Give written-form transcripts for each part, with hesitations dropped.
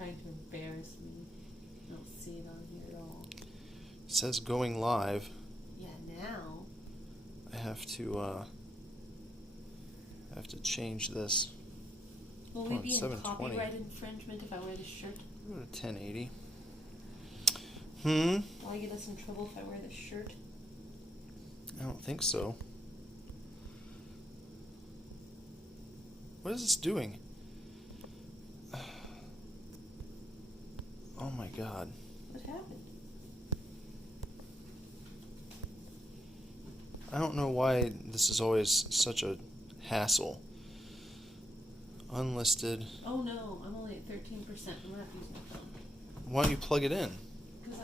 trying to embarrass me. I don't see it on here at all. It says going live. Yeah, now. I have to change this. Will we be in 720. copyright infringement if I wear this shirt? Go to 1080. Will I get us in trouble if I wear this shirt? I don't think so. What is this doing? Oh my god. What happened? I don't know why this is always such a hassle. Unlisted. Oh no, I'm only at 13%. I'm going to have to use my phone. Why don't you plug it in? Because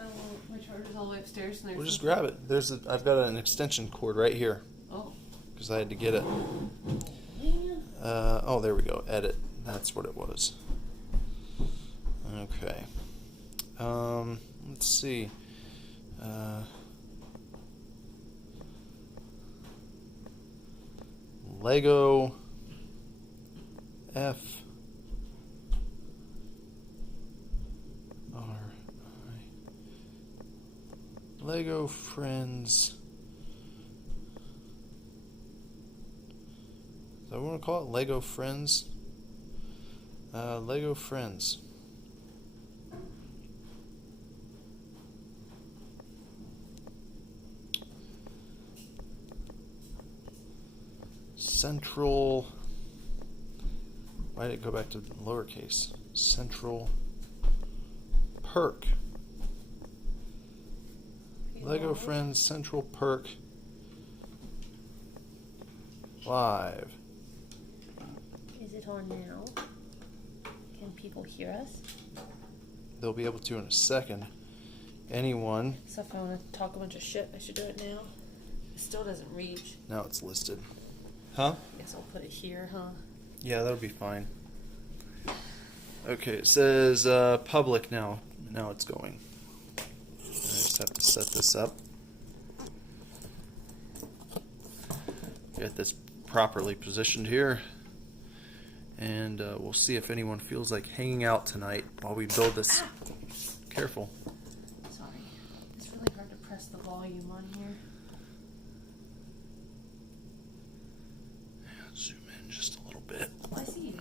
my charger's all the way upstairs and there's... We'll just grab it. I've got an extension cord right here. Oh. Because I had to get it. Oh, there we go. Edit. That's what it was. Okay. Let's see. Lego F R I Lego Friends. Is that what we want to call it? Lego Friends? Lego Friends. Central. Why did it go back to lowercase? Central Perk. Lego Friends Central Perk Live. Is it on now? Can people hear us? They'll be able to in a second. Anyone. So if I want to talk a bunch of shit, I should do it now? It still doesn't reach. Now it's listed. Huh? Guess I'll put it here, huh? Yeah, that'll be fine. Okay, it says public now. Now it's going. I just have to set this up. Get this properly positioned here. And we'll see if anyone feels like hanging out tonight while we build this. Careful. Sorry. It's really hard to press the volume on here. Zoom in just a little bit. Oh, I see you.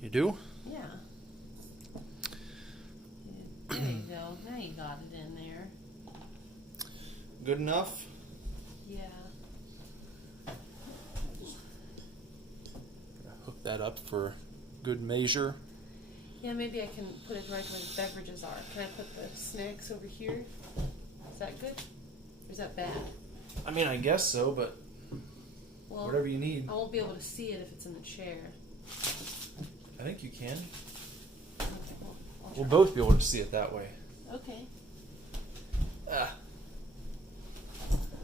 You do? Yeah. There you go. Now you got it in there. Good enough? Yeah. Hook that up for good measure. Yeah, maybe I can put it right where the beverages are. Can I put the snacks over here? Is that good? Or is that bad? I mean, I guess so, but Well, whatever you need. I won't be able to see it if it's in the chair. I think you can. Okay, well, I'll We'll try. both be able to see it that way. Okay. Ah.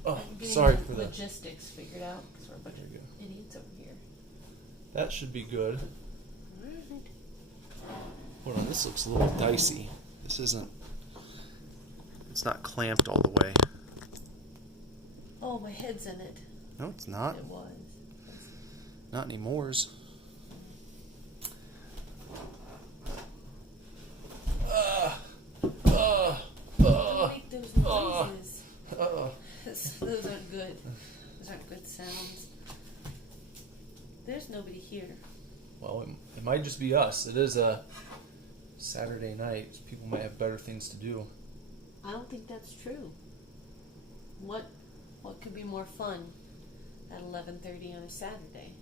Oh, I'm getting sorry the for that. logistics figured out because we're a bunch There you of idiots over here. That should be good. Alright. Hold on, this looks a little dicey. This isn't. It's not clamped all the way. Oh, my head's in it. No, it's not. It was. Not anymore's. Don't make those noises. Those aren't good. Those aren't good sounds. There's nobody here. Well, it might just be us. It is a Saturday night. So people might have better things to do. I don't think that's true. What could be more fun at 11:30 on a Saturday?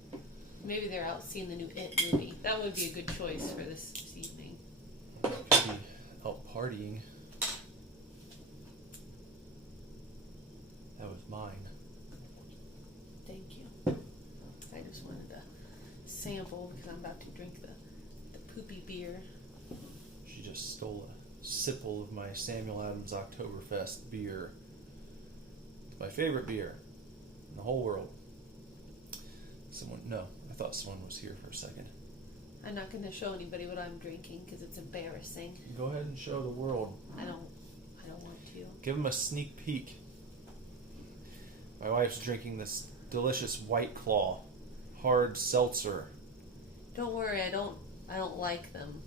Maybe they're out seeing the new It movie. That would be a good choice for this evening. Could be out partying. That was mine. Thank you. I just wanted to sample because I'm about to drink the poopy beer. She just stole a sipple of my Samuel Adams Oktoberfest beer. It's my favorite beer in the whole world. I thought someone was here for a second. I'm not going to show anybody what I'm drinking because it's embarrassing. Go ahead and show the world. I don't want to. Give them a sneak peek. My wife's drinking this delicious White Claw hard seltzer. Don't worry, I don't like them.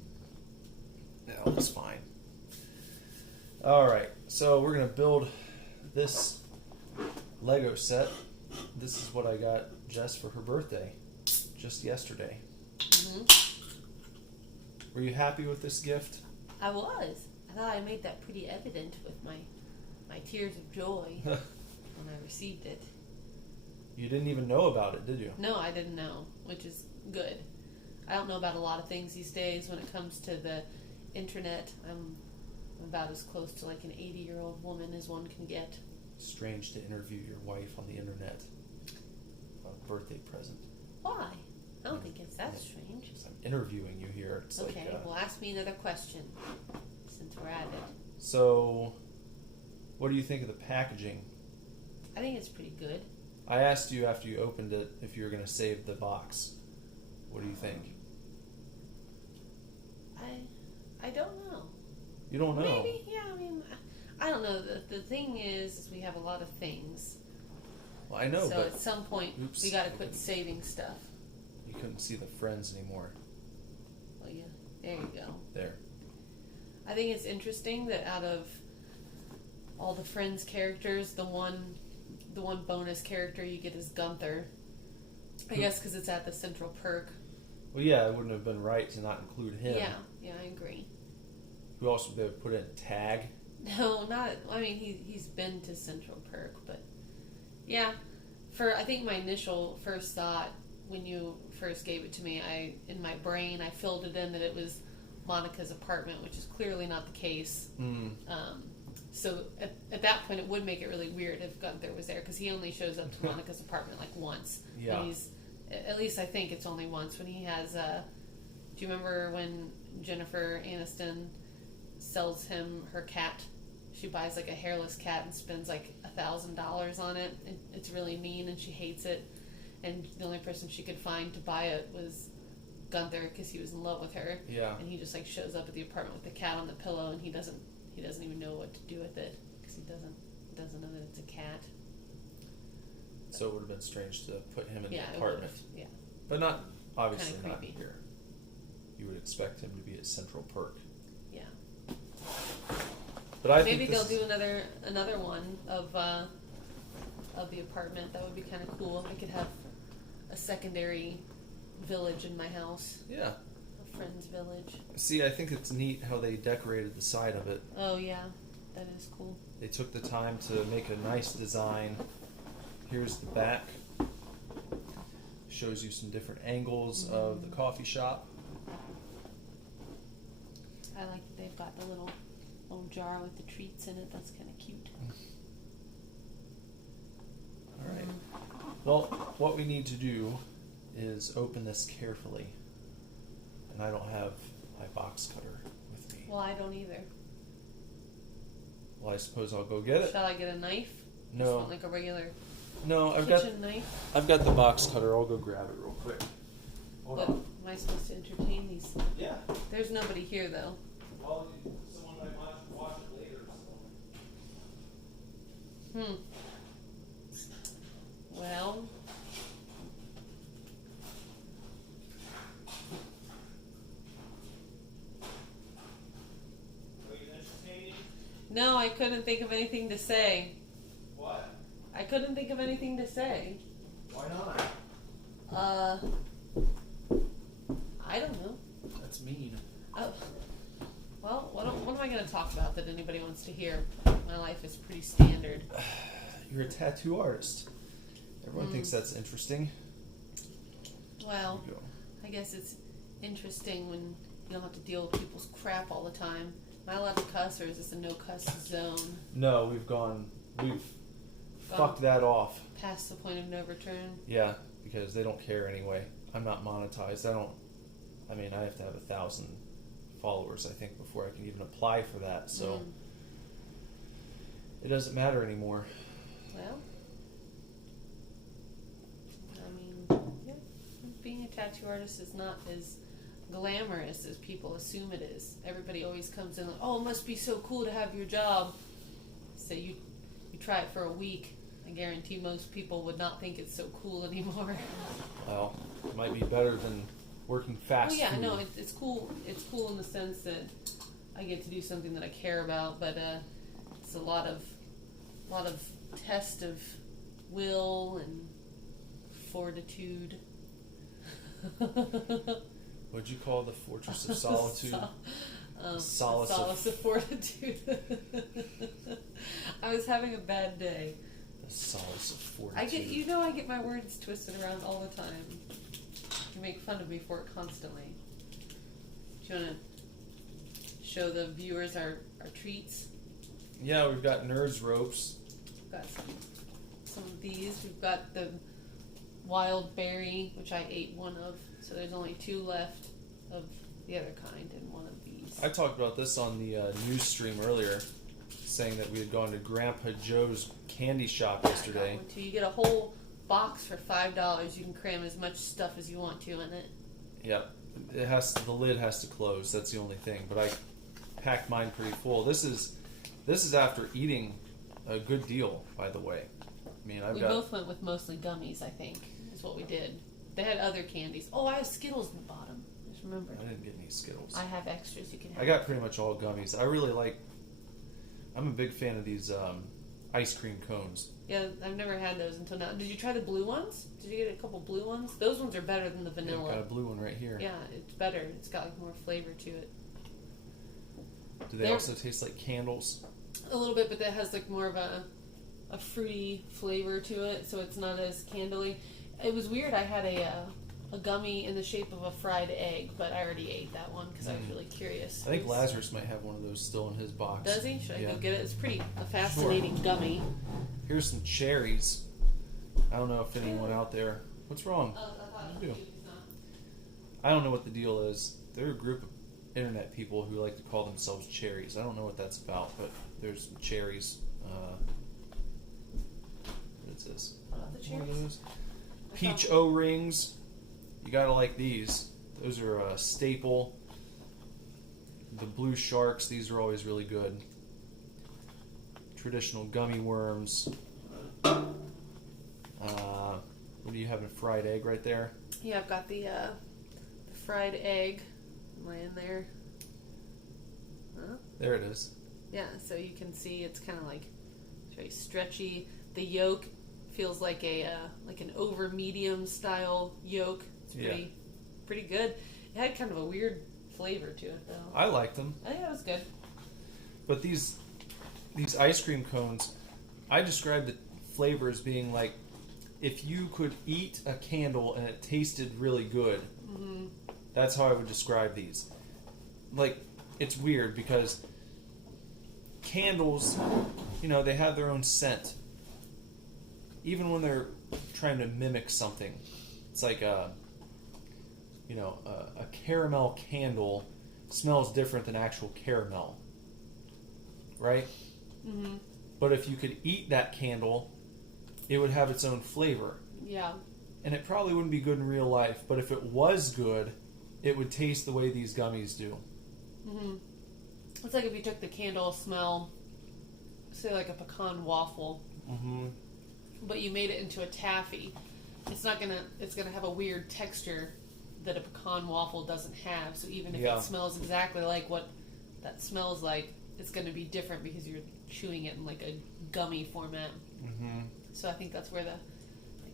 That looks fine. Alright, so we're going to build this Lego set. This is what I got Jess for her birthday just yesterday. Mm-hmm. Were you happy with this gift? I was. I thought I made that pretty evident with my tears of joy when I received it. You didn't even know about it, did you? No, I didn't know, which is good. I don't know about a lot of things these days when it comes to the internet. I'm about as close to like an 80-year-old woman as one can get. Strange to interview your wife on the internet on a birthday present. Why? I don't think it's that strange. Because I'm interviewing you here. It's Okay, like, well, ask me another question since we're at it. So, what do you think of the packaging? I think it's pretty good. I asked you after you opened it if you were going to save the box. What do you think? I don't know. You don't know? Maybe, yeah. I mean, I don't know. The thing is we have a lot of things. Well, I know, so but at some point we got to quit saving stuff. You couldn't see the friends anymore. Well, yeah. There you go. There. I think it's interesting that out of all the Friends characters, the one bonus character you get is Gunther. I guess because it's at the Central Perk. Well, yeah, it wouldn't have been right to not include him. Yeah, I agree. Who else would they have put in? Tag? No, not. I mean, he's been to Central Perk, but yeah. I think my initial first thought when you first gave it to me, in my brain I filled it in that it was Monica's apartment, which is clearly not the case. So at that point, it would make it really weird if Gunther was there because he only shows up to Monica's apartment like once. Yeah. And at least I think it's only once when he has. Do you remember when Jennifer Aniston sells him her cat? She buys like a hairless cat and spends like $1,000 on it. And it's really mean, and she hates it. And the only person she could find to buy it was Gunther because he was in love with her. Yeah. And he just like shows up at the apartment with the cat on the pillow, and he doesn't even know what to do with it because he doesn't know that it's a cat. So it would have been strange to put him in the It apartment. yeah. But not, obviously Kinda not creepy. here. You would expect him to be at Central Perk. Yeah. But I Maybe think they'll do another one of the apartment. That would be kind of cool. I could have a secondary village in my house. Yeah. A friend's village. See, I think it's neat how they decorated the side of it. Oh yeah, that is cool. They took the time to make a nice design. Here's the back. Shows you some different angles of the coffee shop. I like that they've got the little jar with the treats in it. That's kind of cute. All right. Well, what we need to do is open this carefully. And I don't have my box cutter with me. Well, I don't either. Well, I suppose I'll go get it. Shall I get a knife? No. Just want like a regular No, kitchen knife? I've got the box cutter. I'll go grab it real quick. Hold What, on. am I supposed to entertain these? Yeah. There's nobody here though. Well, someone might watch it later. Well. Are you entertaining? No, I couldn't think of anything to say. What? I couldn't think of anything to say. Why not? I don't know. That's mean. Well, what am I going to talk about that anybody wants to hear? My life is pretty standard. You're a tattoo artist. Everyone thinks that's interesting. Well, There you go. I guess it's interesting when you don't have to deal with people's crap all the time. Am I allowed to cuss, or is this a no-cuss zone? No, we've fucked that off. Past the point of no return? Yeah, because they don't care anyway. I'm not monetized. I have to have 1,000 followers, I think, before I can even apply for that. So it doesn't matter anymore. Well, yeah, being a tattoo artist is not as glamorous as people assume it is. Everybody always comes in like, oh, it must be so cool to have your job. So you try it for a week. I guarantee most people would not think it's so cool anymore. Well, it might be better than working fast Well, yeah, food. no, it's cool. It's cool in the sense that I get to do something that I care about, but it's a lot of test of will and fortitude. What'd you call the Fortress of Solitude? Solace of fortitude. I was having a bad day. The solace of fortitude. I get my words twisted around all the time. You make fun of me for it constantly. Do you want to show the viewers our treats? Yeah, we've got Nerds Ropes. We've got some of these. We've got the wild berry, which I ate one of. So there's only 2 left of the other kind in one of these. I talked about this on the news stream earlier, saying that we had gone to Grandpa Joe's candy shop yesterday. I got one too. You get a whole box for $5. You can cram as much stuff as you want to in it. Yep. The lid has to close. That's the only thing. But I packed mine pretty full. This is after eating a good deal, by the way. I mean, We both went with mostly gummies, I think, is what we did. They had other candies. Oh, I have Skittles in the bottom. Just remember. I didn't get any Skittles. I have extras you can have. I got pretty much all gummies. I'm a big fan of these ice cream cones. Yeah, I've never had those until now. Did you try the blue ones? Did you get a couple blue ones? Those ones are better than the vanilla. Yeah, I've got a blue one right here. Yeah, it's better. It's got like more flavor to it. Do they also taste like candles? A little bit, but that has like more of a fruity flavor to it, so it's not as candly. It was weird. I had a gummy in the shape of a fried egg, but I already ate that one because I was really curious. I think Lazarus might have one of those still in his box. Does he? Should I go get it? It's a fascinating gummy. Here's some cherries. I don't know if anyone out there... What's wrong? I do. I don't know what the deal is. They're a group of internet people who like to call themselves cherries. I don't know what that's about, but there's cherries. What is this? I love the What are cherries. those? Peach O-rings. You gotta like these. Those are a staple. The blue sharks, these are always really good. Traditional gummy worms. What do you have? A fried egg right there? Yeah, I've got the fried egg laying there. Huh? There it is. Yeah, so you can see it's kind of like it's very stretchy. The yolk feels like an over medium style yolk. It's pretty good. It had kind of a weird flavor to it though. I liked them. I think that was good. But these ice cream cones, I describe the flavor as being like if you could eat a candle and it tasted really good. Mm-hmm. That's how I would describe these. Like, it's weird because candles, they have their own scent. Even when they're trying to mimic something. It's like a caramel candle smells different than actual caramel. Right? Mm-hmm. But if you could eat that candle, it would have its own flavor. Yeah. And it probably wouldn't be good in real life, but if it was good, it would taste the way these gummies do. Mm-hmm. It's like if you took the candle smell, say like a pecan waffle, Mm-hmm. but you made it into a taffy. It's gonna have a weird texture that a pecan waffle doesn't have. So even if it smells exactly like what that smells like, it's gonna be different because you're chewing it in like a gummy format. Mm-hmm. So I think that's where the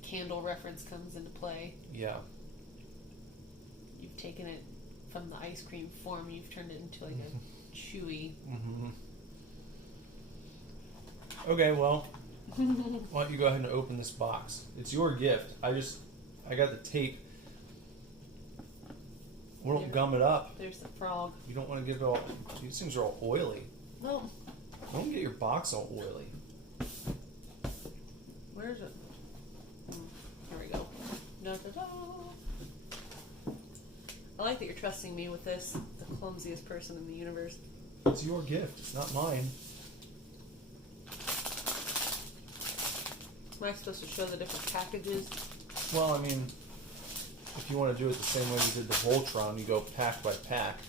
candle reference comes into play. Yeah. You've taken it from the ice cream form, you've turned it into like a chewy. Mm-hmm. Okay, well, why don't you go ahead and open this box? It's your gift. I got the tape. We don't gum it up. There's the frog. You don't want to get it all... These things are all oily. No. Don't get your box all oily. Where is it? There we go. Da-da-da. I like that you're trusting me with this. The clumsiest person in the universe. It's your gift. It's not mine. Am I supposed to show the different packages? Well, I mean, if you want to do it the same way you did the Voltron, you go pack by pack.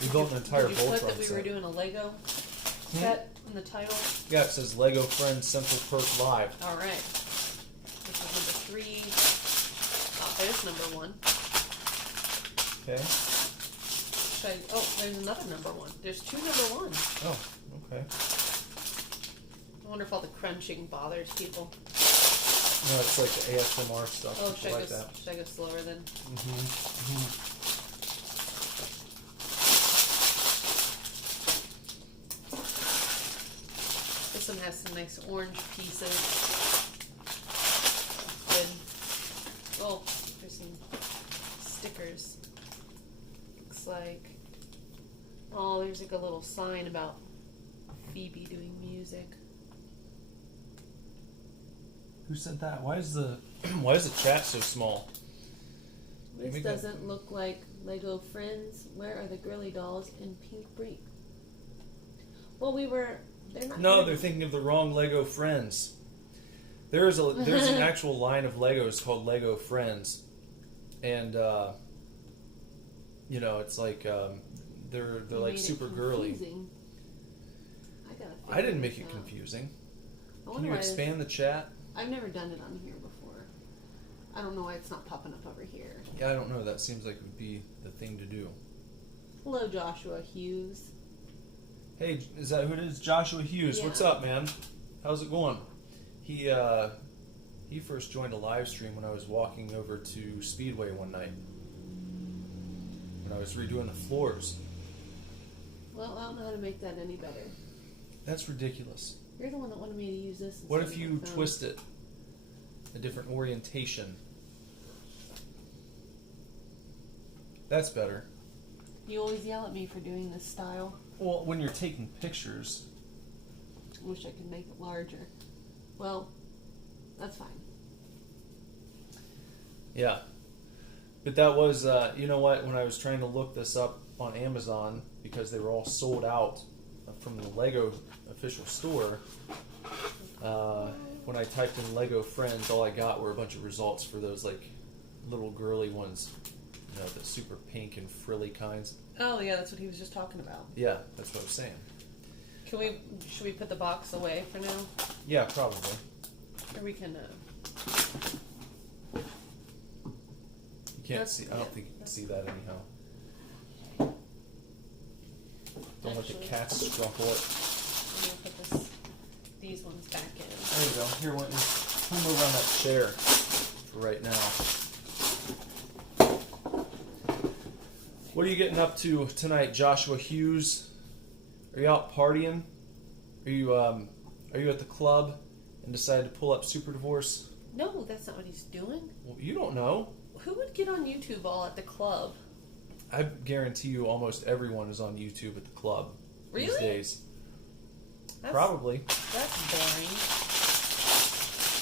We built an entire Did you Voltron put that we set. were doing a Lego set in the title? Yeah, it says Lego Friends Central Perk Live. All right. This is number 3. Oh, there's number 1. Okay. There's another number one. There's 2 number ones. Oh, okay. I wonder if all the crunching bothers people. No, it's like the ASMR stuff. Oh, should That. I go slower then? This one has some nice orange pieces. Good. Oh, there's some stickers. Looks like. Oh, there's like a little sign about Phoebe doing music. Who said that? Why is the chat so small? This doesn't look like Lego Friends. Where are the girly dolls in Pink Break? Well, they're not. No, they're thinking of the wrong Lego Friends. There's an actual line of Legos called Lego Friends, and it's like they're like super girly. I didn't make it confusing. Can you expand the chat? I've never done it on here before. I don't know why it's not popping up over here. Yeah, I don't know. That seems like it would be the thing to do. Hello, Joshua Hughes. Hey, is that who it is? Joshua Hughes. Yeah. What's up, man? How's it going? He first joined a live stream when I was walking over to Speedway one night. When I was redoing the floors. Well, I don't know how to make that any better. That's ridiculous. You're the one that wanted me to use this. What if you twist it a different orientation? That's better. You always yell at me for doing this style. Well, when you're taking pictures. I wish I could make it larger. Well, that's fine. Yeah. But that was, you know what, when I was trying to look this up on Amazon, because they were all sold out from the Lego official store, when I typed in Lego Friends, all I got were a bunch of results for those like little girly ones, the super pink and frilly kinds. Oh yeah, that's what he was just talking about. Yeah, that's what I was saying. Should we put the box away for now? Yeah, probably. Or we can. You can't see. I don't think you can see that anyhow. Don't let the cats scruffle it. I'm gonna put these ones back in. There you go. Here, put them over on that chair for right now. What are you getting up to tonight, Joshua Hughes? Are you out partying? Are you at the club and decided to pull up Super Divorce? No, that's not what he's doing. Well, you don't know. Who would get on YouTube all at the club? I guarantee you almost everyone is on YouTube at the club these days. Probably. That's boring.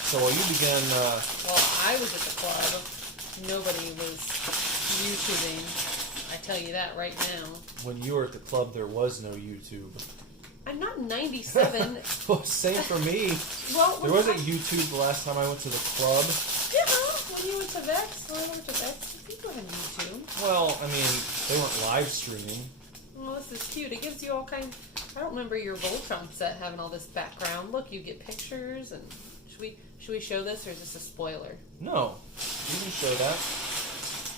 So while you began... Well, I was at the club. Nobody was YouTubing. I tell you that right now. When you were at the club, there was no YouTube. I'm not 97. Well, same for me. Well, there wasn't YouTube the last time I went to the club. Yeah, when you went to Vex, people had YouTube. Well, I mean, they weren't live streaming. Well, this is cute. It gives you all kinds. I don't remember your Voltron set having all this background. Look, you get pictures, and should we show this, or is this a spoiler? No, you can show that.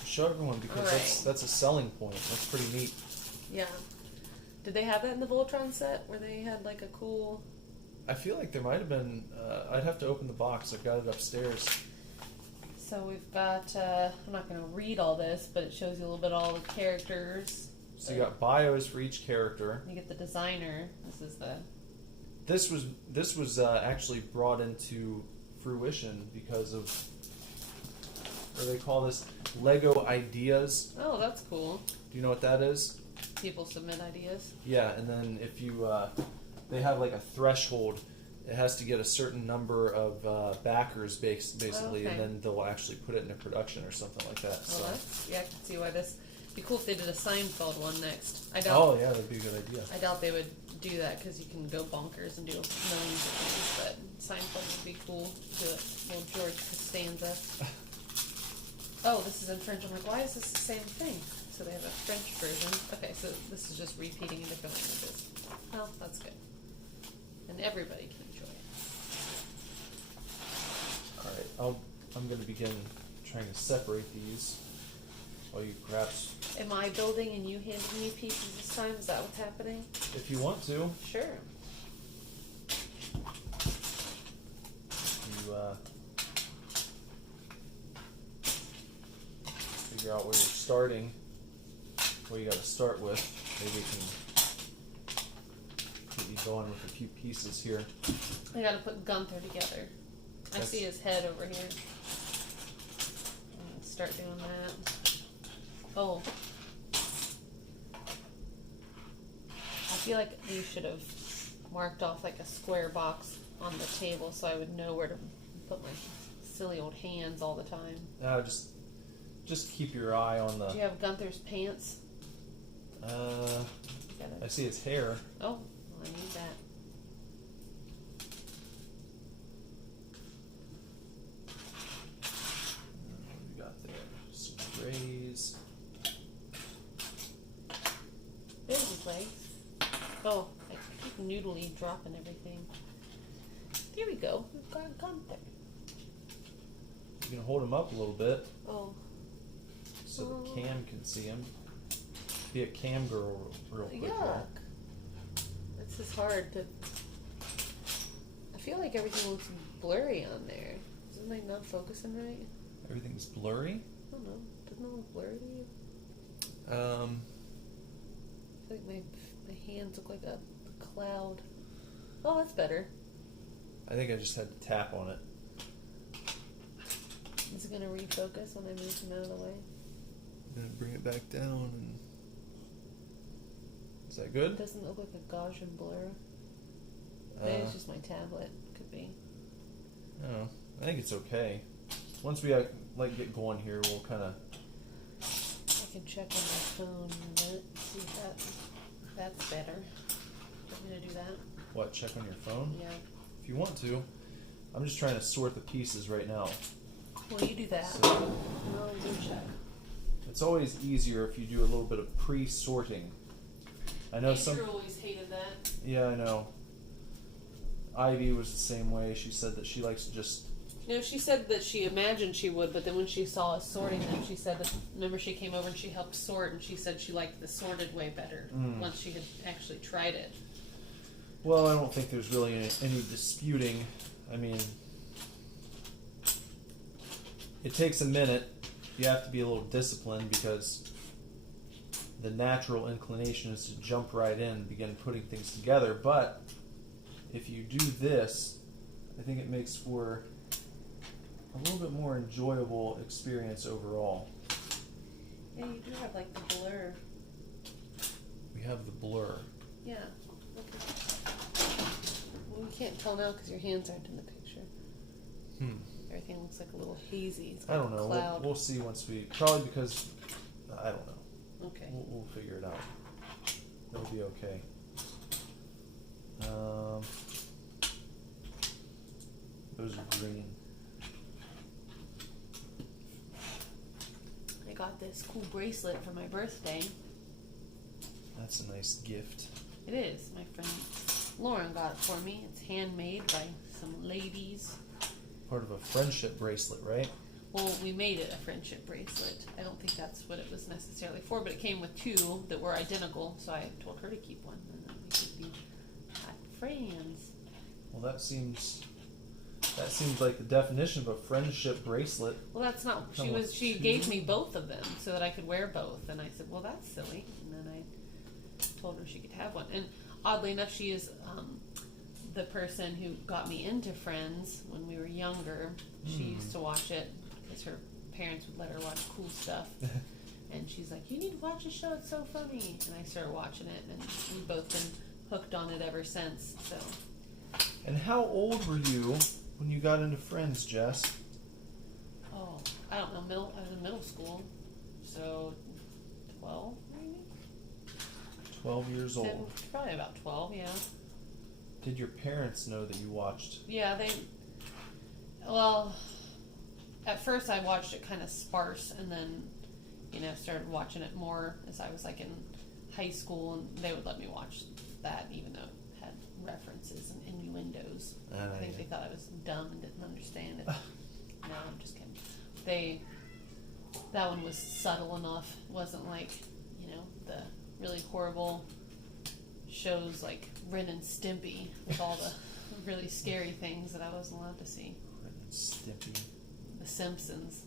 Show everyone because that's a selling point. That's pretty neat. Yeah. Did they have that in the Voltron set where they had like a cool... I feel like there might have been... I'd have to open the box. I've got it upstairs. So we've got... I'm not going to read all this, but it shows you a little bit of all the characters. So you got bios for each character. You get the designer. This was actually brought into fruition because of... Or they call this Lego Ideas. Oh, that's cool. Do you know what that is? People submit ideas. Yeah, and then if you, they have like a threshold. It has to get a certain number of backers, basically, and then they'll actually put it into production or something like that. Oh, so. I can see why this. It'd be cool if they did a Seinfeld one next. Yeah, that'd be a good idea. I doubt they would do that because you can go bonkers and do millions of things, but Seinfeld would be cool. Do it. Well, George Costanza. Oh, this is in French. I'm like, why is this the same thing? So they have a French version. Okay, so this is just repeating in different languages. Well, that's good. And everybody can enjoy it. Alright, I'm going to begin trying to separate these while you perhaps Am I building and you handing me pieces this time? Is that what's happening? If you want to. Sure. You figure out where you're starting, what you got to start with. Maybe we can get you going with a few pieces here. I gotta put Gunther together. I see his head over here. Start doing that. Oh. I feel like you should have marked off like a square box on the table so I would know where to put my silly old hands all the time. Just keep your eye on the... Do you have Gunther's pants? I see his hair. Oh, well, I need that. What do we got there? Some grays. There's his legs. Oh, I keep noodly dropping everything. There we go. We've got Gunther. You can hold him up a little bit Oh. so the cam can see him. Be a cam girl real quick. Yuck. This is hard to... I feel like everything looks blurry on there. Isn't it not focusing right? Everything's blurry? I don't know. Doesn't it look blurry to you? I feel like my hands look like a cloud. Oh, that's better. I think I just had to tap on it. Is it going to refocus when I move him out of the way? I'm going to bring it back down. And... Is that It good? doesn't look like a Gaussian blur. Maybe it's just my tablet. Could be. I don't know. I think it's okay. Once we get going here, we'll kind of... I can check on my phone in a minute. See if that's better. I'm going to do that. What, check on your phone? Yeah. If you want to. I'm just trying to sort the pieces right now. Well, you do that. So, I'll do check. it's always easier if you do a little bit of pre-sorting. I know some... Andrew always hated that. Yeah, I know. Ivy was the same way. She said that she likes to just... No, she said that she imagined she would, but then when she saw us sorting them, she said that, remember she came over and she helped sort, and she said she liked the sorted way better once she had actually tried it. Well, I don't think there's really any disputing. I mean, it takes a minute. You have to be a little disciplined because the natural inclination is to jump right in and begin putting things together. But if you do this, I think it makes for a little bit more enjoyable experience overall. Yeah, you do have like the blur. We have the blur. Yeah. Okay. Well, you can't tell now because your hands aren't in the picture. Everything looks like a little hazy. It's like I don't know. A cloud. We'll see once we... Probably because... I don't know. Okay. We'll figure it out. It'll be okay. Those are green. I got this cool bracelet for my birthday. That's a nice gift. It is. My friend Lauren got it for me. It's handmade by some ladies. Part of a friendship bracelet, right? Well, we made it a friendship bracelet. I don't think that's what it was necessarily for, but it came with two that were identical, so I told her to keep one, and then we could be hot friends. Well, that seems like the definition of a friendship bracelet. Well, that's not. She gave me both of them so that I could wear both, and I said, "Well, that's silly." And then I told her she could have one. And oddly enough, she is the person who got me into Friends when we were younger. She used to watch it because her parents would let her watch cool stuff. And she's like, "You need to watch the show, it's so funny." And I started watching it, and we've both been hooked on it ever since. So. And how old were you when you got into Friends, Jess? Oh, I don't know. I was in middle school, so 12 maybe. 12 years old. 10, probably about 12, yeah. Did your parents know that you watched? Yeah, well, at first I watched it kind of sparse, and then, started watching it more as I was like in high school, and they would let me watch that even though it had references and innuendos. I think they thought I was dumb and didn't understand it. No, I'm just kidding. that one was subtle enough. It wasn't like, the really horrible shows like Ren and Stimpy with all the really scary things that I wasn't allowed to see. Ren and Stimpy. The Simpsons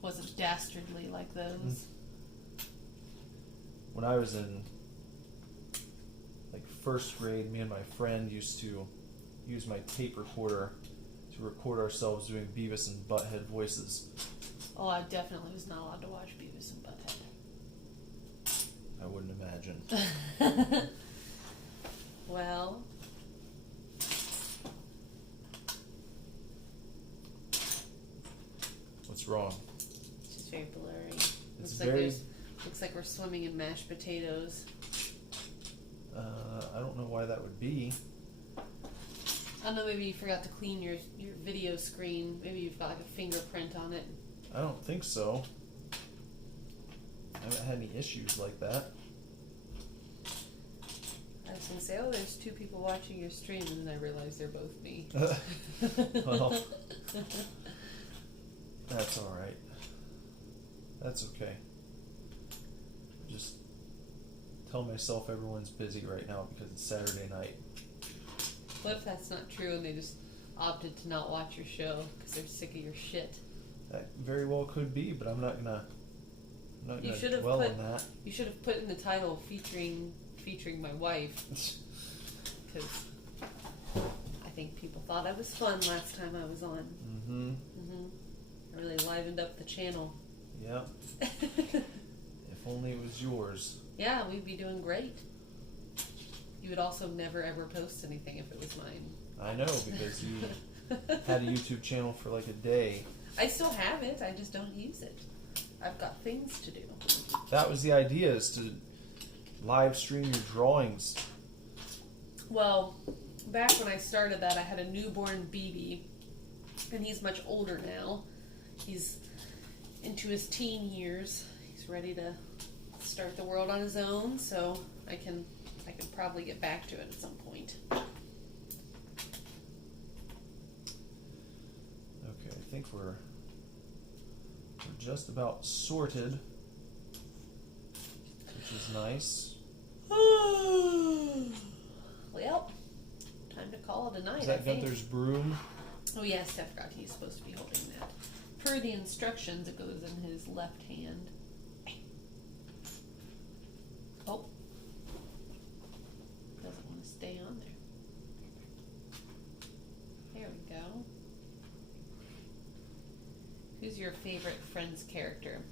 wasn't dastardly like those. When I was in first grade, me and my friend used to use my tape recorder to record ourselves doing Beavis and Butthead voices. Oh, I definitely was not allowed to watch Beavis and Butthead. I wouldn't imagine. Well, what's wrong? it's just very blurry. It's Looks like we're swimming in mashed potatoes. I don't know why that would be. I don't know, maybe you forgot to clean your video screen. Maybe you've got like a fingerprint on it. I don't think so. I haven't had any issues like that. I was going to say, there's two people watching your stream, and then I realized they're both me. Well, that's alright. That's okay. Just tell myself everyone's busy right now because it's Saturday night. What if that's not true and they just opted to not watch your show because they're sick of your shit? That very well could be, but I'm not gonna dwell on that. You should have put in the title featuring my wife, because I think people thought I was fun last time I was on. I really livened up the channel. Yeah. If only it was yours. Yeah, we'd be doing great. You would also never ever post anything if it was mine. I know, because you had a YouTube channel for like a day. I still have it, I just don't use it. I've got things to do. That was the idea, is to live stream your drawings. Well, back when I started that, I had a newborn BB, and he's much older now. He's into his teen years. He's ready to start the world on his own, so I can probably get back to it at some point. Okay, I think we're just about sorted, which is nice. Well, time to call it a night. Is that Gunther's broom? Oh yes, I forgot he's supposed to be holding that. Per the instructions, it goes in his left hand. Oh. Doesn't want to stay on there. There we go. Who's your favorite Friends character?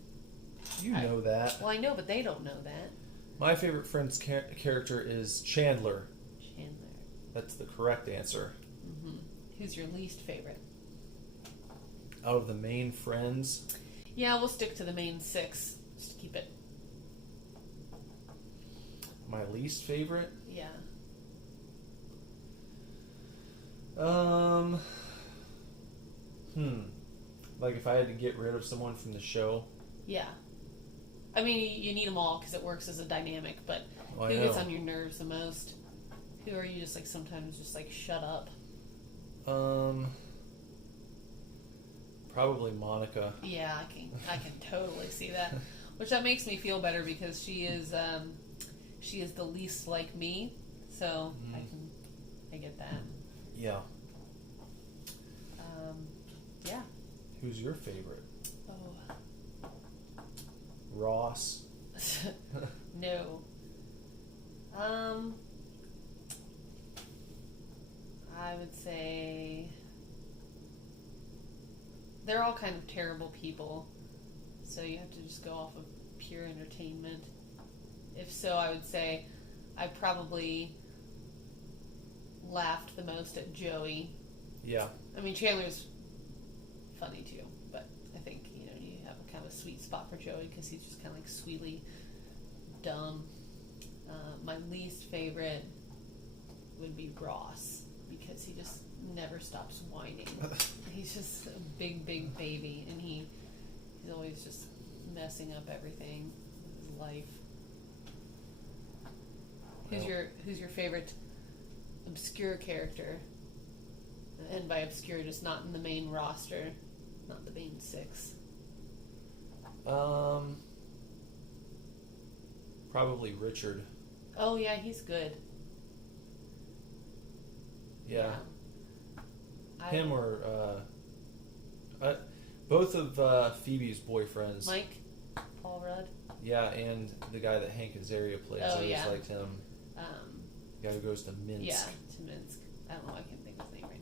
You know that. Well, I know, but they don't know that. My favorite Friends character is Chandler. Chandler. That's the correct answer. Mm-hmm. Who's your least favorite? Out of the main Friends? Yeah, we'll stick to the main 6. Just to keep it. My least favorite? Yeah. Like if I had to get rid of someone from the show? Yeah. I mean, you need them all because it works as a dynamic, but Oh, who gets on your nerves the most? Who are you just like sometimes just like shut up? Probably Monica. Yeah, I can totally see that. Which that makes me feel better because she is the least like me, so I get that. Yeah. Yeah. Who's your favorite? Oh. Ross. No. I would say they're all kind of terrible people, so you have to just go off of pure entertainment. If so, I would say I probably laughed the most at Joey. Yeah. I mean, Chandler's funny too, but I think, you have kind of a sweet spot for Joey because he's just kind of like sweetly dumb. My least favorite would be Ross because he just never stops whining. He's just a big baby, and he's always just messing up everything in his life. Who's your favorite obscure character? And by obscure, just not in the main roster, not the main 6. Probably Richard. Oh yeah, he's good. Yeah. I- Him or both of Phoebe's boyfriends. Mike, Paul Rudd. Yeah, and the guy that Hank Azaria plays. Oh, I always yeah. liked him. The guy who goes to Minsk. Yeah, to Minsk. I don't know. I can't think of his name right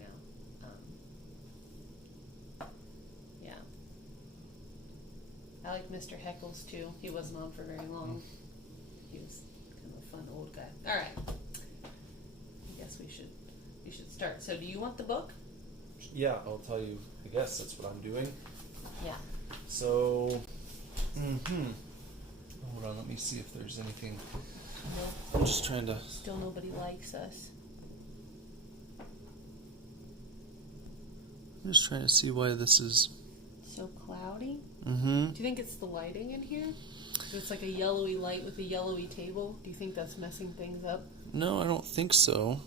now. Yeah. I like Mr. Heckles too. He wasn't on for very long. He was kind of a fun old guy. All right. I guess we should start. So, do you want the book? Yeah, I'll tell you. I guess that's what I'm doing. Yeah. So, hold on. Let me see if there's anything. No. I'm just trying to. Still nobody likes us. I'm just trying to see why this is. So cloudy. Mm-hmm. Do you think it's the lighting in here? It's like a yellowy light with a yellowy table. Do you think that's messing things up? No, I don't think so.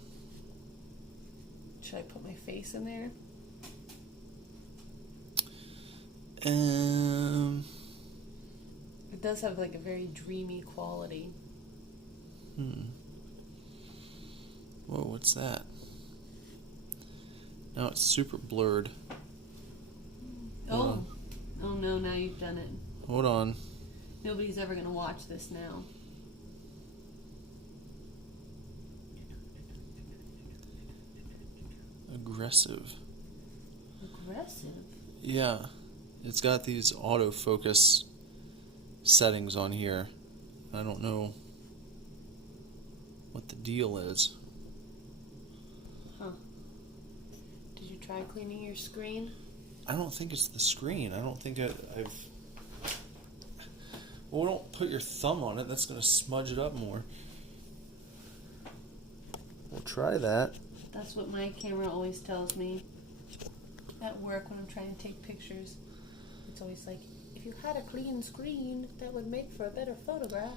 Should I put my face in there? It does have like a very dreamy quality. Whoa, what's that? Now it's super blurred. Hold Oh no, now you've done it. Hold on. Nobody's ever going to watch this now. Aggressive. Aggressive? Yeah. It's got these autofocus settings on here. I don't know what the deal is. Huh. Did you try cleaning your screen? I don't think it's the screen. I don't think I've... Well, don't put your thumb on it. That's going to smudge it up more. We'll try that. That's what my camera always tells me at work when I'm trying to take pictures. It's always like, if you had a clean screen, that would make for a better photograph.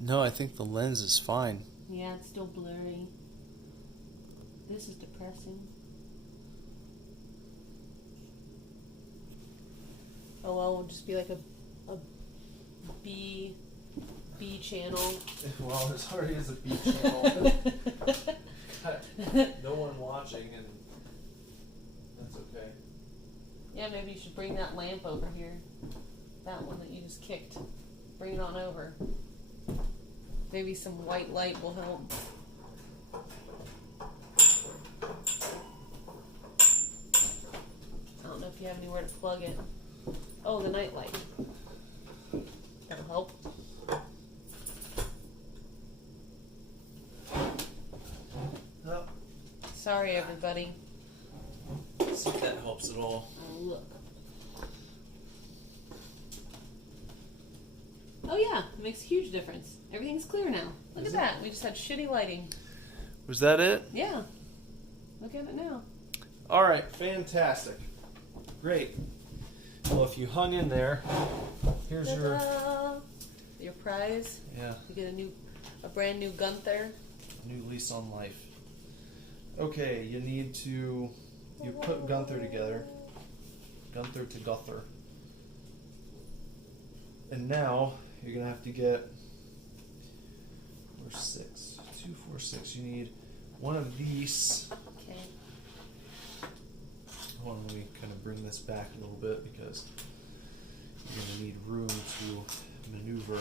No, I think the lens is fine. Yeah, it's still blurry. This is depressing. Oh well, we'll just be like a B channel. Well, there's already is a B channel. No one watching, and that's okay. Yeah, maybe you should bring that lamp over here. That one that you just kicked. Bring it on over. Maybe some white light will help. I don't know if you have anywhere to plug it. Oh, the night light. That'll help. Oh, Sorry, everybody. see if that helps at all. Oh, look. Oh yeah, it makes a huge difference. Everything's clear now. Look at that. We just had shitty lighting. Was that it? Yeah. Look at it now. All right, fantastic. Great. Well, if you hung in there, here's your prize. Yeah, You get a brand new Gunther. new lease on life. Okay, you put Gunther together. Gunther to Guther. And now you're gonna have to get 6, 2, 4, 6. You need one of these. Okay. Hold on, let me kind of bring this back a little bit because you're gonna need room to maneuver.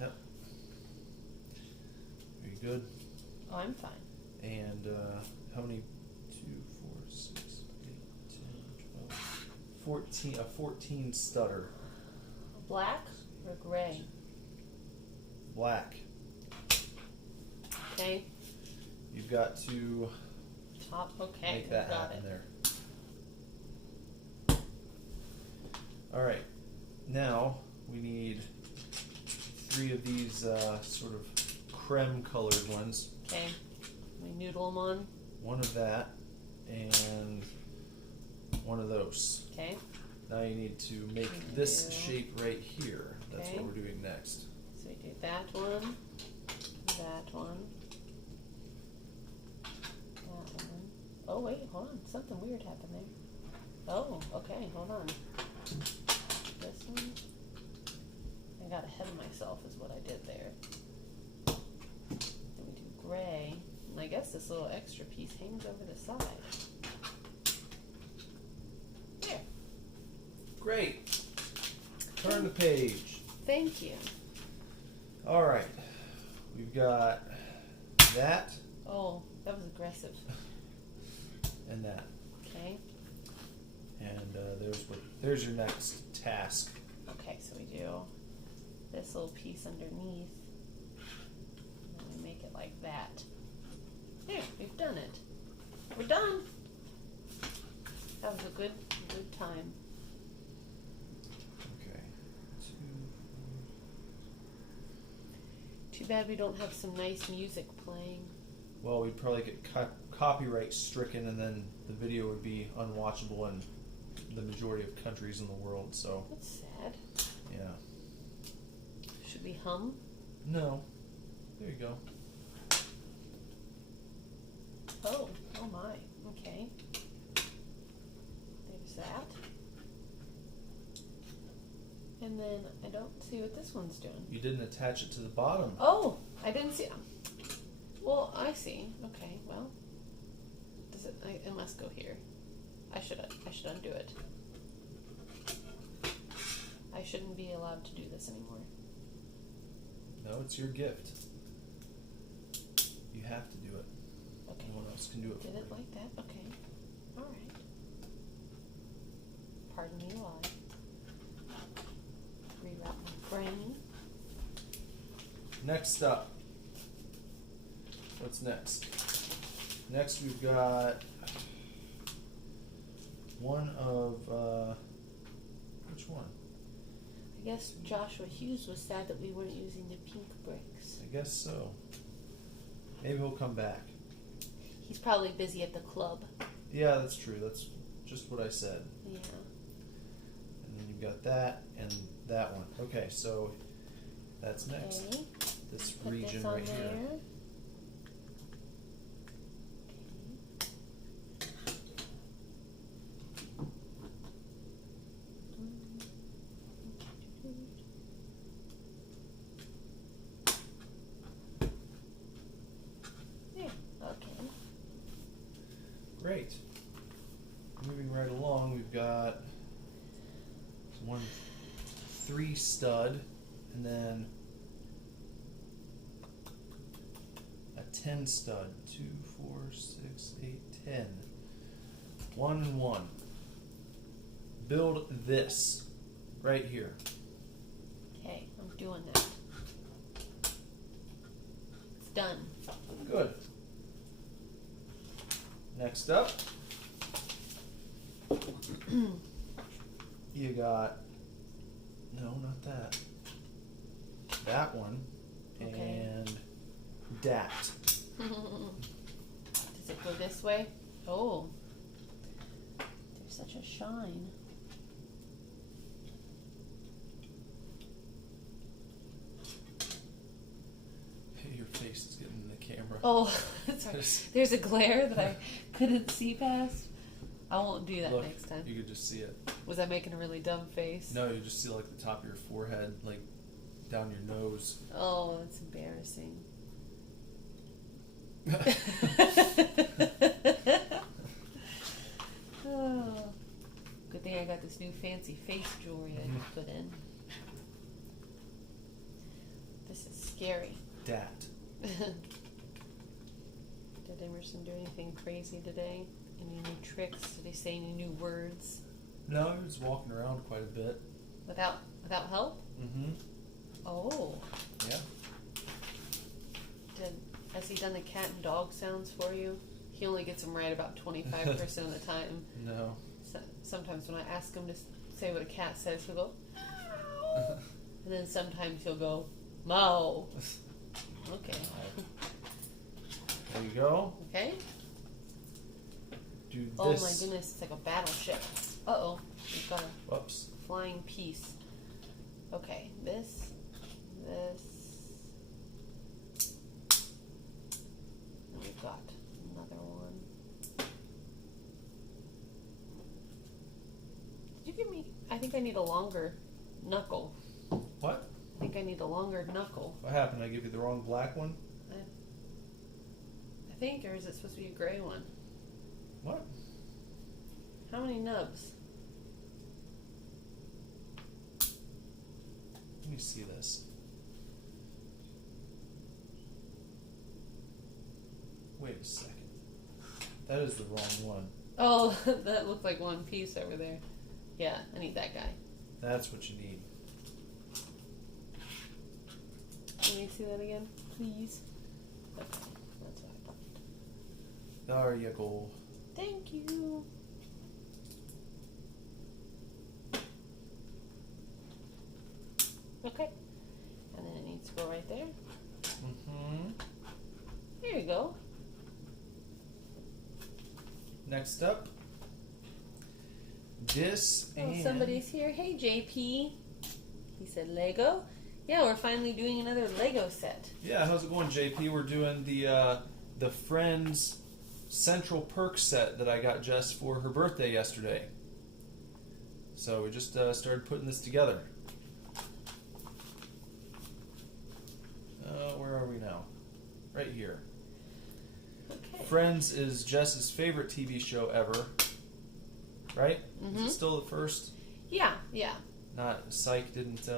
Yep. Are you good? Oh, I'm fine. And how many? 2, 4, 6, 8, 10, 12, 14. A 14 stutter. Black or gray? Black. Okay. You've got to Top. Okay. make that got happen it. there. All right. Now we need 3 of these sort of creme colored ones. Okay. We noodle them on. One of that and one of those. Okay. Now you need to make Can this do- shape right here. That's Okay. what we're doing next. So we do that one. That one. That one. Oh wait, hold on. Something weird happened there. Oh, okay, hold on. This one. I got ahead of myself is what I did there. Then we do gray. And I guess this little extra piece hangs over the side. There. Great. Turn the page. Thank you. All right. We've got that Oh, that was aggressive. and that. Okay. And there's your next task. Okay, so we do this little piece underneath. And then we make it like that. There, we've done it. We're done. That was a good time. Okay. Too bad we don't have some nice music playing. Well, we'd probably get copyright stricken, and then the video would be unwatchable in the majority of countries in the world. So That's sad. yeah. Should we hum? No. There you go. Oh my. Okay. There's that. And then I don't see what this one's doing. You didn't attach it to the bottom. Oh, I didn't see. Well, I see. Okay. Well, does it? It must go here. I should undo it. I shouldn't be allowed to do this anymore. No, it's your gift. You have to do it. Okay. No one else can do it. Did for it you. like that? Okay. All right. Pardon me while I rewrap my brain. Next up. What's next? Next we've got one of which one? I guess Joshua Hughes was sad that we weren't using the pink bricks. I guess so. Maybe he'll come back. He's probably busy at the club. Yeah, that's true. That's just what I said. Yeah. And then you've got that and that one. Okay, so that's next. Okay. This Put region this on right there. here. Yeah. Okay. Great. Moving right along, we've got one 3 stud and then a 10 stud. 2, 4, 6, 8, 10. 1 and 1. Build this right here. Okay, I'm doing that. It's done. Good. Next up, you got, no, not that. That one Okay. and that. Does it go this way? Oh. There's such a shine. Your face is getting in the camera. Oh, sorry. There's a glare that I couldn't see past. I won't do that Look, next time. you could just see it. Was I making a really dumb face? No, you just see like the top of your forehead, like down your nose. Oh, that's embarrassing. Oh. Good thing I got this new fancy face jewelry I can put in. This is scary. Dat. Did Emerson do anything crazy today? Any new tricks? Did he say any new words? No, he was walking around quite a bit. Without help? Mm-hmm. Oh. Yeah. Has he done the cat and dog sounds for you? He only gets them right about 25% of the time. No. So, sometimes when I ask him to say what a cat says, he'll go, meow. And then sometimes he'll go, mow. Okay. There you go. Okay. Do this. Oh my goodness, it's like a battleship. Uh-oh. We've got a Whoops. flying piece. Okay, this. And we've got another one. Did you give me? I think I need a longer knuckle. What? I think I need a longer knuckle. What happened? I give you the wrong black one? I think, or is it supposed to be a gray one? What? How many nubs? Let me see this. Wait a second. That is the wrong one. Oh, that looked like one piece over there. Yeah, I need that guy. That's what you need. Let me see that again, please. Okay, that's what I thought. There you go. Thank you. Okay, and then it needs to go right there. Mm-hmm. There you go. Next up, this Oh, and somebody's here. Hey, JP. He said Lego. Yeah, we're finally doing another Lego set. yeah. How's it going, JP? We're doing the Friends Central Perk set that I got Jess for her birthday yesterday. So we just started putting this together. Where are we now? Right here. Okay. Friends is Jess's favorite TV show ever. Right? Mhm. Is it still the first? Yeah, yeah. Not Psych didn't.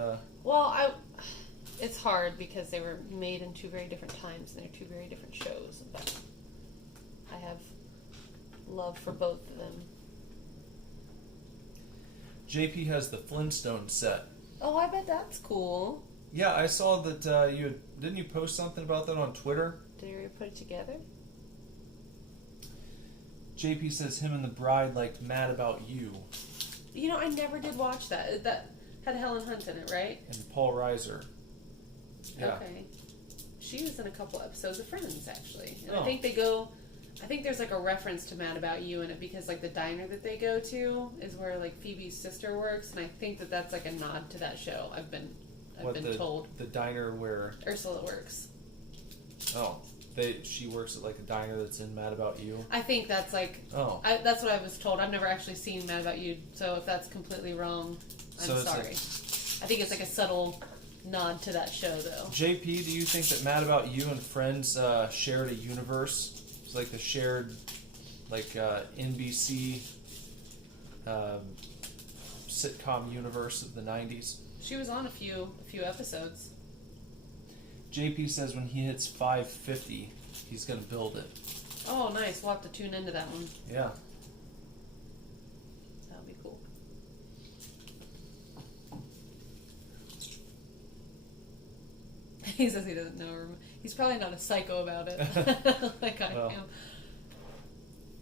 Well, it's hard because they were made in two very different times and they're two very different shows. But I have love for both of them. JP has the Flintstone set. Oh, I bet that's cool. Yeah, I saw that didn't you post something about that on Twitter? Did you already put it together? JP says him and the bride like Mad About You. You know, I never did watch that. That had Helen Hunt in it, right? And Paul Reiser. Yeah. Okay. She was in a couple episodes of Friends, actually. And Oh. I think there's like a reference to Mad About You in it because like the diner that they go to is where like Phoebe's sister works, and I think that that's like a nod to that show. I've been told. The diner where Ursula works. oh she works at like a diner that's in Mad About You. I think that's like Oh. that's what I was told. I've never actually seen Mad About You, so if that's completely wrong, I'm So it's sorry. I think it's like a subtle nod to that show, though. JP, do you think that Mad About You and Friends shared a universe? It's like the shared like NBC sitcom universe of the 90s. She was on a few episodes. JP says when he hits 550, he's going to build it. Oh, nice. We'll have to tune into that one. Yeah. That'll be cool. He says he doesn't know her. He's probably not a psycho about it, like I Well, am.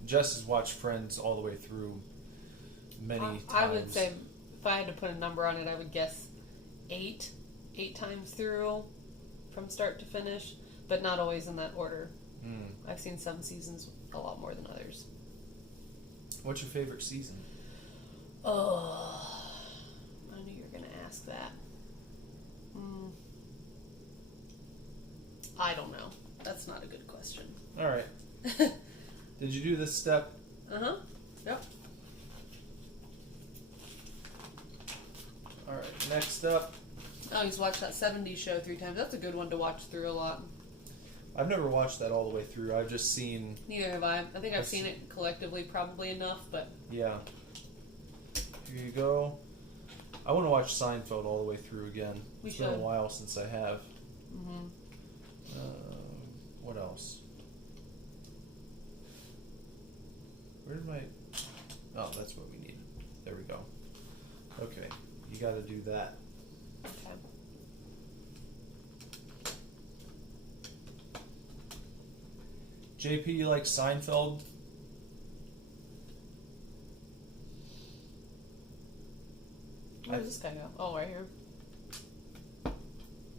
Jess has watched Friends all the way through many times. I would say if I had to put a number on it, I would guess 8 times through from start to finish, but not always in that order. I've seen some seasons a lot more than others. What's your favorite season? Oh, I knew you were going to ask that. I don't know. That's not a good question. All right. Did you do this step? Uh-huh. Yep. All right. Next up, Oh, he's watched that 70s show 3 times. That's a good one to watch through a lot. I've never watched that all the way through. I've just seen. Neither have I. I think I've seen it collectively probably enough, but... Yeah. Here you go. I want to watch Seinfeld all the way through again. It's been a while since I have. Mm-hmm. What else? Where did my... Oh, that's what we needed. There we go. Okay. You got to do that. Okay. JP, you like Seinfeld? Where does this guy go? Oh, right here.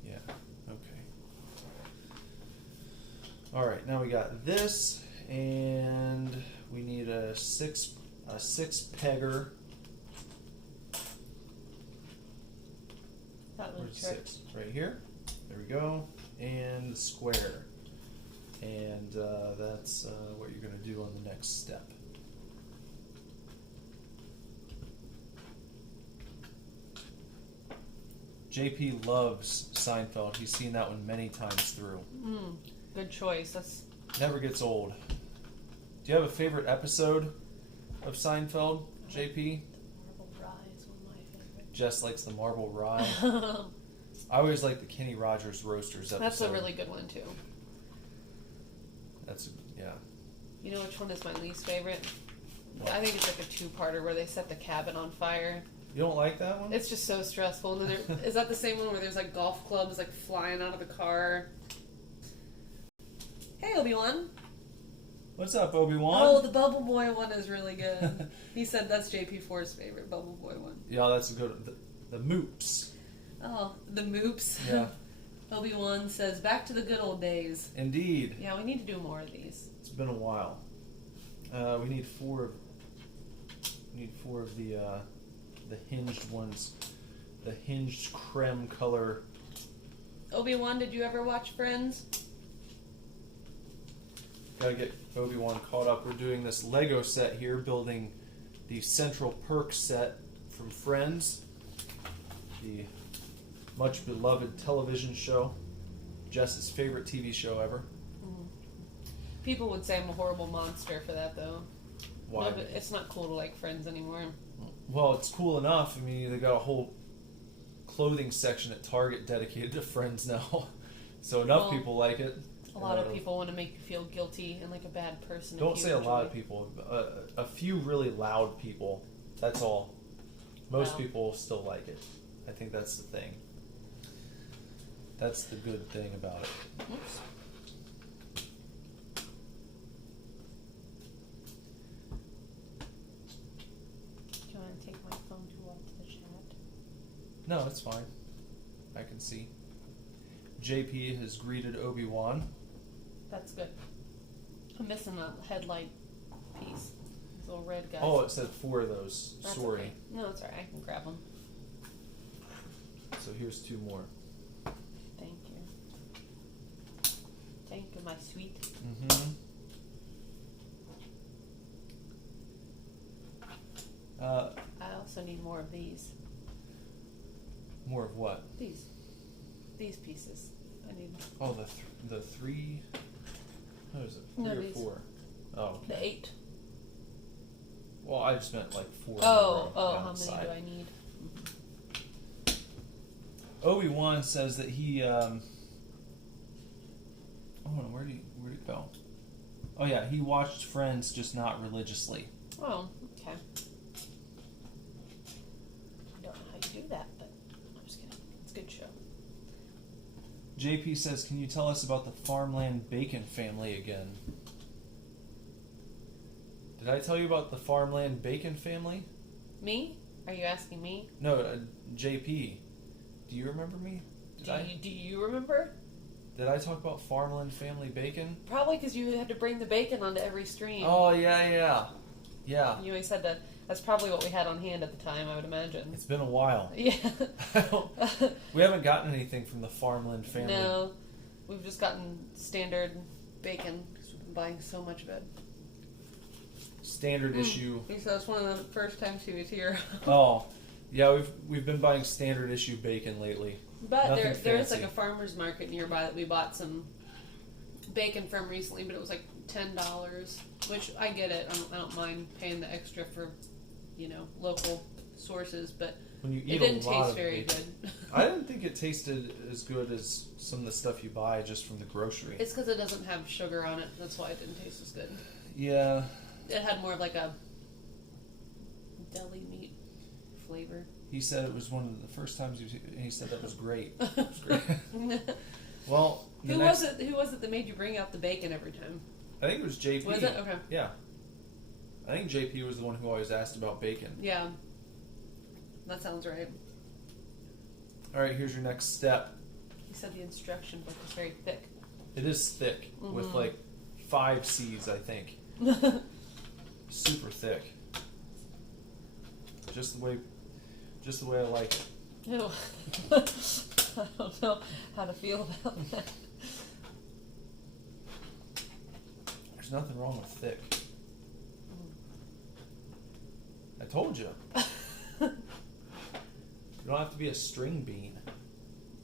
Yeah. Okay. All right. Now we got this, and we need a six pegger. That was Where's 6? Right here. There we go. And the square. And that's what you're going to do on the next step. JP loves Seinfeld. He's seen that one many times through. Good choice. That's Never gets old. Do you have a favorite episode of Seinfeld, JP? Marble Rye is one of my favorites. Jess likes the Marble Rye. I always like the Kenny Rogers Roasters episode. That's a really good one too. Yeah. You know which one is my least favorite? What? I think it's like a two-parter where they set the cabin on fire. You don't like that one? It's just so stressful. And then is that the same one where there's like golf clubs like flying out of the car? Hey, Obi-Wan. What's up, Obi-Wan? Oh, the Bubble Boy one is really good. He said that's JP4's favorite Bubble Boy one. Yeah, that's a good. The Moops. Oh, the Moops. Yeah. Obi-Wan says, back to the good old days. Indeed. Yeah, we need to do more of these. It's been a while. We need four of the hinged ones. The hinged creme color. Obi-Wan, did you ever watch Friends? Gotta get Obi-Wan caught up. We're doing this Lego set here, building the Central Perk set from Friends. The much beloved television show. Jess's favorite TV show ever. People would say I'm a horrible monster for that, though. Why? No, but it's not cool to like Friends anymore. Well, it's cool enough. I mean, they got a whole clothing section at Target dedicated to Friends now. So enough people like it. A lot of people want to make you feel guilty and like a bad person. Don't say a lot of people. A few really loud people. That's all. Most people still like it. I think that's the thing. That's the good thing about it. Oops. Do you want to take my phone to walk to the chat? No, it's fine. I can see. JP has greeted Obi-Wan. That's good. I'm missing a headlight piece. These little red guys. Oh, it said 4 of those. That's Sorry. okay. No, it's alright. I can grab them. So here's 2 more. Thank you. Thank you, my sweet. Mm-hmm. I also need more of these. More of what? These pieces. I need. Oh, the 3. What is it? 3 No, or these. 4? Oh, okay. The 8. Well, I just meant like 4. Oh, down how the many side. do I need? Obi-Wan says that he. Oh, where'd he go? Oh yeah, he watched Friends, just not religiously. Oh, okay. I don't know how you do that, but I'm just kidding. It's a good show. JP says, "Can you tell us about the Farmland Bacon family again?" Did I tell you about the Farmland Bacon family? Me? Are you asking me? No, JP. Do you remember me? Do you remember? Did I talk about Farmland Family Bacon? Probably because you had to bring the bacon onto every stream. Oh, yeah. Yeah. You always said that. That's probably what we had on hand at the time, I would imagine. It's been a while. Yeah. We haven't gotten anything from the Farmland family. No. We've just gotten standard bacon because we've been buying so much of it. Standard issue. So it's one of the first times he was here. Oh, yeah, we've been buying standard issue bacon lately. But Nothing there is fancy. like a farmer's market nearby that we bought some bacon from recently, but it was like $10, which I get it. I don't mind paying the extra for, local sources, but When you it eat didn't a lot taste of very bacon. good. I didn't think it tasted as good as some of the stuff you buy just from the grocery. It's because it doesn't have sugar on it. That's why it didn't taste as good. Yeah. It had more of like a deli meat flavor. He said it was one of the first times he said that was great. It was great. Well, Who was it that made you bring out the bacon every time? I think it was JP. Was it? Okay. Yeah. I think JP was the one who always asked about bacon. Yeah. That sounds right. All right, here's your next step. He said the instruction book is very thick. It is thick with like 5 C's, I think. Super thick. Just the way I like it. Ew. I don't know how to feel about that. There's nothing wrong with thick. I told you. You don't have to be a string bean.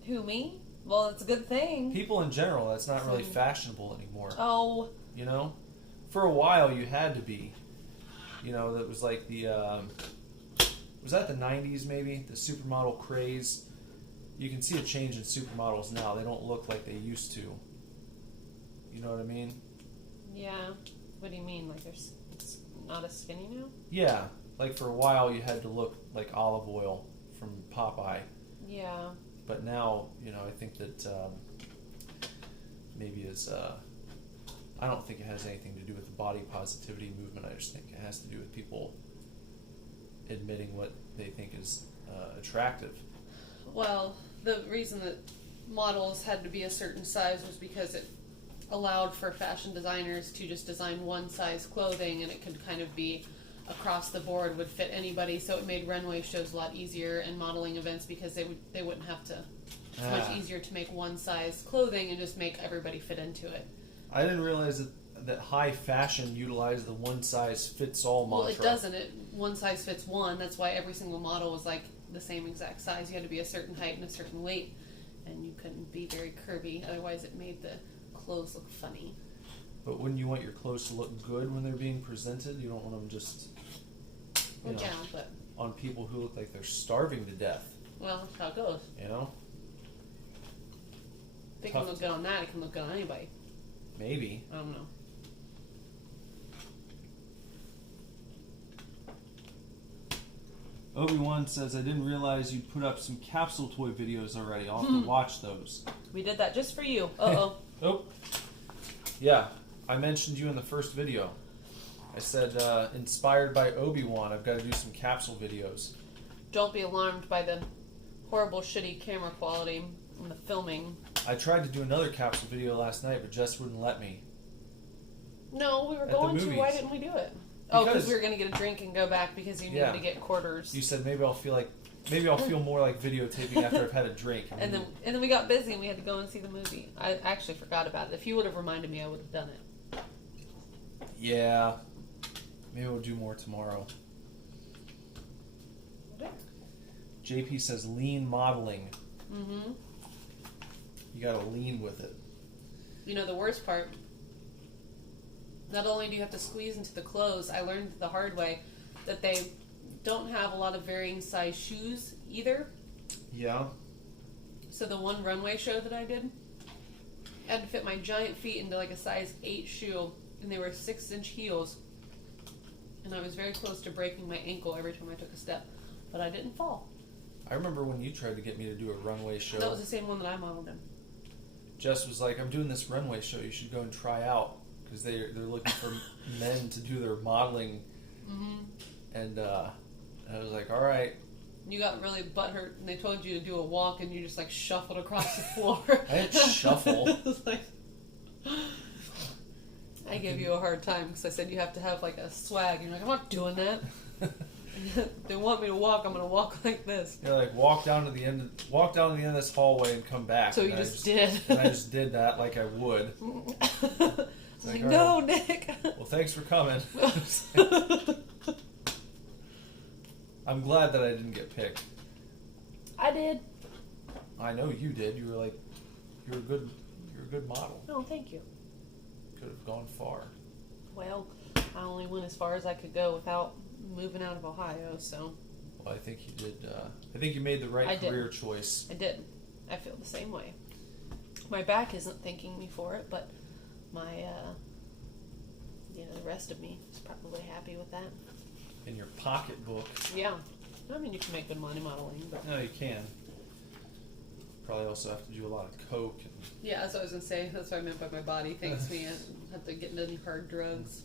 Who, me? Well, it's a good thing. People in general, that's not really fashionable anymore. Oh. You know? For a while, you had to be. You know, that was like the... was that the 90s, maybe? The supermodel craze? You can see a change in supermodels now. They don't look like they used to. You know what I mean? Yeah. What do you mean? Like, it's not as skinny now? Yeah. Like, for a while, you had to look like olive oil from Popeye. Yeah. But now, you know, I think that maybe it's... I don't think it has anything to do with the body positivity movement. I just think it has to do with people admitting what they think is attractive. Well, the reason that models had to be a certain size was because it allowed for fashion designers to just design one size clothing, and it could kind of be across the board, would fit anybody. So it made runway shows a lot easier and modeling events because they wouldn't have to. It's much easier to make one size clothing and just make everybody fit into it. I didn't realize that high fashion utilized the one size fits all mantra. Well, it doesn't. One size fits one. That's why every single model was like the same exact size. You had to be a certain height and a certain weight, and you couldn't be very curvy. Otherwise, it made the clothes look funny. But wouldn't you want your clothes to look good when they're being presented? You don't want them just, you know, but on people who look like they're starving to death. Well, that's how it goes. You know? If it can look good on that, it can look good on anybody. Maybe. I don't know. Obi-Wan says, I didn't realize you'd put up some capsule toy videos already. I'll have to watch those. We did that just for you. Uh-oh. Oh. Yeah, I mentioned you in the first video. I said, inspired by Obi-Wan, I've got to do some capsule videos. Don't be alarmed by the horrible, shitty camera quality and the filming. I tried to do another capsule video last night, but Jess wouldn't let me. No, we were going to. Why didn't we do it? Because we were going to get a drink and go back because you needed to get quarters. You said maybe I'll feel more like videotaping after I've had a drink. And then we got busy and we had to go and see the movie. I actually forgot about it. If you would have reminded me, I would have done it. Yeah. Maybe we'll do more tomorrow. Whatever. JP says lean modeling. Mm-hmm. You gotta lean with it. You know the worst part? Not only do you have to squeeze into the clothes, I learned the hard way that they don't have a lot of varying size shoes either. Yeah. So the one runway show that I did, I had to fit my giant feet into like a size 8 shoe, and they were 6-inch heels. And I was very close to breaking my ankle every time I took a step, but I didn't fall. I remember when you tried to get me to do a runway show. That was the same one that I modeled in. Jess was like, I'm doing this runway show, you should go and try out. Because they're looking for men to do their modeling. Mm-hmm. And I was like, all right. You got really butthurt, and they told you to do a walk, and you just like shuffled across the floor. I didn't shuffle. I gave you a hard time because I said you have to have like a swag. And you're like, I'm not doing that. They want me to walk. I'm going to walk like this. You're like, walk down to the end of this hallway and come back. So you just did. And I just did that like I would. Like, no, Nick. Well, thanks for coming. I'm glad that I didn't get picked. I did. I know you did. You were like, you're a good model. No, thank you. Could have gone far. Well, I only went as far as I could go without moving out of Ohio, so. Well, I think you did. I think you made the right career choice. I did. I feel the same way. My back isn't thanking me for it, but my, the rest of me is probably happy with that. In your pocketbook. Yeah. I mean, you can make good money modeling, but. No, you can. Probably also have to do a lot of coke. And... Yeah, that's what I was going to say. That's what I meant by my body thanks me. I didn't have to get into any hard drugs.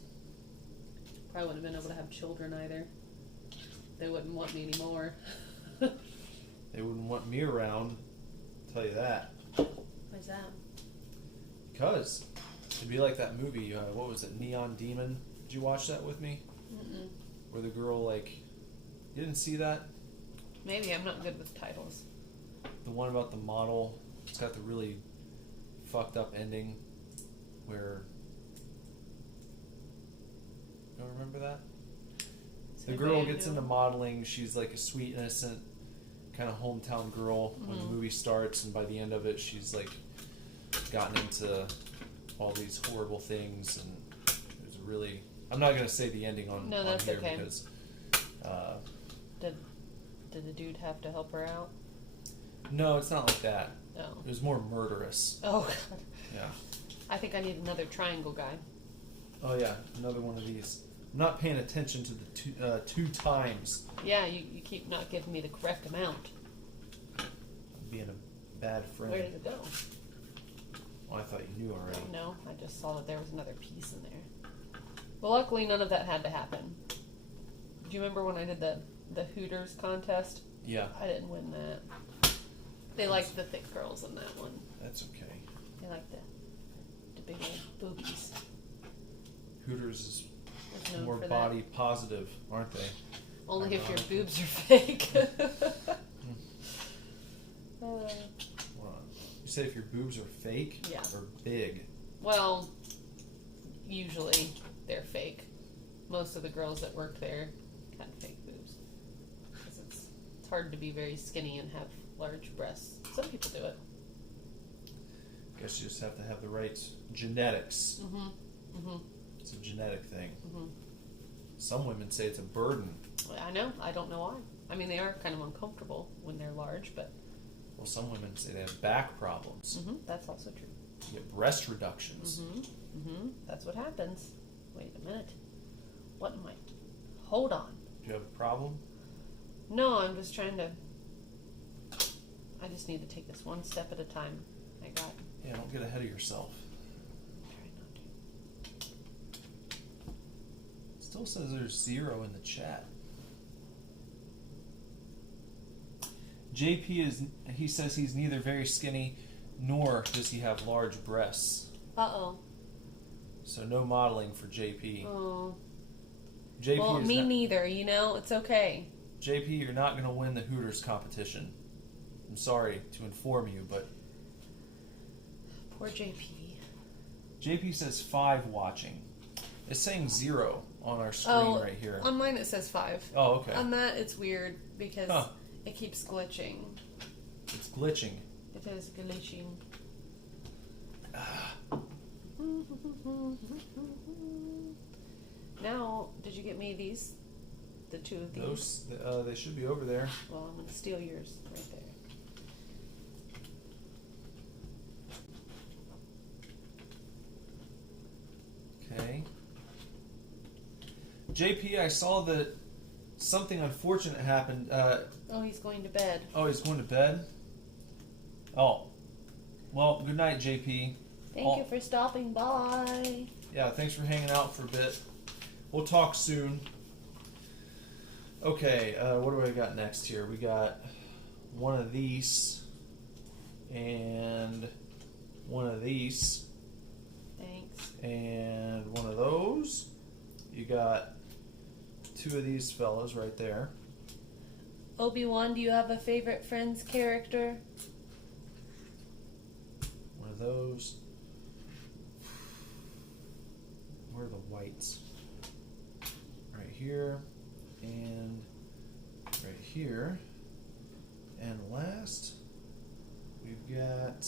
Probably wouldn't have been able to have children either. They wouldn't want me anymore. They wouldn't want me around, I'll tell you that. Why's that? Because it'd be like that movie, what was it, Neon Demon? Did you watch that with me? Mm-mm. Where the girl, like, you didn't see that? Maybe, I'm not good with titles. The one about the model, it's got the really fucked up ending where... You don't remember that? The girl gets into modeling, she's like a sweet, innocent kind of hometown girl when the movie starts, and by the end of it, she's like gotten into all these horrible things, and it's really. I'm not gonna say the ending on, No, on that's here okay. because. Did the dude have to help her out? No, it's not like that. No. It was more murderous. Oh God. Yeah. I think I need another triangle guy. Oh yeah, another one of these. I'm not paying attention to the two times. Yeah, you keep not giving me the correct amount. I'm being a bad friend. Where did it go? Well, I thought you knew already. No, I just saw that there was another piece in there. Well, luckily none of that had to happen. Do you remember when I did the Hooters contest? Yeah. I didn't win that. They liked the thick girls in that one. That's okay. They liked the big old boobies. Hooters is Was known more for body that. positive, aren't they? Only if your Ironically. boobs are fake. Hold on. You said if your boobs are fake Yeah. or big. Well, usually they're fake. Most of the girls that worked there had fake boobs. 'Cause it's hard to be very skinny and have large breasts. Some people do it. Guess you just have to have the right genetics. Mm-hmm. It's a genetic thing. Mm-hmm. Some women say it's a burden. I know. I don't know why. I mean, they are kind of uncomfortable when they're large, but Well, some women say they have back problems. that's also true. You get breast reductions. That's what happens. Wait a minute. What am I? Hold on. Do you have a problem? No, I'm just trying to. I just need to take this one step at a time. I got. Yeah, don't get ahead of yourself. Try not to. Still says there's 0 in the chat. JP he says he's neither very skinny nor does he have large breasts. Uh-oh. So no modeling for JP. Oh. JP Well, is me not, neither, you know? It's okay. JP, you're not going to win the Hooters competition. I'm sorry to inform you, but Poor JP. JP says 5 watching. It's saying 0 on our screen right here. On mine it says 5. Oh, okay. On that it's weird because Huh. it keeps glitching. It's glitching. It is glitching. Now, did you get me these? The 2 of these? Those, they should be over there. Well, I'm going to steal yours right there. Okay. JP, I saw that something unfortunate happened. Oh, he's going to bed. Oh, he's going to bed? Oh. Well, good night, JP. Thank you for stopping by. Yeah, thanks for hanging out for a bit. We'll talk soon. Okay, what do I got next here? We got one of these and one of these Thanks. and one of those. You got 2 of these fellas right there. Obi-Wan, do you have a favorite Friends character? One of those. Where are the whites? Right here and right here. And last, we've got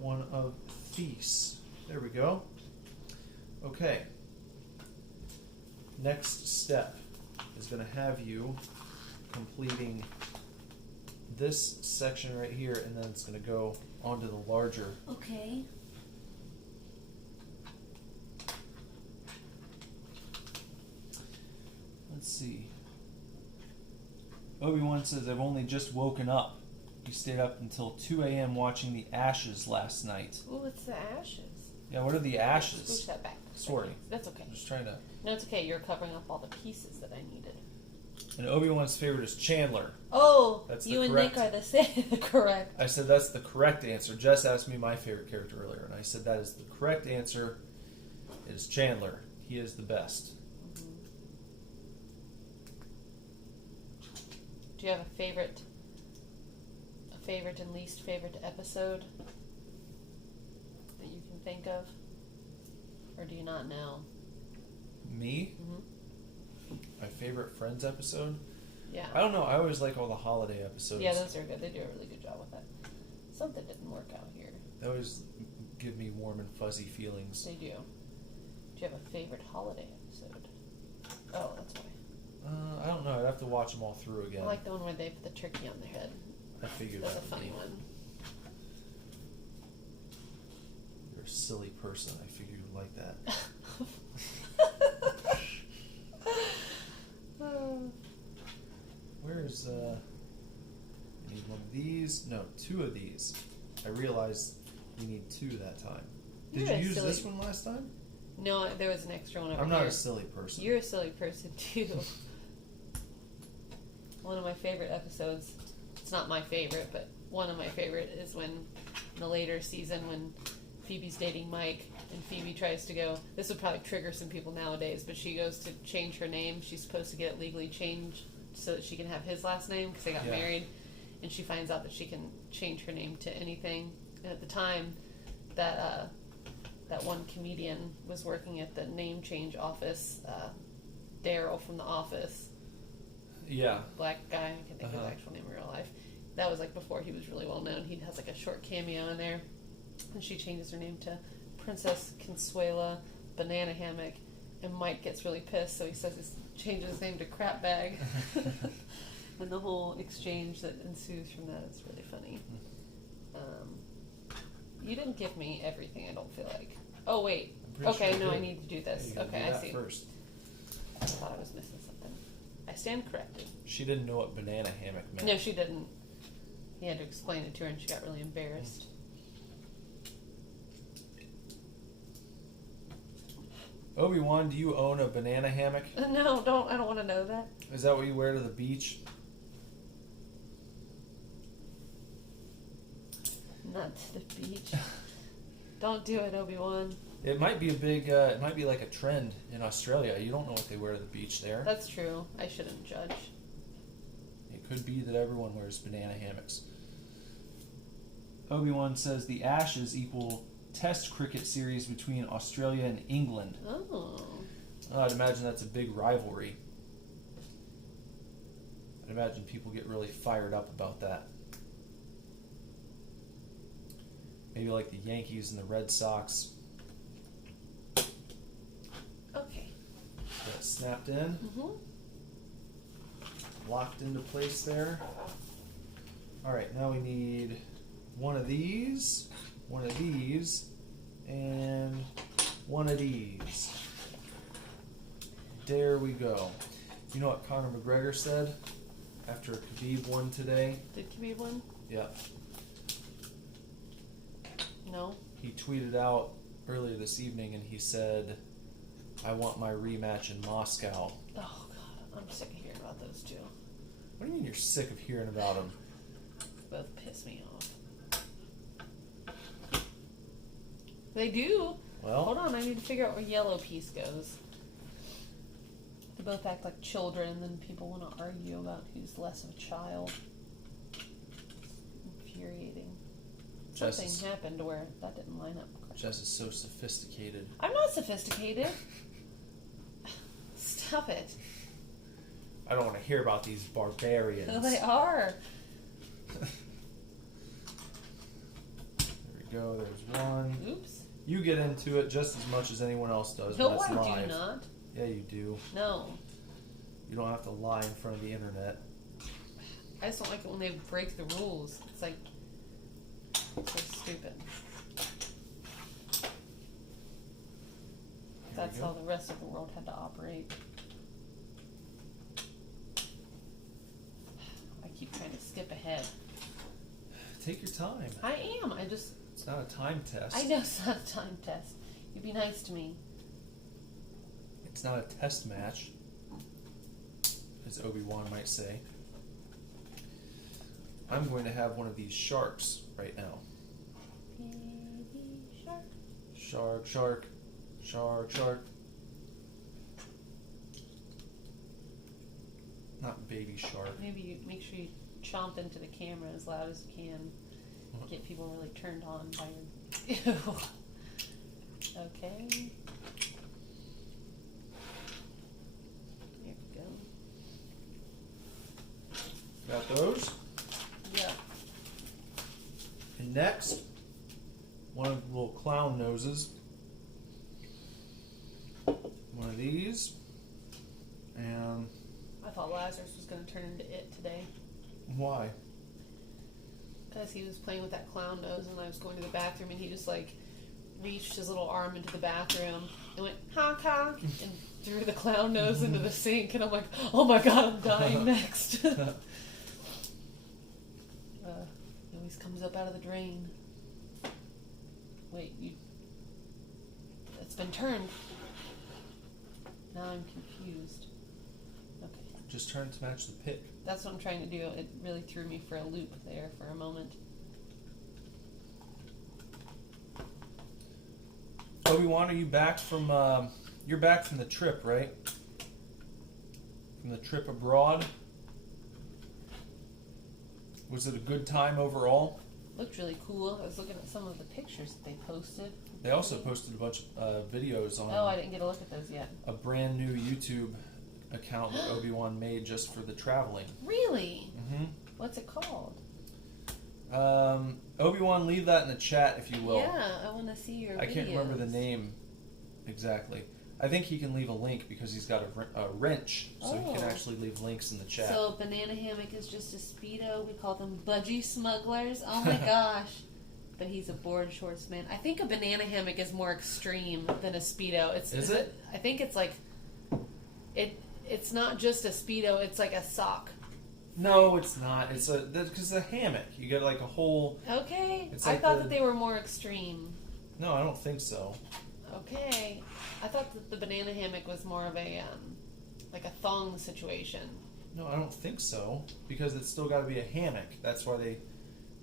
one of these. There we go. Okay. Next step is going to have you completing this section right here, and then it's going to go onto the larger. Okay. Let's see. Obi-Wan says, I've only just woken up. He stayed up until 2 a.m. watching the Ashes last night. Ooh, it's the ashes. Yeah, what are the Scooch Ashes? that back. Sorry. That's okay. I'm just trying to... No, it's okay. You're covering up all the pieces that I needed. And Obi-Wan's favorite is Chandler. Oh, That's the you and correct- Nick are the same. Correct. I said that's the correct answer. Jess asked me my favorite character earlier, and I said that is the correct answer. It is Chandler. He is the best. Do you have a favorite and least favorite episode that you can think of? Or do you not know? Me? Mm-hmm. My favorite Friends episode? Yeah. I don't know. I always like all the holiday episodes. Yeah, those are good. They do a really good job with that. Something didn't work out here. They always give me warm and fuzzy feelings. They do. Do you have a favorite holiday episode? Oh, that's why. I don't know. I'd have to watch them all through again. I like the one where they put the turkey on their head. I figured That's that a would funny be. one. You're a silly person. I figured you'd like that. Where's I need one of these. No, 2 of these. I realized you need 2 that time. Did You're you a use silly- this one last time? No, there was an extra one over I'm here. not a silly person. You're a silly person too. One of my favorite episodes, it's not my favorite, but one of my favorite is when, in the later season, when Phoebe's dating Mike and Phoebe tries to go, this would probably trigger some people nowadays, but she goes to change her name. She's supposed to get it legally changed so that she can have his last name because they got married, and she finds out that she can change her name to anything. And at the time, that one comedian was working at the name change office, Daryl from The Office. Yeah. Black guy, I can't think of his actual name in real life. That was like before he was really well known. He has like a short cameo in there. And she changes her name to Princess Consuela Banana Hammock. And Mike gets really pissed, so he says he changes his name to Crap Bag. And the whole exchange that ensues from that is really funny. You didn't give me everything, I don't feel like. Oh, wait. Okay, sure no, I did. need to do this. Yeah, you Okay, do I that see. first. I thought I was missing something. I stand corrected. She didn't know what banana hammock meant. No, she didn't. He had to explain it to her, and she got really embarrassed. Obi-Wan, do you own a banana hammock? No, don't. I don't want to know that. Is that what you wear to the beach? Not to the beach. Don't do it, Obi-Wan. It might be a big, it might be like a trend in Australia. You don't know what they wear to the beach there. That's true. I shouldn't judge. It could be that everyone wears banana hammocks. Obi-Wan says the Ashes equal Test cricket series between Australia and England. Oh. I'd imagine that's a big rivalry. I'd imagine people get really fired up about that. Maybe like the Yankees and the Red Sox. Okay. Got it snapped in. Mm-hmm. Locked into place there. Alright, now we need one of these, and one of these. There we go. You know what Conor McGregor said after Khabib won today? Did Khabib win? Yeah. No. He tweeted out earlier this evening and he said, I want my rematch in Moscow. Oh, God. I'm sick of hearing about those two. What do you mean you're sick of hearing about him? Both piss me off. They do. Well, Hold on, I need to figure out where yellow piece goes. They both act like children, and then people want to argue about who's less of a child. It's infuriating. Something happened where that didn't line up. Jess is so sophisticated. I'm not sophisticated. Stop it. I don't want to hear about these barbarians. No, they are. There we go, there's one. Oops. You get into it just as much as anyone else does No, when it's I live. do not. Yeah, you do. No. You don't have to lie in front of the internet. I just don't like it when they break the rules. It's like, it's so stupid. That's how the rest of the world had to operate. I keep trying to skip ahead. Take your time. I am. I just. It's not a time test. I know it's not a time test. You'd be nice to me. It's not a test match, as Obi-Wan might say. I'm going to have one of these sharks right now. Baby shark. Shark, shark, shark, shark. Not baby shark. Maybe you make sure you chomp into the camera as loud as you can. Get people really turned on by your. Ew. Okay. There we go. Got those. Yep. And next, one of the little clown noses. One of these. And I thought Lazarus was going to turn into it today. why? Because he was playing with that clown nose, and I was going to the bathroom, and he just like reached his little arm into the bathroom and went honk honk and threw the clown nose into the sink, and I'm like, oh my god, I'm dying next. He always comes up out of the drain. Wait, it's been turned. Now I'm confused. Okay. Just turn to match the pick. That's what I'm trying to do. It really threw me for a loop there for a moment. Obi-Wan, are you back from, you're back from the trip, right? From the trip abroad? Was it a good time overall? Looked really cool. I was looking at some of the pictures that they posted. They also posted a bunch of videos on Oh, I didn't get a look at those yet. a brand new YouTube account that Obi-Wan made just for the traveling. Really? Mm-hmm. What's it called? Obi-Wan, leave that in the chat if you will. Yeah, I want to see your I can't remember the videos. name exactly. I think he can leave a link because he's got a wrench, so he can Oh. actually leave links in the chat. So banana hammock is just a Speedo. We call them budgie smugglers. Oh my gosh. But he's a board shorts man. I think a banana hammock is more extreme than a Speedo. Is it? I think it's like it's not just a Speedo, it's like a sock. No, it's not. It's because a hammock. You get like a whole. Okay. It's I like thought the- that they were more extreme. No, I don't think so. Okay. I thought that the banana hammock was more of a like a thong situation. No, I don't think so because it's still got to be a hammock. That's why they.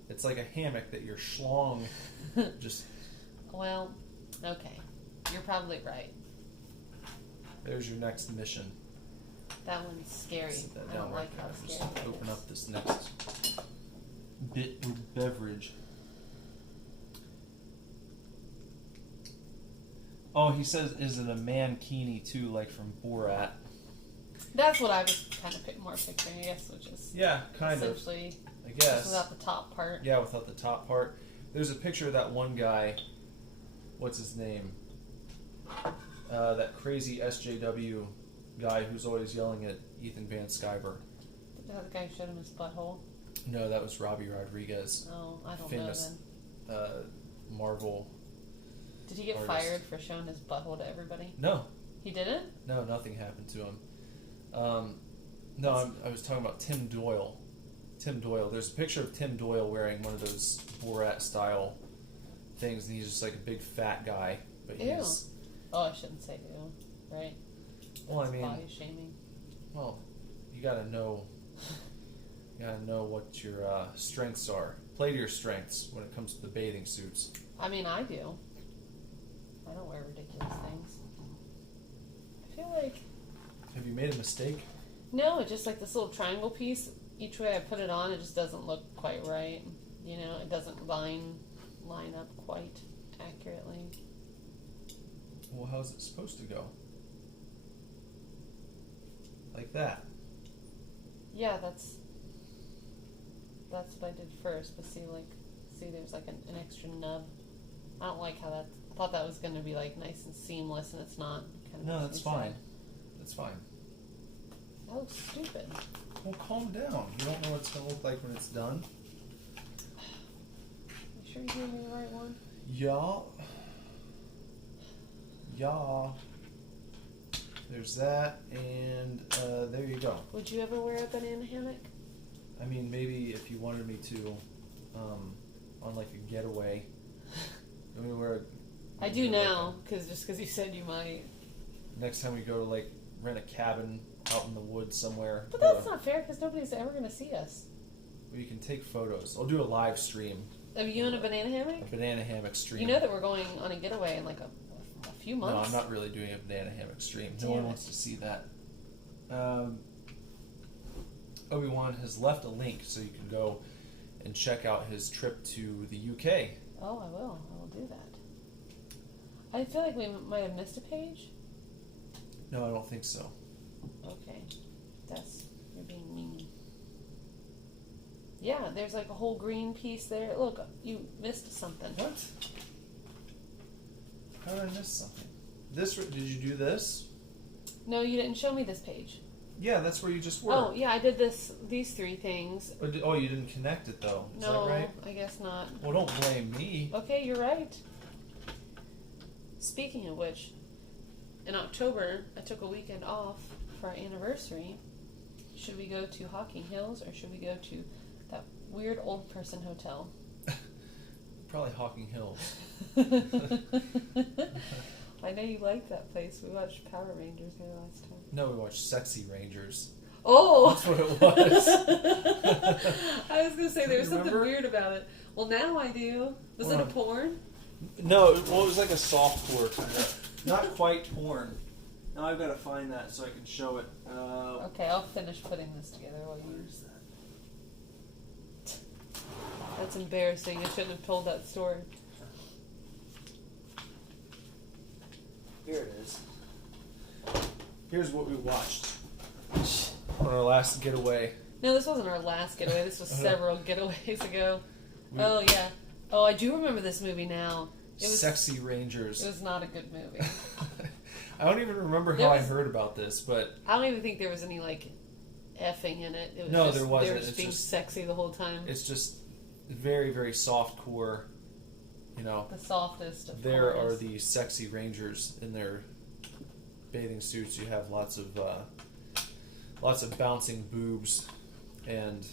It's like a hammock that you're schlong. Just Well, okay. You're probably right. there's your next mission. That one's scary. Sit that I down don't right like how there. scary Just it open is. up this next bit of beverage. Oh, he says, is it a mankini too, like from Borat? That's what I was kind of more picturing, I guess, which is Yeah, kind of. essentially I just guess. without the top part. Yeah, without the top part. There's a picture of that one guy. What's his name? That crazy SJW guy who's always yelling at Ethan Van Sciver. The guy showed him his butthole. No, that was Robbie Rodriguez, Oh, I don't famous know Marvel. then. Did he get artist. fired for showing his butthole to everybody? No, He didn't? no, nothing happened to him. No, I was talking about Tim Doyle. Tim Doyle. There's a picture of Tim Doyle wearing one of those Borat style things, and he's just like a big fat guy. But Ew. he's Oh, I shouldn't say ew, right? well, I mean, Body shaming. well, you gotta know. You gotta know what your strengths are. Play to your strengths when it comes to the bathing suits. I mean, I do. I don't wear ridiculous things. I feel like Have you made a mistake? no, it's just like this little triangle piece. Each way I put it on, it just doesn't look quite right. You know, it doesn't line up quite accurately. Well, how's it supposed to go? Like that. Yeah, that's what I did first. But see, there's like an extra nub. I don't like how that. I thought that was going to be like nice and seamless, and it's not. Kind of No, makes that's me sad. fine. That's fine. That looks stupid. Well, calm down. You don't know what it's gonna look like when it's done. You sure you're doing the right one? Yeah. Yeah. There's that, and there you go. Would you ever wear a banana hammock? I mean, maybe if you wanted me to, on like a getaway. I mean, I do now, because you said you might. Next time we go to like rent a cabin out in the woods somewhere. But that's not fair, because nobody's ever going to see us. Well, you can take photos. I'll do a live stream, Are you in a banana a hammock? banana hammock stream. You know that we're going on a getaway in like a few No, months. I'm not really doing a banana hammock stream. No Damn one it. wants to see that. Obi-Wan has left a link so you can go and check out his trip to the UK. Oh, I will. I will do that. I feel like we might have missed a page. No, I don't think so. Okay. You're being mean. Yeah, there's like a whole green piece there. Look, you missed something. What? How did I miss something? Did you do this? No, you didn't show me this page. Yeah, that's where you just were. Oh, yeah, I did these 3 things. Oh, you didn't connect it though. Is No, that right? I guess not. Well, don't blame me. Okay, you're right. Speaking of which, in October, I took a weekend off for our anniversary. Should we go to Hocking Hills or should we go to that weird old person hotel? Probably Hocking Hills. I know you like that place. We watched Power Rangers there last time. No, we watched Sexy Rangers. Oh! That's what it was. I was going to say there was something Remember? weird about it. Well, now I do. Was it a porn? No, well, it was like a soft core kind of. Not quite porn. Now I've got to find that so I can show it. Okay, I'll finish putting this together while you... Where's that? That's embarrassing. I shouldn't have told that story. Here it is. Here's what we watched on our last getaway. No, this wasn't our last getaway. This was several getaways ago. Oh, yeah. Oh, I do remember this movie now. It was Sexy Rangers. It was not a good movie. I don't even remember how I heard about this, but I don't even think there was any like effing in it. It was no, just, there wasn't. They were just being sexy the whole time. It's just very, very soft core. You know, the softest of there cores. are the sexy rangers in their bathing suits. You have lots of bouncing boobs, and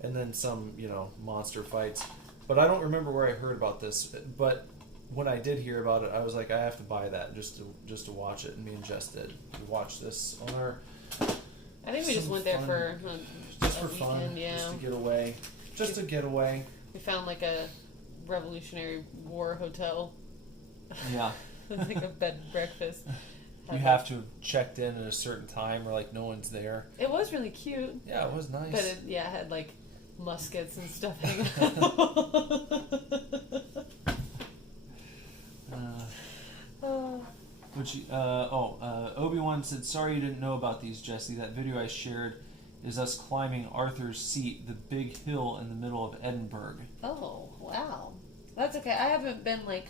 then some, you know, monster fights. But I don't remember where I heard about this. But when I did hear about it, I was like, I have to buy that just to watch it. And me and Jess did. We watched this on our. I think we just went there for just a for fun, weekend, yeah. just to get away, just to get away. We found like a Revolutionary War hotel. Yeah. Like a bed and breakfast. You have to have checked in at a certain time, or like no one's there. It was really cute. Yeah, it was nice. But it had like muskets and stuff hanging out. Obi-Wan said, "Sorry you didn't know about these, Jesse. That video I shared is us climbing Arthur's Seat, the big hill in the middle of Edinburgh." Oh, wow. That's okay. I haven't been like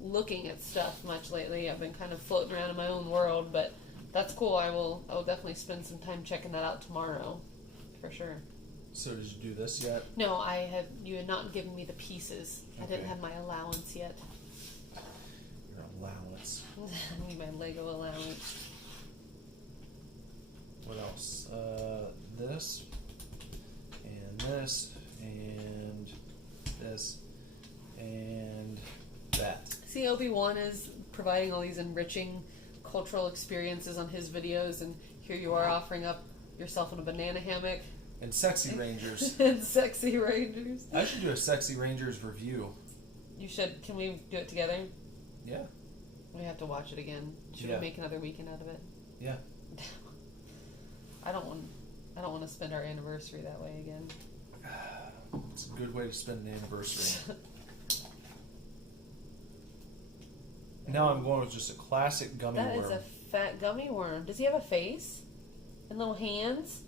looking at stuff much lately. I've been kind of floating around in my own world, but that's cool. I will definitely spend some time checking that out tomorrow, for sure. So did you do this yet? No, you had not given me the pieces. Okay. I didn't have my allowance yet. Your allowance. I need my Lego allowance. What else? This, and this, and this, and that. See, Obi-Wan is providing all these enriching cultural experiences on his videos, and here you are offering up yourself in a banana hammock. And Sexy Rangers. And Sexy Rangers. I should do a Sexy Rangers review. You should. Can we do it together? Yeah. We have to watch it again. Should we make another weekend out of it? Yeah. I don't want to spend our anniversary that way again. It's a good way to spend an anniversary. Now I'm going with just a classic gummy worm. That is a fat gummy worm. Does he have a face? And little hands?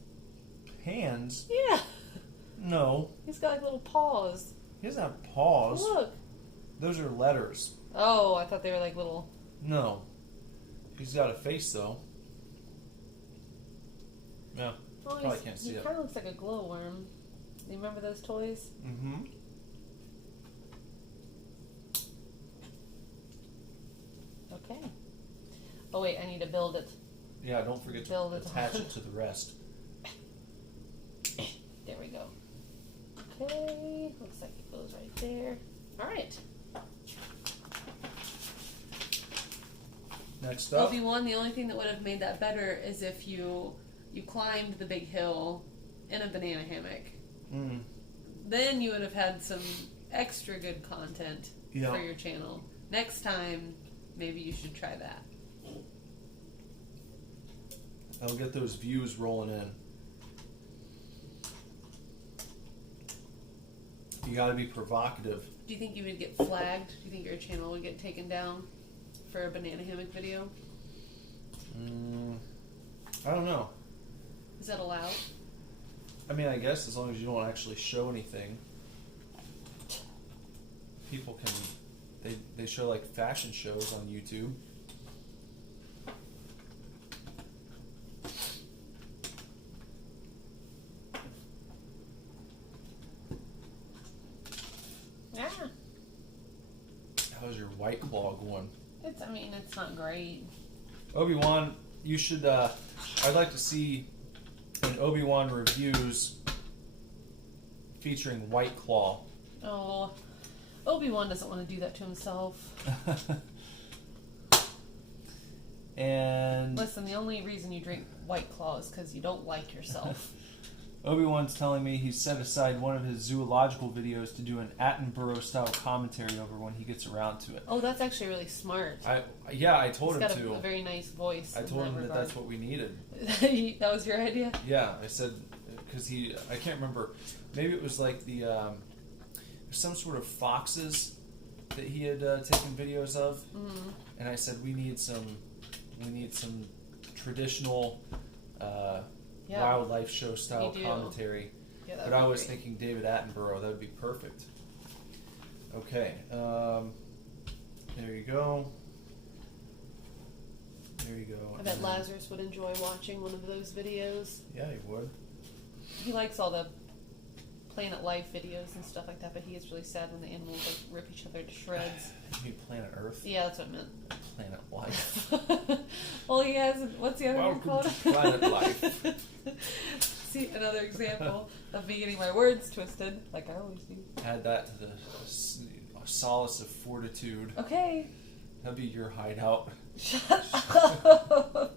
Hands? Yeah. No. He's got like little paws. He doesn't have paws. Look. Those are letters. Oh, I thought they were like little... No. He's got a face, though. Yeah. Oh, Probably can't see he it. kind of looks like a glowworm. You remember those toys? Mm-hmm. Okay. Oh, wait, I need to build it. Yeah, don't forget to attach it to the rest. There we go. Okay, looks like it goes right there. All right. Next up. Obi-Wan, the only thing that would have made that better is if you climbed the big hill in a banana hammock. Mm. Then you would have had some extra good content for your channel. Next time, maybe you should try that. I'll get those views rolling in. You gotta be provocative. Do you think you would get flagged? Do you think your channel would get taken down for a banana hammock video? I don't know. Is that allowed? I mean, I guess as long as you don't actually show anything, people can. They show like fashion shows on YouTube. Yeah. How's your White Claw going? It's not great. Obi-Wan, you should. I'd like to see an Obi-Wan reviews featuring White Claw. Oh, Obi-Wan doesn't want to do that to himself. And Listen, the only reason you drink White Claw is because you don't like yourself. Obi-Wan's telling me he's set aside one of his zoological videos to do an Attenborough-style commentary over when he gets around to it. Oh, that's actually really smart. I told He's him got to. A very nice voice. I told him that that's what we needed. That was your idea? Yeah, I said, because I can't remember, maybe it was like some sort of foxes that he had taken videos of, and I said we need some traditional wildlife show style commentary. Yeah, but I was thinking David Attenborough, that would be perfect. Okay, there you go. There you go. I bet Lazarus would enjoy watching one of those videos. Yeah, he would. He likes all the Planet Life videos and stuff like that, but he gets really sad when the animals like rip each other to shreds. You mean Planet Earth? Yeah, that's what I meant. Planet Life. Well, he has. What's the other one called? Welcome to Planet Life. See, another example of me getting my words twisted, like I always do. Add that to the solace of fortitude. Okay. That'd be your hideout. Shut up.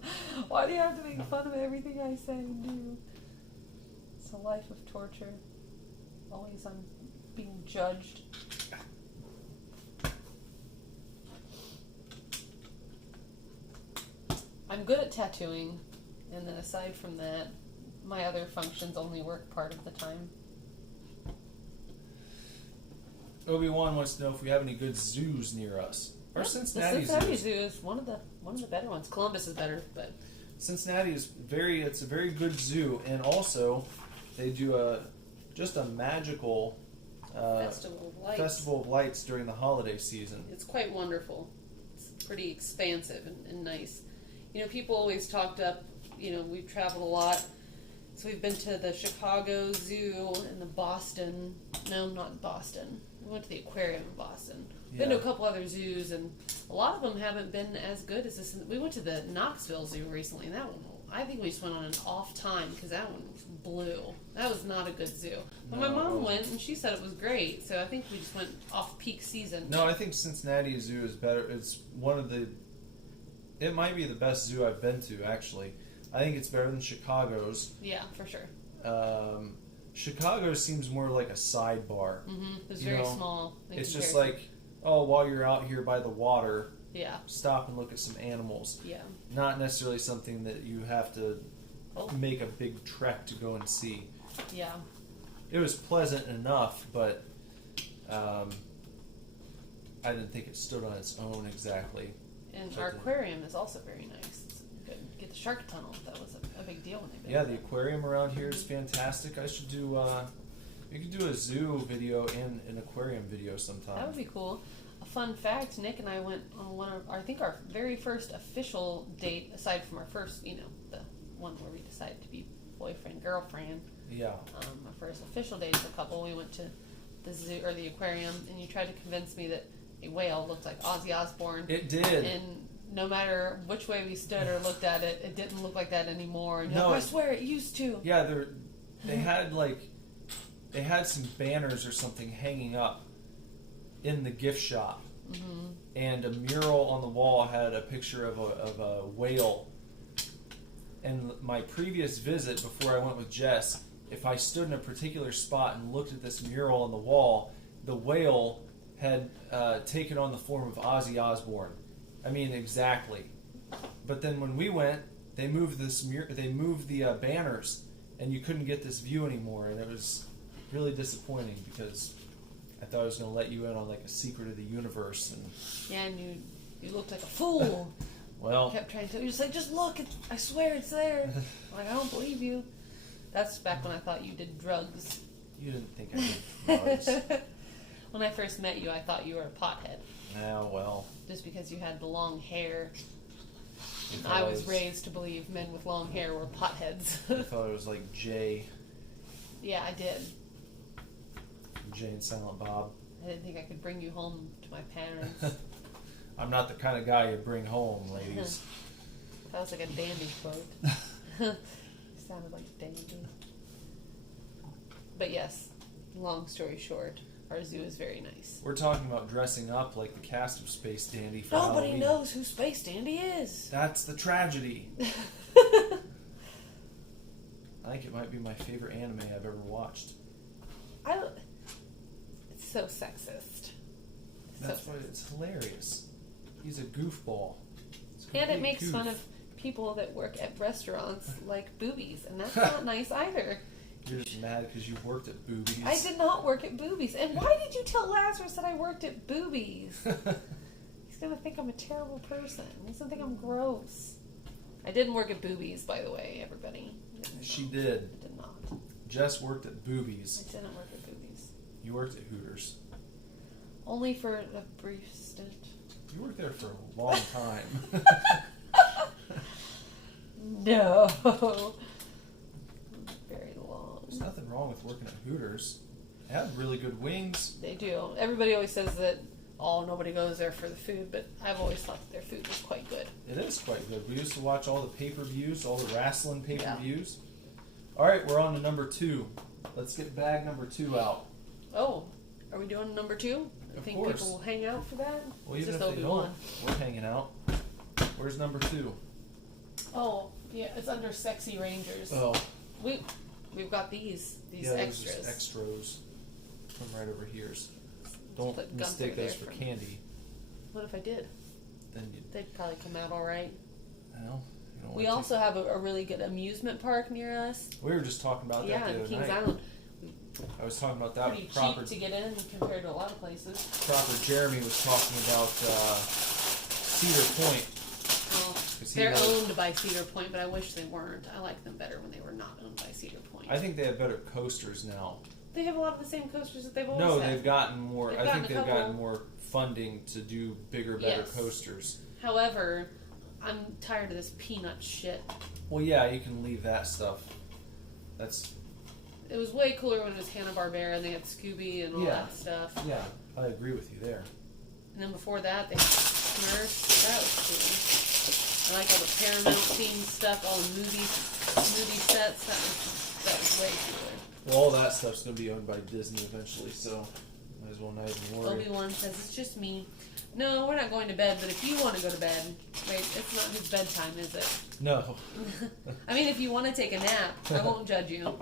Why do you have to make fun of everything I say and do? It's a life of torture. Always I'm being judged. I'm good at tattooing, and then aside from that, my other functions only work part of the time. Obi-Wan wants to know if we have any good zoos near us. Or Cincinnati The Cincinnati zoos. Zoo is one of the better ones. Columbus is better, but Cincinnati is it's a very good zoo, and also they do just a magical festival of lights during the holiday season. It's quite wonderful. It's pretty expansive and nice. You know, people always talked up, we've traveled a lot. So we've been to the Chicago Zoo and the Boston. No, not Boston. We went to the aquarium in Boston. Been to a couple other zoos, and a lot of them haven't been as good as this. We went to the Knoxville Zoo recently, and that one, I think we just went on an off time because that one blew. That was not a good zoo. But my mom went, and she said it was great, so I think we just went off peak season. No, I think Cincinnati Zoo is better. It's it might be the best zoo I've been to, actually. I think it's better than Chicago's. Yeah, for sure. Chicago seems more like a sidebar. Mm-hmm. It was very small. It's just like, while you're out here by the water, stop and look at some animals. Yeah. Not necessarily something that you have to make a big trek to go and see. Yeah. It was pleasant enough, but I didn't think it stood on its own exactly. And our aquarium is also very nice. It's good. Get the shark tunnel. That was a big deal when they built it. The aquarium around here is fantastic. I should do. You could do a zoo video and an aquarium video sometime. That would be cool. A fun fact: Nick and I went on our very first official date, aside from our first, the one where we decided to be boyfriend girlfriend. Yeah. Our first official date as a couple, we went to the zoo or the aquarium, and you tried to convince me that a whale looked like Ozzy Osbourne. It did. And no matter which way we stood or looked at it, it didn't look like that anymore. And I swear it used to. Yeah, they had some banners or something hanging up in the gift shop, and a mural on the wall had a picture of a whale. And my previous visit, before I went with Jess, if I stood in a particular spot and looked at this mural on the wall, the whale had taken on the form of Ozzy Osbourne. I mean, exactly. But then when we went, they moved the banners, and you couldn't get this view anymore, and it was really disappointing because I thought I was going to let you in on like a secret of the universe. And you looked like a fool. Well, kept trying to. You're just like, just look! I swear it's there. I'm like, I don't believe you. That's back when I thought you did drugs. You didn't think I did drugs. When I first met you, I thought you were a pothead. Yeah, well. Just because you had the long hair. If I was raised to believe men with long hair were potheads. I thought it was like Jay. Yeah, I did. Jay and Silent Bob. I didn't think I could bring you home to my parents. I'm not the kind of guy you bring home, ladies. That was like a Dandy quote. Sounded like Dandy. But yes, long story short, our zoo is very nice. We're talking about dressing up like the cast of Space Dandy for Nobody Halloween. knows who Space Dandy is. That's the tragedy. I think it might be my favorite anime I've ever watched. It's so sexist. That's why it's hilarious. He's a goofball. And it makes fun of people that work at restaurants like boobies, and that's not nice either. You're just mad because you worked at Boobies. I did not work at Boobies. And why did you tell Lazarus that I worked at Boobies? He's going to think I'm a terrible person. He's going to think I'm gross. I didn't work at Boobies, by the way, everybody. She did. I did not. Jess worked at Boobies. I didn't work at Boobies. You worked at Hooters. Only for a brief stint. You worked there for a long time. No. Very long. There's nothing wrong with working at Hooters. They have really good wings. They do. Everybody always says that, nobody goes there for the food, but I've always thought that their food was quite good. It is quite good. We used to watch all the pay-per-views, all the wrestling pay-per-views. Yeah. All right, we're on to number 2. Let's get bag number 2 out. Oh, are we doing number 2? I think course. people will hang out for that. Well, even if they don't, we're hanging out. Where's number 2? Oh, yeah, it's under Sexy Rangers. Oh. We've got these extras. Those extras from right over here. Don't mistake those for candy. What if I did? Then they'd probably come out all right. Well, we also have a really good amusement park near us. We were just talking about that the other Kings night. Island. I was talking about that. Pretty cheap to get in compared to a lot of places. Jeremy was talking about Cedar Point. Well, they're owned by Cedar Point, but I wish they weren't. I like them better when they were not owned by Cedar Point. I think they have better coasters now. They have a lot of the same coasters that they've always had. No, they've gotten more. I think they've gotten more funding to do bigger, better coasters. However, I'm tired of this peanut shit. Well, yeah, you can leave that stuff. It was way cooler when it was Hanna-Barbera and they had Scooby and all that stuff. Yeah, I agree with you there. And then before that, they had Smurfs. That was cool. I like all the Paramount themed stuff, all the movie sets. That was way cooler. Well, all that stuff's going to be owned by Disney eventually, so might as well not even worry. Obi-Wan says, it's just me. No, we're not going to bed, but if you want to go to bed, wait, it's not his bedtime, is it? No. I mean, if you want to take a nap, I won't judge you.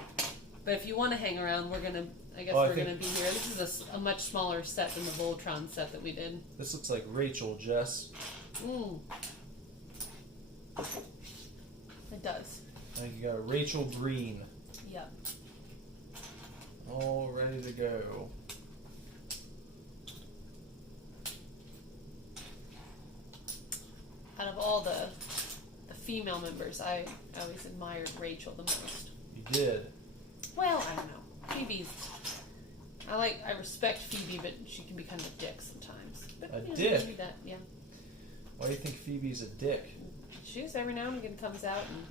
But if you want to hang around, we're going to, we're going to be here. This is a much smaller set than the Voltron set that we did. This looks like Rachel, Jess. It does. I think you got Rachel Green. Yep. All ready to go. Out of all the female members, I always admired Rachel the most. You did? Well, I don't know. Phoebe's... I respect Phoebe, but she can be kind of a dick sometimes. But, a dick? Yeah. Why do you think Phoebe's a dick? She just every now and again comes out and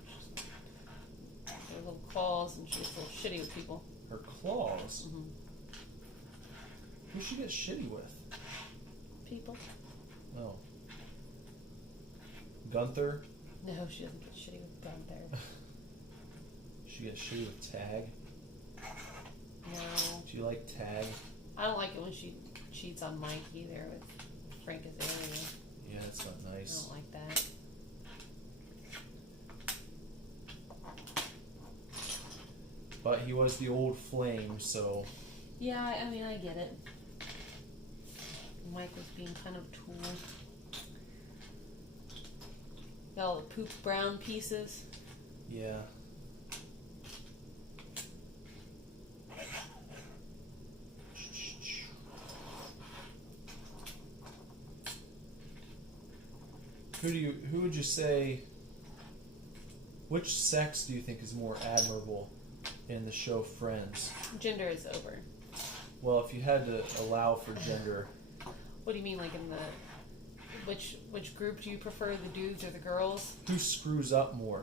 her little claws, and she gets a little shitty with people. Her claws? Mm-hmm. Who she gets shitty with? People. Oh. Gunther? No, she doesn't get shitty with Gunther. She gets shitty with Tag? No. Do you like Tag? I don't like it when she cheats on Mike either with Frank Azaria. Yeah, that's not nice. I don't like that. But he was the old flame, so... Yeah, I mean, I get it. Mike was being kind of a tool. Got all the poop brown pieces. Yeah. Who would you say, which sex do you think is more admirable? in the show Friends. Gender is over. Well, if you had to allow for gender, What do you mean, like in the which group do you prefer, the dudes or the girls? who screws up more?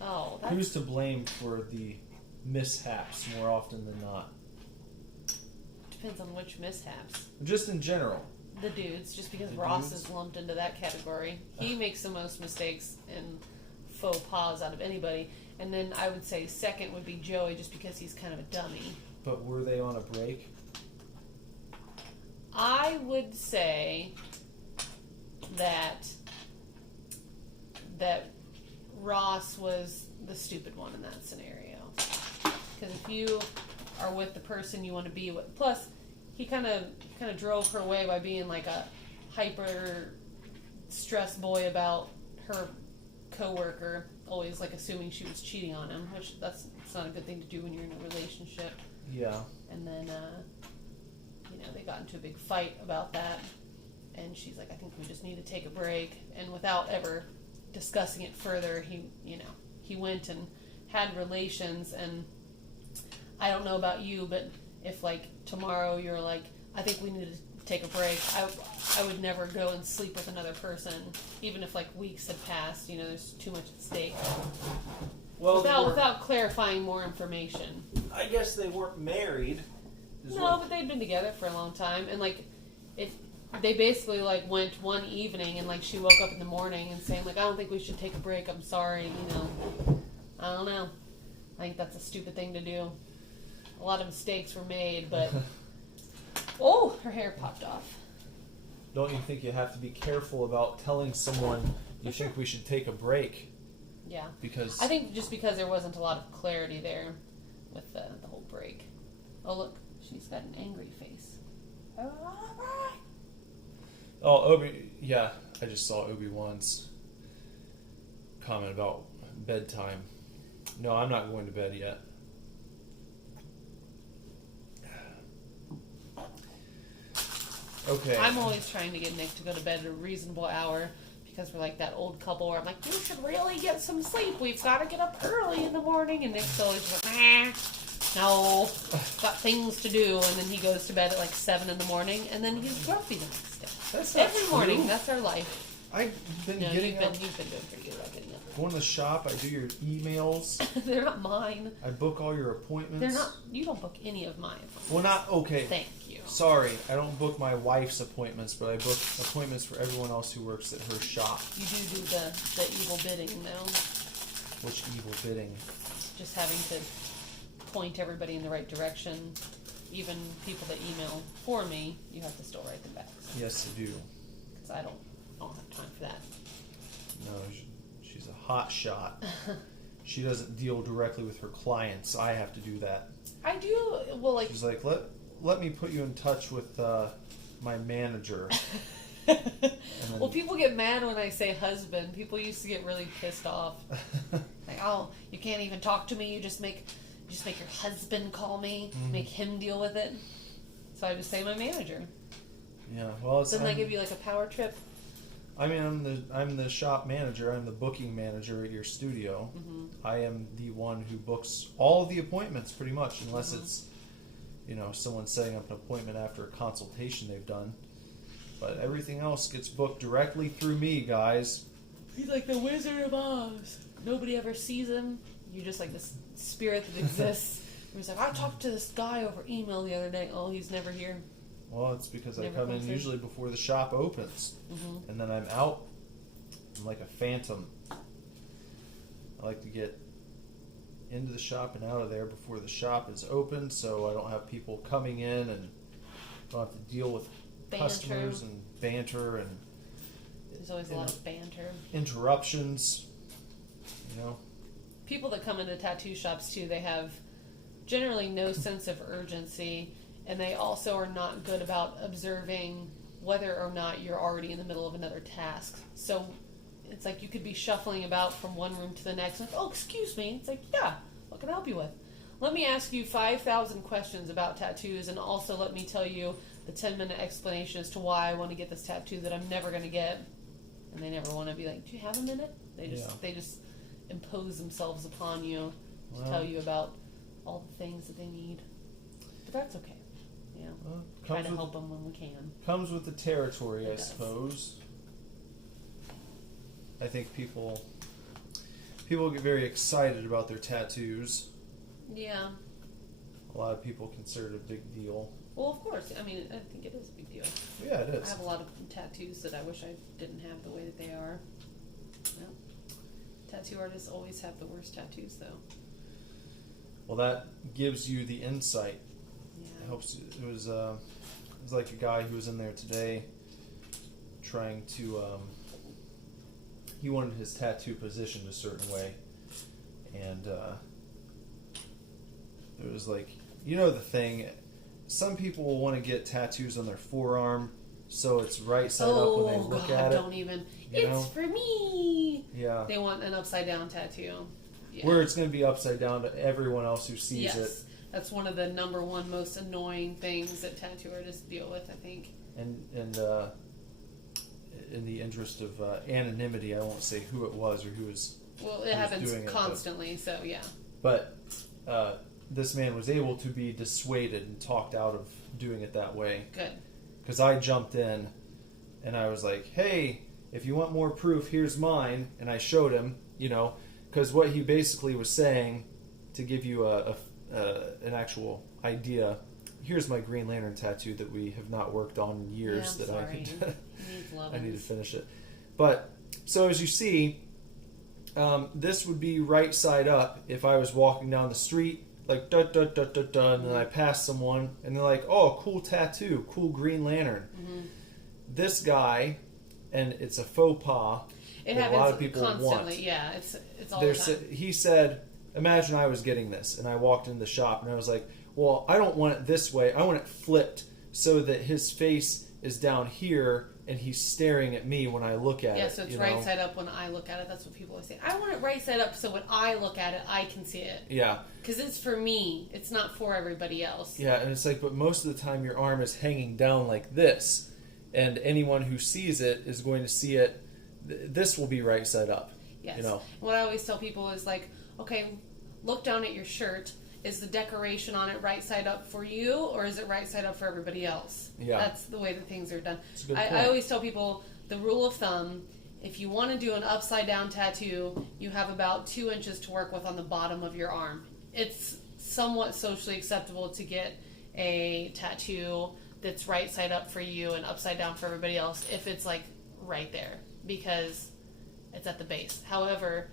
Oh, that's... Who's to blame for the mishaps more often than not? depends on which mishaps. Just in general. The dudes, just because The Ross dudes? is lumped into that category. He makes the most mistakes and faux pas out of anybody. And then I would say second would be Joey, just because he's kind of a dummy. But were they on a break? I would say that Ross was the stupid one in that scenario. Because if you are with the person you want to be with, plus he kind of drove her away by being like a hyper stressed boy about her coworker, always like assuming she was cheating on him, which it's not a good thing to do when you're in a relationship. Yeah. And then they got into a big fight about that, and she's like, I think we just need to take a break. And without ever discussing it further, he went and had relations. And I don't know about you, but if like tomorrow you're like, I think we need to take a break, I would never go and sleep with another person, even if like weeks had passed. There's too much at stake. Well, without clarifying more information. I guess they weren't married. No, but they'd been together for a long time, and like, they basically like went one evening, and like she woke up in the morning and saying like, I don't think we should take a break. I'm sorry. I don't know. I think that's a stupid thing to do. A lot of mistakes were made, but oh, her hair popped off. Don't you think you have to be careful about telling someone you think we should take a break? Yeah. Because I think just because there wasn't a lot of clarity there with the whole break. Oh, look. She's got an angry face. Oh, yeah, I just saw Obi-Wan's comment about bedtime. No, I'm not going to bed yet. Okay. I'm always trying to get Nick to go to bed at a reasonable hour, because we're like that old couple where I'm like, you should really get some sleep. We've got to get up early in the morning. And Nick's always like, no, got things to do. And then he goes to bed at like 7 in the morning, and then he's grumpy the next day. That's not Every true. morning, that's our life. I've been No, getting up. you've been doing pretty good about getting up. Go in the shop, I do your emails, They're not mine. I book all your appointments. They're not. You don't book any of mine. Well, not, okay. Thank you. Sorry, I don't book my wife's appointments, but I book appointments for everyone else who works at her shop. You do the evil bidding, though. Which evil bidding? Just having to point everybody in the right direction. Even people that email for me, you have to still write them back. Yes, I do. Because I don't have time for that. No, she's a hot shot. She doesn't deal directly with her clients. I have to do that. I do. Well, like. She's like, let me put you in touch with my manager. Well, people get mad when I say husband. People used to get really pissed off. Like, oh, you can't even talk to me. You just make your husband call me. Mm-hmm. Make him deal with it. So I just say my manager. Yeah, well, Doesn't that give you like a power trip? I mean, I'm the shop manager. I'm the booking manager at your studio. Mm-hmm. I am the one who books all of the appointments, pretty much, unless it's someone setting up an appointment after a consultation they've done. But everything else gets booked directly through me, guys. He's like the Wizard of Oz. Nobody ever sees him. You're just like this spirit that exists. He's like, I talked to this guy over email the other day. Oh, he's never here. Well, it's because I Never come in comes in. usually before the shop opens. Mm-hmm. And then I'm out. I'm like a phantom. I like to get into the shop and out of there before the shop is open, so I don't have people coming in and don't have to deal with customers and banter and There's always a lot of banter. interruptions. People that come into tattoo shops too, they have generally no sense of urgency, and they also are not good about observing whether or not you're already in the middle of another task. So it's like you could be shuffling about from one room to the next, like, oh, excuse me. It's like, yeah, what can I help you with? Let me ask you 5,000 questions about tattoos, and also let me tell you the 10-minute explanation as to why I want to get this tattoo that I'm never going to get. And they never want to be like, do you have a minute? They just impose themselves upon you to tell you about all the things that they need. But that's okay. You know, Well, try to help them when we can. Comes with the territory, It I does. suppose. I think people get very excited about their tattoos. Yeah. A lot of people consider it a big deal. Well, of course. I mean, I think it is a big deal. Yeah, it is. I have a lot of tattoos that I wish I didn't have the way that they are. Yeah. Tattoo artists always have the worst tattoos, though. Well, that gives you the insight. Yeah. It helps. It was like a guy who was in there today, trying to. He wanted his tattoo positioned a certain way, and it was like, you know, the thing. Some people will want to get tattoos on their forearm, so it's right side up when they look at it. Don't even. You know? It's for me. Yeah. They want an upside down tattoo. Yeah. Where it's going to be upside down to everyone else who sees yes. it. That's one of the number one most annoying things that tattoo artists deal with, I think. And in the interest of anonymity, I won't say who it was or who was. Well, it happens constantly, so yeah. But this man was able to be dissuaded and talked out of doing it that way. Good. Because I jumped in and I was like, hey, if you want more proof, here's mine. And I showed him, you know, because what he basically was saying, to give you an actual idea, here's my Green Lantern tattoo that we have not worked on in years. Yeah, I need need to finish it. But, so as you see, this would be right side up if I was walking down the street, like and then I pass someone and they're like, oh, cool tattoo, cool Green Lantern. Mm-hmm. This guy, and it's a faux pas. It that happens a lot of people constantly. want. Yeah, it's all the time. He said, imagine I was getting this and I walked in the shop and I was like, well, I don't want it this way. I want it flipped so that his face is down here and he's staring at me when I look at it. Yeah, so it's right side up when I look at it. That's what people always say. I want it right side up so when I look at it, I can see it. Yeah. Because it's for me. It's not for everybody else. Yeah, and it's like, but most of the time your arm is hanging down like this. And anyone who sees it is going to see it. This will be right side up. Yes. You know? What I always tell people is like, okay, look down at your shirt. Is the decoration on it right side up for you, or is it right side up for everybody else? Yeah. That's the way that things are done. That's a good point. I always tell people the rule of thumb, if you want to do an upside down tattoo, you have about 2 inches to work with on the bottom of your arm. It's somewhat socially acceptable to get a tattoo that's right side up for you and upside down for everybody else if it's like right there, because it's at the base. However,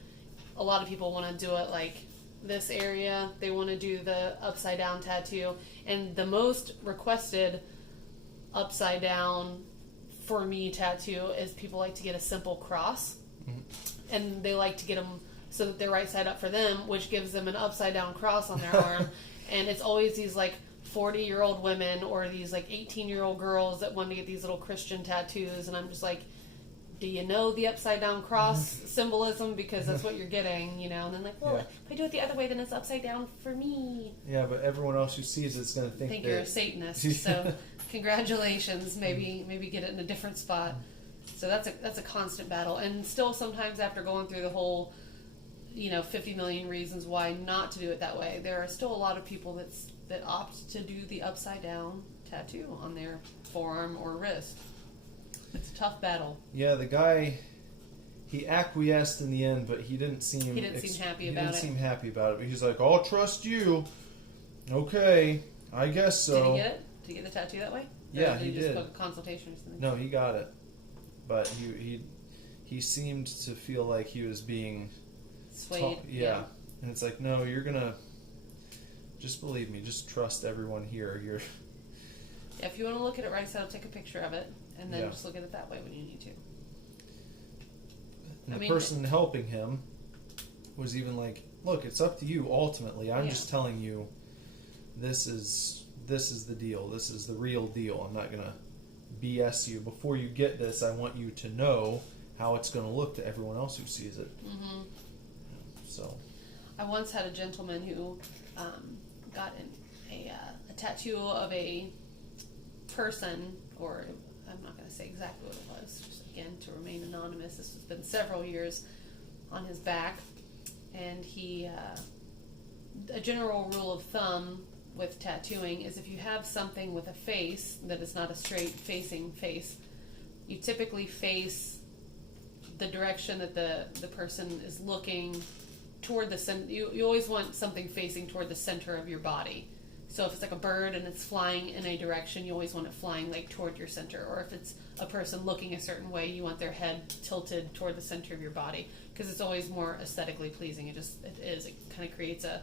a lot of people want to do it like this area. They want to do the upside down tattoo, and the most requested upside down for me tattoo is people like to get a simple cross. Mm-hmm. And they like to get them so that they're right side up for them, which gives them an upside down cross on their arm. And it's always these like 40-year-old women or these like 18-year-old girls that want to get these little Christian tattoos, and I'm just like, do you know the upside down cross symbolism? Because that's what you're getting, you know. And then like, well, if I do it the other way, then it's upside down for me. Yeah, but everyone else who sees it's going to think you're a Satanist. So congratulations. Maybe get it in a different spot. So that's a constant battle. And still sometimes after going through the whole, 50 million reasons why not to do it that way, there are still a lot of people that opt to do the upside down tattoo on their forearm or wrist. It's a tough battle. Yeah, the guy, he acquiesced in the end, but he didn't seem happy about it. He didn't seem happy about it. But he's like, I'll trust you. Okay, I guess so. Did he get it? Did he get the tattoo that way? Yeah, or did he just did. book a consultation or something? No, he got it. But he seemed to feel like he was being swayed. Yeah. And it's like, no, you're going to just believe me. Just trust everyone here. Yeah, if you want to look at it right side up, take a picture of it. And then just look at it that way when you need to. And the person helping him was even like, look, it's up to you ultimately. I'm just telling you this is the deal. This is the real deal. I'm not going to BS you. Before you get this, I want you to know how it's going to look to everyone else who sees it. Mm-hmm. So, I once had a gentleman who got a tattoo of a person, or I'm not going to say exactly what it was, just again to remain anonymous. This has been several years on his back, and he a general rule of thumb with tattooing is if you have something with a face that is not a straight facing face, you typically face the direction that the person is looking toward the center. You always want something facing toward the center of your body. So if it's like a bird and it's flying in a direction, you always want it flying like toward your center. Or if it's a person looking a certain way, you want their head tilted toward the center of your body, because it's always more aesthetically pleasing. It kind of creates a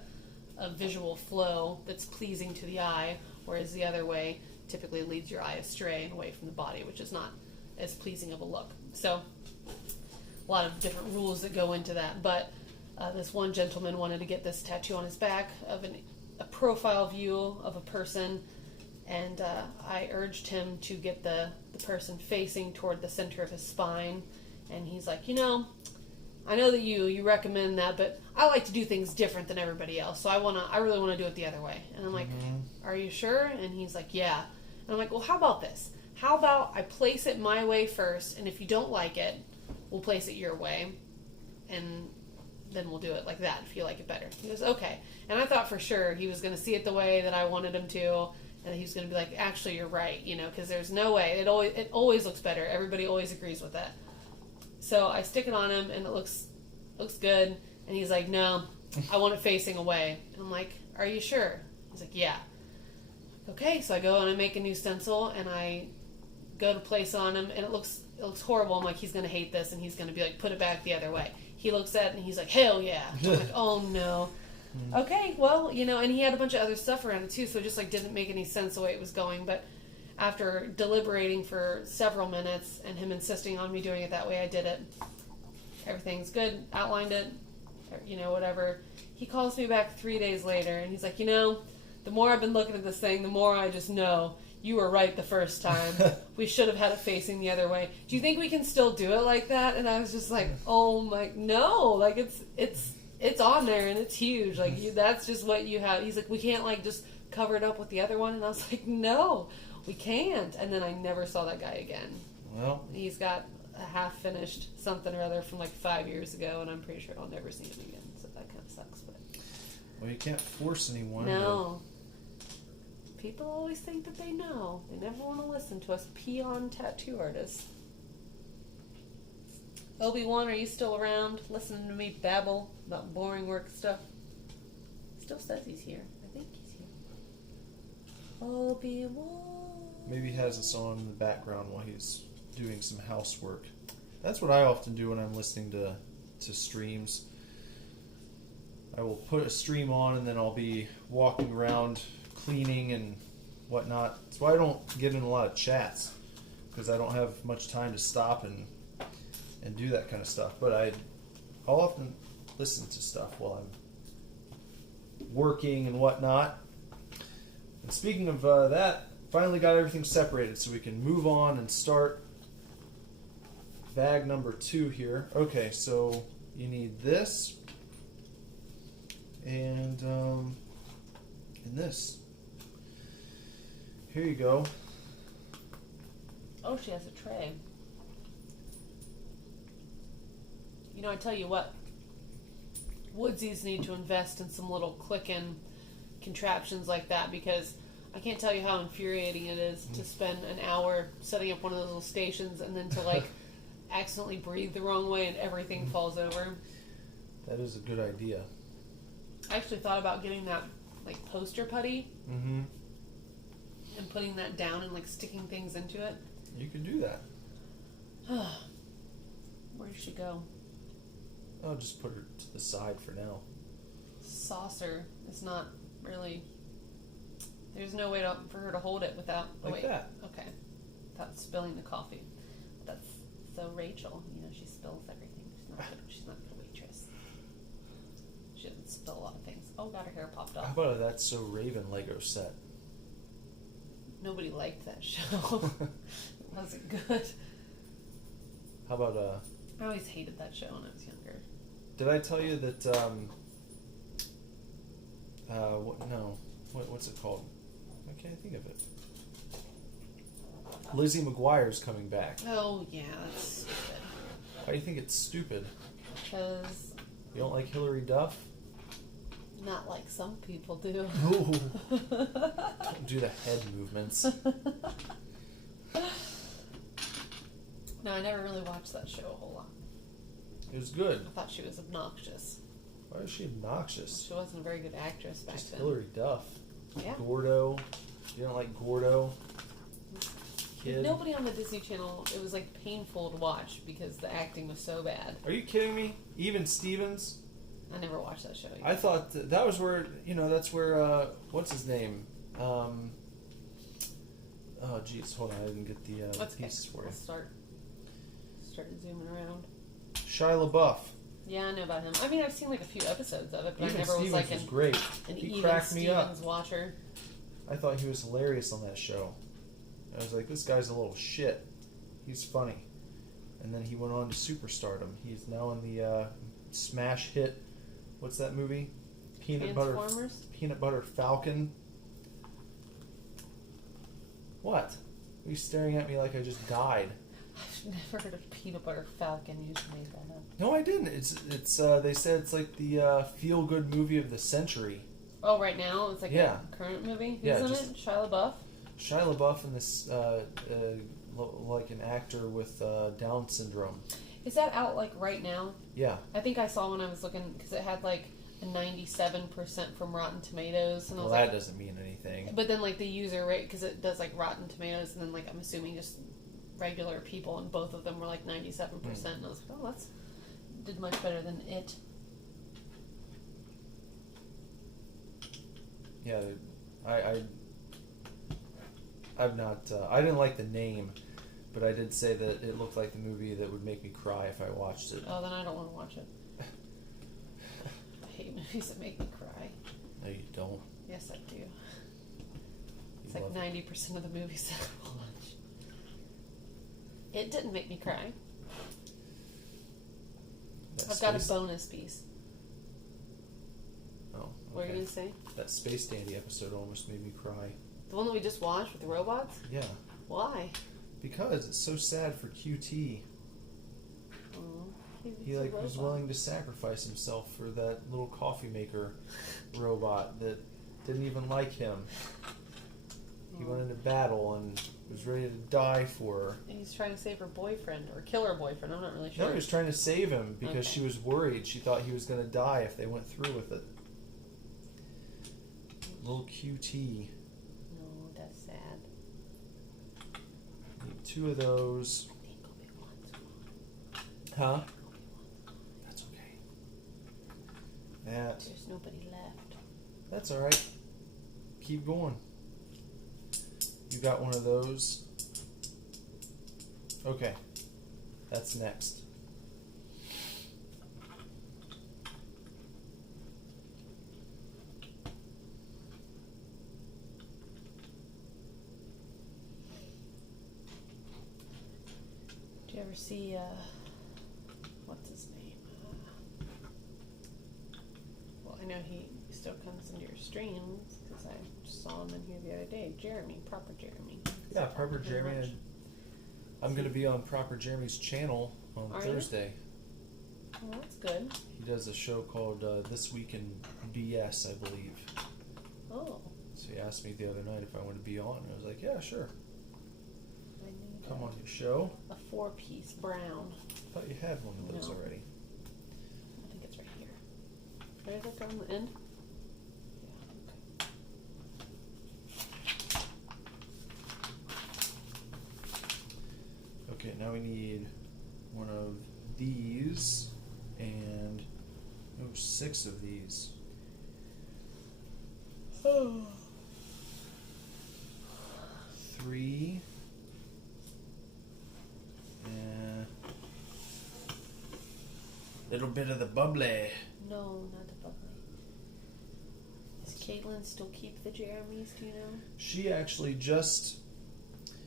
visual flow that's pleasing to the eye, whereas the other way typically leads your eye astray and away from the body, which is not as pleasing of a look. So a lot of different rules that go into that. But this one gentleman wanted to get this tattoo on his back of a profile view of a person, and I urged him to get the person facing toward the center of his spine, and he's like, I know that you recommend that, but I like to do things different than everybody else, so I really want to do it the other way. And I'm like, are you sure? And he's like, yeah. And I'm like, well, how about this? How about I place it my way first, and if you don't like it, we'll place it your way, and then we'll do it like that if you like it better. He goes, okay. And I thought for sure he was going to see it the way that I wanted him to, and he was going to be like, actually, you're right, because there's no way. It always looks better. Everybody always agrees with that. So I stick it on him, and it looks good. And he's like, no, I want it facing away. And I'm like, are you sure? He's like, yeah. Okay, so I go and I make a new stencil, and I go to place it on him, and it looks horrible. I'm like, he's going to hate this, and he's going to be like, put it back the other way. He looks at it, and he's like, hell yeah. I'm like, oh no. Okay, well, and he had a bunch of other stuff around it too, so it just didn't make any sense the way it was going. But after deliberating for several minutes and him insisting on me doing it that way, I did it. Everything's good, outlined it, whatever. He calls me back 3 days later, and he's like, the more I've been looking at this thing, the more I just know you were right the first time. We should have had it facing the other way. Do you think we can still do it like that? And I was just like, oh my, no, it's on there and it's huge. That's just what you have. He's like, we can't just cover it up with the other one. And I was like, no, we can't. And then I never saw that guy again. Well, he's got a half-finished something or other from 5 years ago, and I'm pretty sure I'll never see him again. So that kind of sucks. But well, you can't force anyone. No. People always think that they know. They never want to listen to us peon tattoo artists. Obi-Wan, are you still around listening to me babble about boring work stuff? Still says he's here. I think he's here. Obi-Wan. Maybe he has us on in the background while he's doing some housework. That's what I often do when I'm listening to streams. I will put a stream on, and then I'll be walking around cleaning and whatnot. That's why I don't get in a lot of chats, because I don't have much time to stop and do that kind of stuff. But I'll often listen to stuff while I'm working and whatnot. And speaking of that, finally got everything separated so we can move on and start bag number 2 here. Okay, so you need this and this. Here you go. Oh, she has a tray. I tell you what, woodsies need to invest in some little click-in contraptions like that, because I can't tell you how infuriating it is to spend an hour setting up one of those little stations and then to accidentally breathe the wrong way and everything falls over. That is a good idea. I actually thought about getting that poster putty and putting that down and sticking things into it. You can do that. Where did she go? I'll just put her to the side for now. Saucer is not really. There's no way for her to hold it without. That. Okay. Without spilling the coffee. That's so Rachel. She spills everything. She's not a good waitress. She doesn't spill a lot of things. Oh, got her hair popped off. How about a That's So Raven Lego set? Nobody liked that show. It wasn't good. How about I always hated that show when I was younger. Did I tell you that what's it called? I can't think of it. Lizzie McGuire's coming back. Oh yeah, that's stupid. Why do you think it's stupid? Because you don't like Hillary Duff? Not like some people do. Ooh. Don't do the head movements. No, I never really watched that show a whole lot. It was good. I thought she was obnoxious. Why is she obnoxious? She wasn't a very good actress back Just then. Hilary Duff. Yeah. Gordo. You don't like Gordo? Kid. Nobody on the Disney Channel, it was like painful to watch because the acting was so bad. Are you kidding me? Even Stevens? I never watched that show either. I thought that was where, that's where, what's his name? Oh, jeez, hold on, I didn't get the pieces for you. Let's start zooming around. Shia LaBeouf. Yeah, I know about him. I mean, I've seen like a few episodes of it, but Even I never Stevens was like was great. an He even cracked me up. Stevens watcher. I thought he was hilarious on that show. I was like, this guy's a little shit. He's funny. And then he went on to superstardom. He's now in the smash hit. What's that movie? Peanut Butter Falcon. What? Are you staring at me like I just died? I've never heard of Peanut Butter Falcon. You just made that up. No, I didn't. It's they said it's like the feel good movie of the century. Oh, right now it's like Yeah. a current movie. Yeah, Who's in just- it? Shia LaBeouf. Shia LaBeouf and this like an actor with Down syndrome. Is that out like right now? Yeah. I think I saw when I was looking because it had like a 97% from Rotten Tomatoes, and I Well, was that like, doesn't mean anything. but then like the user rate because it does like Rotten Tomatoes, and then like I'm assuming just regular people, and both of them were like 97%, and I was like, oh, that's did much better than it. Yeah, I've not. I didn't like the name, but I did say that it looked like the movie that would make me cry if I watched it. Oh, then I don't want to watch it. I hate movies that make me cry. No, you don't. Yes, I do. You It's like love 90% of the movies that I watch. It didn't make me cry. That I've got a Space- bonus piece. Oh, What were you okay. going to say? That Space Dandy episode almost made me cry. The one that we just watched with the robots? Yeah, Why? because it's so sad for QT. Oh, He like was willing to sacrifice himself for that little coffee maker robot that didn't even like him. He went into battle and was ready to die for her. He's trying to save her boyfriend, or kill her boyfriend, I'm not really sure. No, he was trying to save him because Okay. she was worried. She thought he was going to die if they went through with it. Little QT. No, that's sad. Need 2 of those. I think Obi-Wan's gone. Huh? That's okay. There's nobody left. That's alright. Keep going. You got one of those. Okay. That's next. Did you ever see, what's his name? Well, I know he still comes into your streams, because I saw him in here the other day. Jeremy, Proper Jeremy. Yeah, Proper Very Jeremy. much. I'm going to be on Proper Jeremy's channel on Are you? Thursday. Well, that's good. He does a show called This Week in BS, I believe. Oh. So he asked me the other night if I wanted to be on, and I was like, yeah, sure. I need Come on your show. a 4-piece brown. I thought you had one of those No. already. I think it's right here. Right is that on the end? Yeah, okay. Okay, now we need one of these and 6 of these. Oh. 3. Little bit of the bubbly. No, not the bubbly. Does Caitlin still keep the Jeremys, do you know? She actually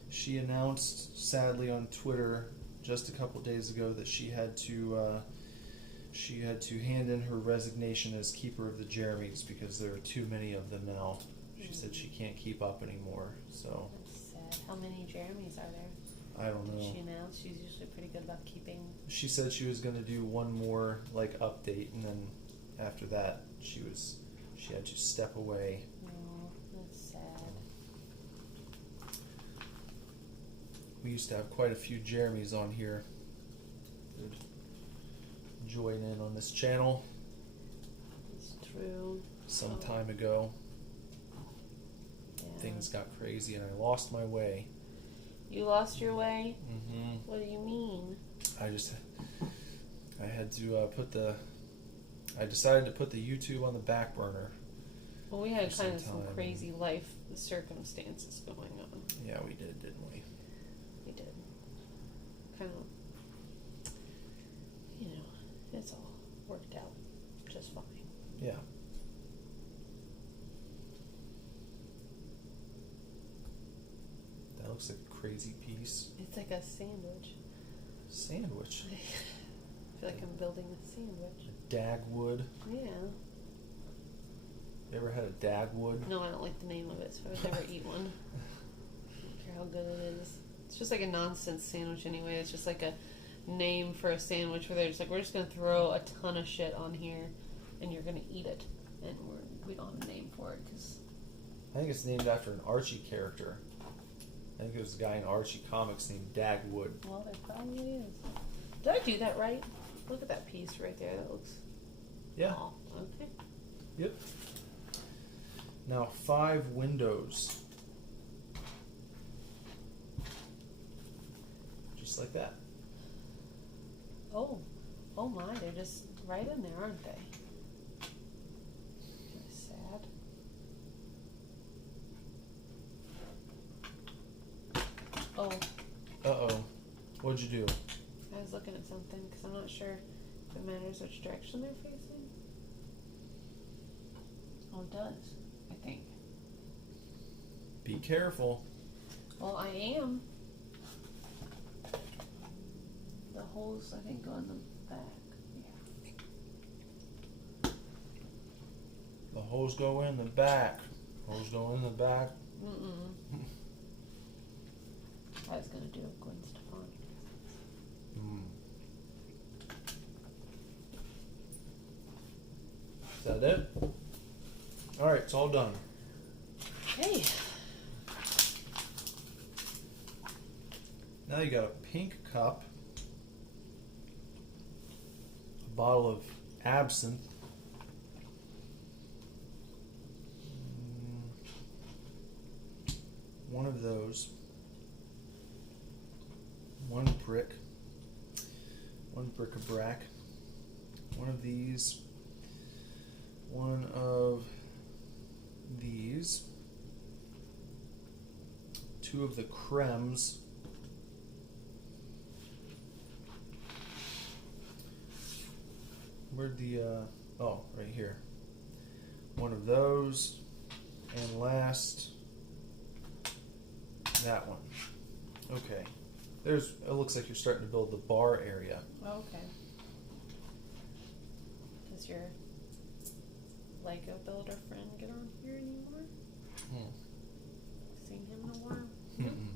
she announced sadly on Twitter just a couple days ago that she had to hand in her resignation as keeper of the Jeremys because there are too many of them now. She said she can't keep up anymore. So That's sad. How many Jeremys are there? I don't Did know. she announce? She's usually pretty good about keeping. She said she was going to do one more like update, and then after that she was She had to step away. Oh, that's sad. We used to have quite a few Jeremys on here. Who'd join in on this channel It's true. some time ago. Yeah. Things got crazy and I lost my way. You lost your way? Mm-hmm. What do you mean? I had to I decided to put the YouTube on the back burner. Well, we had For kind of some some time. crazy life circumstances going on. Yeah, we did, didn't we? We did. Kind of, it's all worked out just fine. Yeah. That looks like a crazy piece. It's like a sandwich. Sandwich. I feel like I'm building a sandwich. Dagwood. Yeah. You ever had a dagwood? No, I don't like the name of it, so I would never eat one. I don't care how good it is. It's just like a nonsense sandwich anyway. It's just like a name for a sandwich where they're just like, we're just going to throw a ton of shit on here and you're going to eat it. And we don't have a name for it because... I think it's named after an Archie character. I think it was a guy in Archie comics named Dagwood. Well, there probably is. Did I do that right? Look at that piece right there. That looks... Yeah. Oh, okay. Yep. Now 5 windows. Just like that. Oh my, they're just right in there, aren't they? Kind of sad. Oh, Uh-oh. What'd you do? I was looking at something because I'm not sure if it matters which direction they're facing. Oh, it does, I think. Be careful. Well, I am. The holes, I think, go in the back. Yeah. The holes go in the back. Holes go in the back. Mm-mm. I was going to do a Gwen Stefani. Is that it? Alright, it's all done. Okay. Now you got a pink cup, a bottle of absinthe, one of those, one bric-a-brac, one of these, one of these, 2 of the cremes, where'd the, oh, right here, one of those, and last, that one. Okay. It looks like you're starting to build the bar area. Okay. Does your Lego builder friend get on here anymore? Seen him in a while? Mm-mm.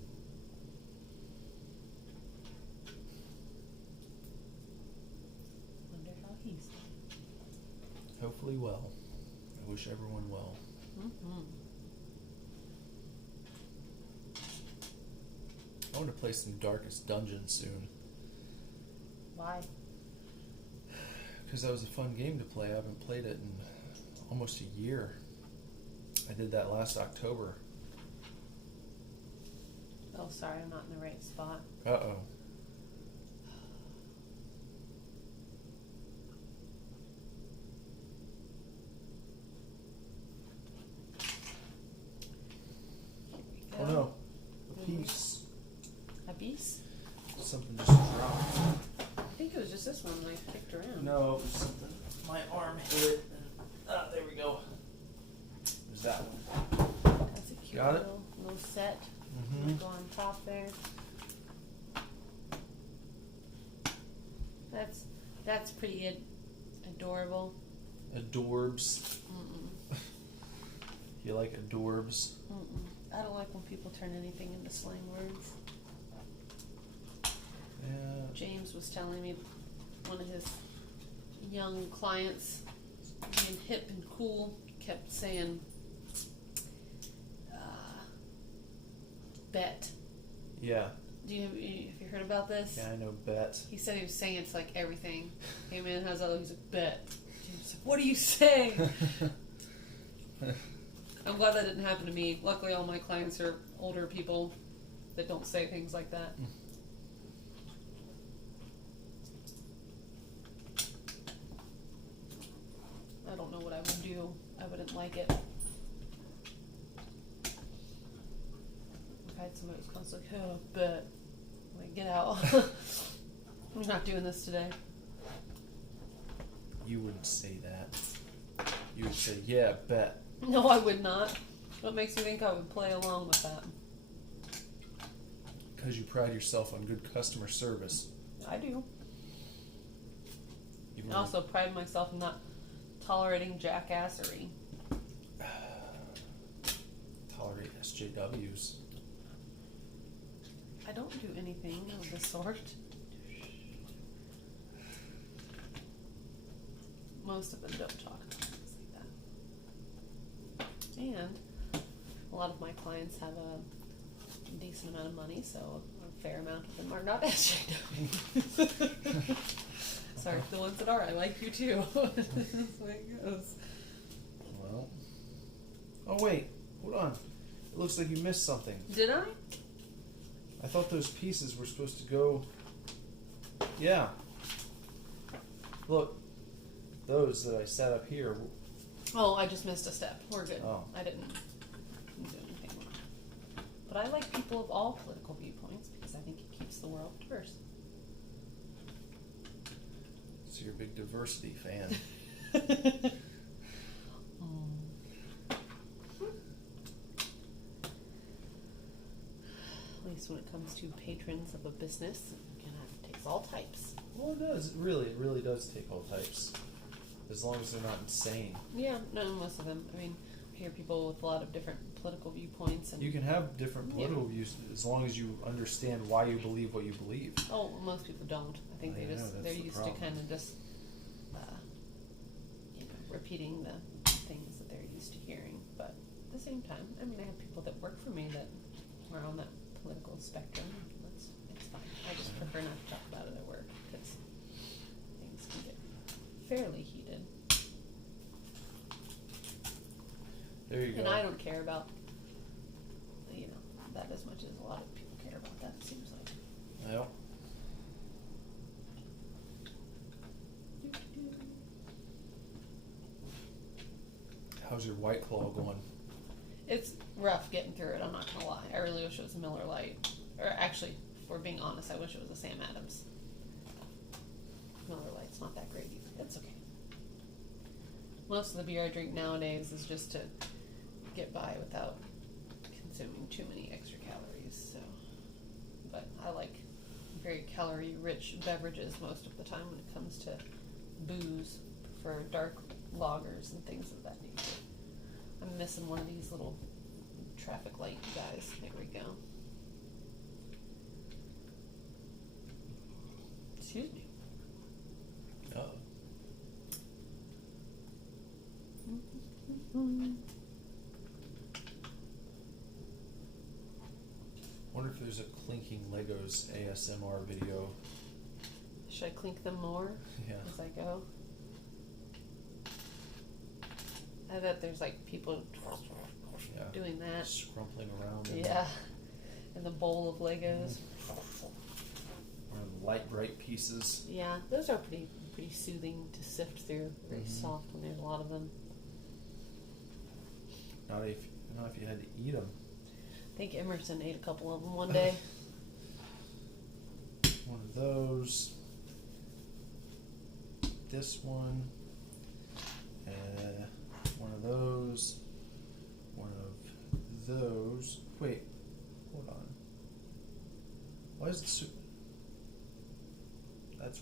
Wonder how he's doing. Hopefully well. I wish everyone well. Mm-hmm. I want to play some Darkest Dungeon soon. Why? Because that was a fun game to play. I haven't played it in almost a year. I did that last October. Oh, sorry, I'm not in the right spot. Uh-oh. Oh no. A piece. A piece? Something just dropped. I think it was just this one that I kicked around. No, it was something. My arm hit it. There we go. There's that one. That's a cute Got it? little set. Mm-hmm. Go on top there. That's pretty adorable. Adorbs. Mm-mm. You like adorbs? Mm-mm. I don't like when people turn anything into slang words. Yeah. James was telling me one of his young clients being hip and cool kept saying, bet. Yeah. Have you heard about this? Yeah, I know bet. He said he was saying it's like everything. Hey man, how's that? He's like, bet. He's like, what are you saying? I'm glad that didn't happen to me. Luckily, all my clients are older people that don't say things like that. I don't know what I would do. I wouldn't like it. If I had somebody who's constantly like, oh, bet. Like, get out. I'm not doing this today. You wouldn't say that. You would say, yeah, bet. No, I would not. What makes you think I would play along with that? Because you pride yourself on good customer service. I do. You I also pride myself in not tolerating jackassery. tolerate SJWs. I don't do anything of the sort. Most of them don't talk about things like that. And a lot of my clients have a decent amount of money, so a fair amount of them are not SJWs. Sorry, the ones that are, I like you too. That's the way it goes. Well. Oh, wait. Hold on. It looks like you missed something. Did I? I thought those pieces were supposed to go... Yeah. Look. Those that I set up here... Oh, I just missed a step. We're good. Oh. I didn't do anything wrong. But I like people of all political viewpoints because I think it keeps the world diverse. So you're a big diversity fan. At least when it comes to patrons of a business, it takes all types. Well, it does. It really does take all types. As long as they're not insane. Yeah, no, most of them. I mean, I hear people with a lot of different political viewpoints. And You can have different political views as long as you understand why you believe what you believe. oh, most people don't. I think I know, that's they're the used problem. to kind of just repeating the things that they're used to hearing. But at the same time, I mean, I have people that work for me that are on that political spectrum. It's fine. I just prefer not to talk about it at work because things can get fairly heated. There you go. And I don't care about, that as much as a lot of people care about that, it seems like. Well. How's your White Claw going? It's rough getting through it, I'm not gonna lie. I really wish it was a Miller Lite. Or actually, for being honest, I wish it was a Sam Adams. Miller Lite's not that great either. It's okay. Most of the beer I drink nowadays is just to get by without consuming too many extra calories, so. But I like very calorie-rich beverages most of the time when it comes to booze. For dark lagers and things of that nature. I'm missing one of these little traffic light guys. There we go. Excuse me. Wonder if there's a clinking Legos ASMR video. Should I clink them more Yeah. as I go? I bet there's like people Yeah. doing that. Scrumpling around. Yeah. In the bowl of Legos. Or light bright pieces. Yeah, those are pretty soothing to sift through. Very soft when there's a lot of them. Not if you had to eat them. I think Emerson ate a couple of them one day. One of those. This one. One of those. One of those. Wait. Hold on. Why is it so... That's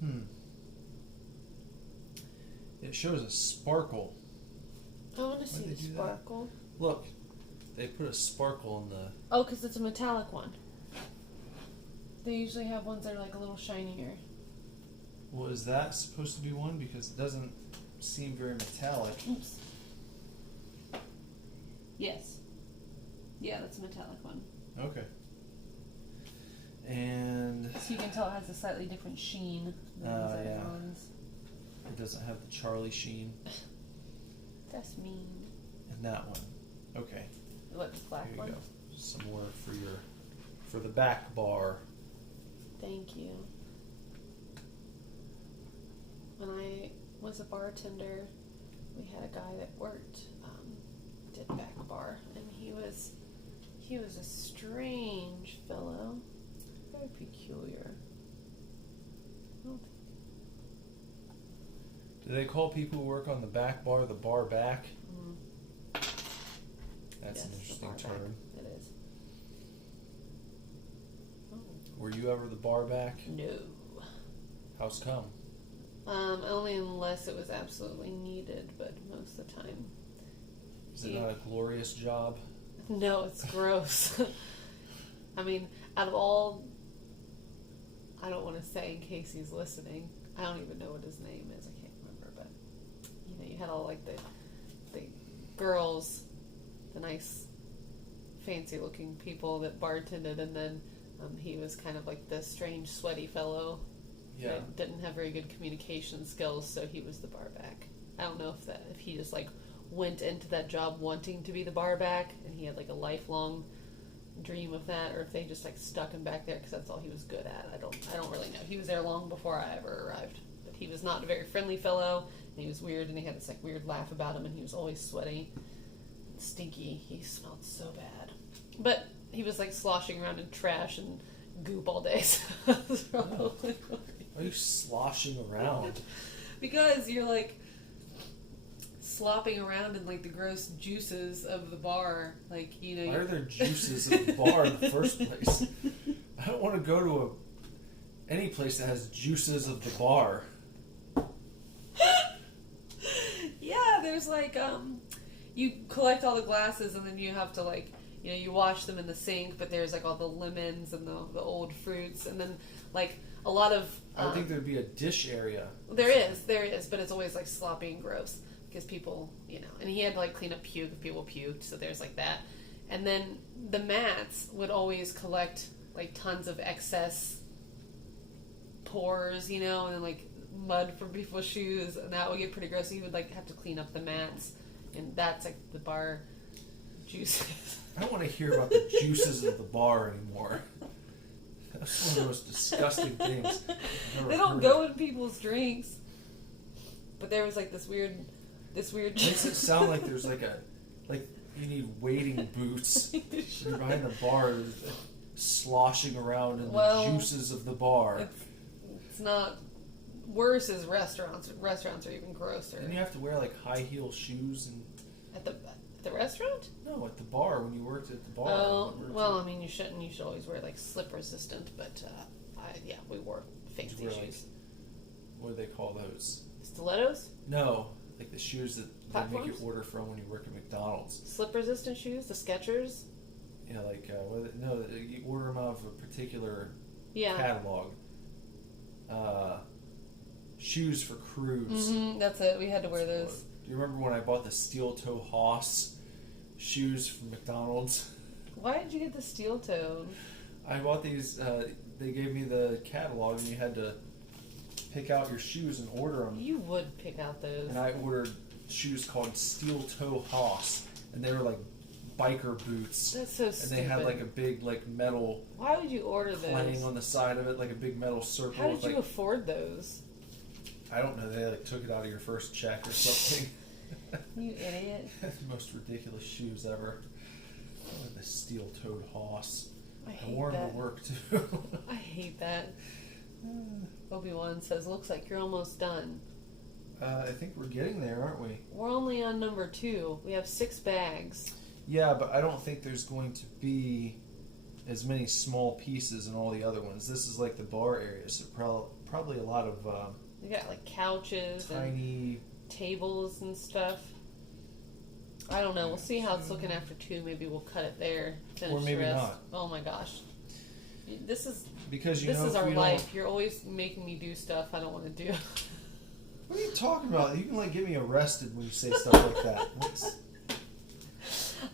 weird. It shows a sparkle. I want to see Why'd the they do that? sparkle. Look. They put a sparkle in the... Oh, because it's a metallic one. They usually have ones that are like a little shinier. Well, is that supposed to be one? Because it doesn't seem very metallic. Oops. Yes. Yeah, that's a metallic one. Okay. And So you can tell it has a slightly different sheen than these other yeah. ones. It doesn't have the Charlie sheen. That's mean. And that one. Okay. What, the black Here you one? go. Some more for the back bar. Thank you. When I was a bartender, we had a guy that worked, did back bar, and he was a strange fellow, very peculiar. Do they call people who work on the back bar the bar back? That's Yes, an the interesting bar term. back. It is. Oh. Were you ever the bar back? No. How's come? Only unless it was absolutely needed, but most of the time. Is it not a glorious job? No, it's gross. I mean, out of all, I don't want to say in case he's listening. I don't even know what his name is. I can't remember, but you had all like the girls, the nice, fancy-looking people that bartended, and then he was kind of like this strange, sweaty fellow. Yeah. That didn't have very good communication skills, so he was the bar back. I don't know if he just like went into that job wanting to be the bar back, and he had like a lifelong dream of that, or if they just like stuck him back there because that's all he was good at. I don't really know. He was there long before I ever arrived, but he was not a very friendly fellow, and he was weird, and he had this like weird laugh about him, and he was always sweaty and stinky. He smelled so bad, but he was like sloshing around in trash and goop all day. So that was probably Why are you sloshing around? because you're like slopping around in like the gross juices of the bar, like Why are there juices at the bar in the first place? I don't want to go to any place that has juices of the bar. Yeah, there's like you collect all the glasses and then you have to like you wash them in the sink, but there's like all the lemons and the old fruits, and then like a lot of I would think there'd be a dish area. there is, but it's always like sloppy and gross because people, and he had to like clean up puke if people puked, so there's like that. And then the mats would always collect like tons of excess pores, and then like mud from people's shoes, and that would get pretty gross. So you would like have to clean up the mats, and that's like the bar juices. I don't want to hear about the juices of the bar anymore. That's one of the most disgusting things I've ever They don't heard go of. in people's drinks. But there was like this weird. It makes it sound like there's like you need wading boots. You're behind the bar, sloshing around in the juices of the bar. It's not worse as restaurants. Restaurants are even grosser. And you have to wear like high heel shoes and At the restaurant? no, at the bar when you worked at the bar. Oh, well, I mean, you shouldn't. You should always wear like slip resistant. But we wore fancy Did you wear, shoes. What do they call those? Stilettos? No, like the shoes that they make you Platforms? order from when you work at McDonald's. Slip resistant shoes? The Skechers? Yeah, like you order them out of a particular Yeah. catalog. Shoes for crews. That's it. We had to wear those. Do you remember when I bought the steel toe Hoss shoes from McDonald's? Why did you get the steel toe? I bought these. They gave me the catalog, and you had to pick out your shoes and order them. You would pick out those. And I ordered shoes called steel toe Hoss, and they were like biker boots. That's so and stupid. they had like a big like metal Why would you order those? playing on the side of it, like a big metal circle. How did with, you like, afford those? I don't know. They like took it out of your first check or something. You idiot. The most ridiculous shoes ever. Like the steel-toed Hoss. I I hate wore them that. to work too. I hate that. Obi-Wan says, looks like you're almost done. I think we're getting there, aren't we? We're only on number 2. We have 6 bags. Yeah, but I don't think there's going to be as many small pieces in all the other ones. This is like the bar area, so probably a lot of We got like couches and tiny... tables and stuff. I don't know. We'll see how it's looking after 2. Maybe we'll cut it there. Finish Or maybe the rest. not. Oh my gosh. This is Because this is if our we life. You're always making me do stuff I don't want to do. What are you talking about? You can get me arrested when you say stuff like that.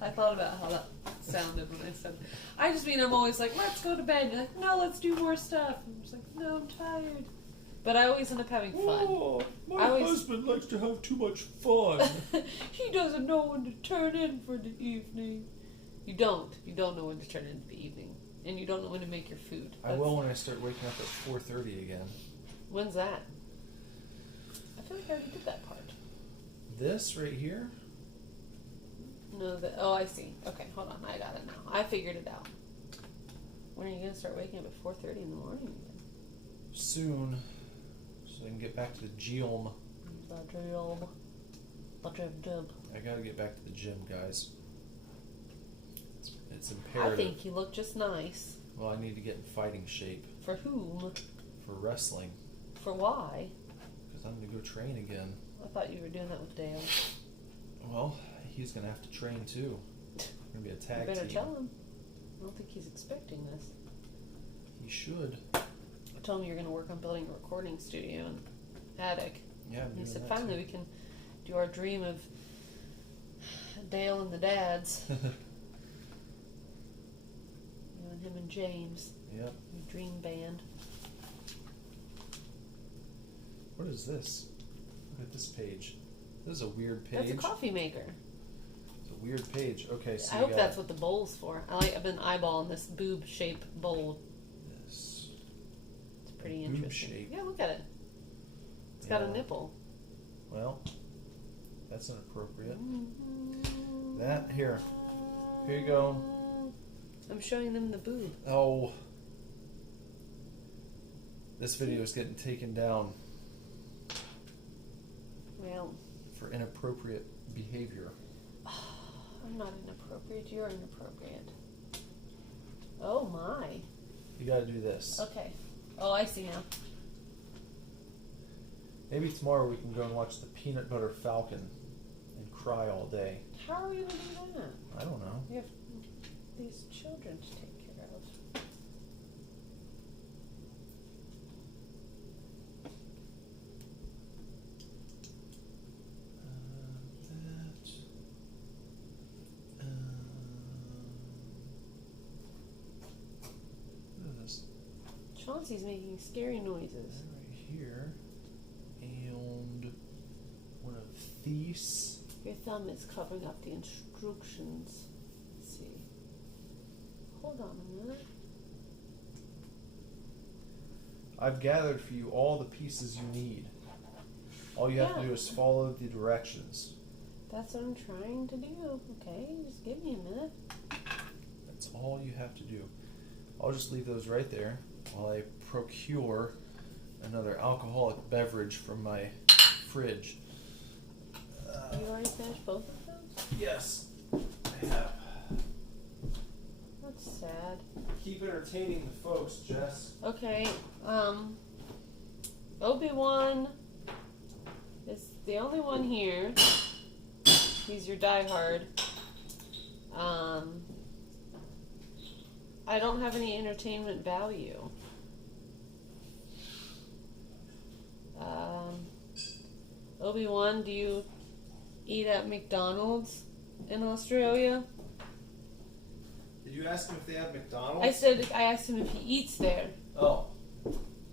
I thought about how that sounded when I said. I just mean I'm always like, let's go to bed. You're like, no, let's do more stuff. I'm just like, no, I'm tired. But I always end up having fun. Oh, my husband likes to have too much fun. He doesn't know when to turn in for the evening. You don't. You don't know when to turn in for the evening. And you don't know when to make your food. I will when I start waking up at 4:30 again. When's that? I feel like I already did that part. This right here? No, oh, I see. Okay, hold on. I got it now. I figured it out. When are you going to start waking up at 4:30 in the morning again? Soon. So I can get back to the gym. The gym. I gotta get back to the gym, guys. It's imperative. I think you look just nice. Well, I need to get in fighting shape. For whom? For wrestling. For why? Because I'm gonna go train again. I thought you were doing that with Dale. Well, he's gonna have to train too. It's gonna be a tag You better team. tell him. I don't think he's expecting this. He should. I told him you're going to work on building a recording studio in attic. Yeah, I'm And he doing said, that finally, too. we can do our dream of Dale and the dads. You and him and James. Yep. Your dream band. What is this? Look at this page. This is a weird page. That's a coffee maker. It's a weird page. Okay, so I hope that's what the bowl's for. I've been eyeballing this boob-shaped bowl. This. It's pretty Boob interesting. shape. Yeah, look at it. It's got a nipple. Well, that's inappropriate. Mm-hmm. That, here. Here you go. I'm showing them the boob. Oh. This video is getting taken down Well, for inappropriate behavior. I'm not inappropriate. You're inappropriate. Oh my. You gotta do this. Okay. Oh, I see now. Maybe tomorrow we can go and watch the Peanut Butter Falcon and cry all day. How are we going to do that? I don't know. We have these children to take care of. What is this? Chauncey's making scary noises. Right here. And one of these. Your thumb is covering up the instructions. Let's see. Hold on a minute. I've gathered for you all the pieces you need. All you have to do is follow the directions. That's what I'm trying to do. Okay, just give me a minute. That's all you have to do. I'll just leave those right there while I procure another alcoholic beverage from my fridge. You already finished both of those? Yes, I have. That's sad. Keep entertaining the folks, Jess. Okay, Obi-Wan is the only one here. He's your diehard. I don't have any entertainment value. Obi-Wan, do you eat at McDonald's in Australia? Did you ask him if they have McDonald's? I asked him if he eats there. Oh.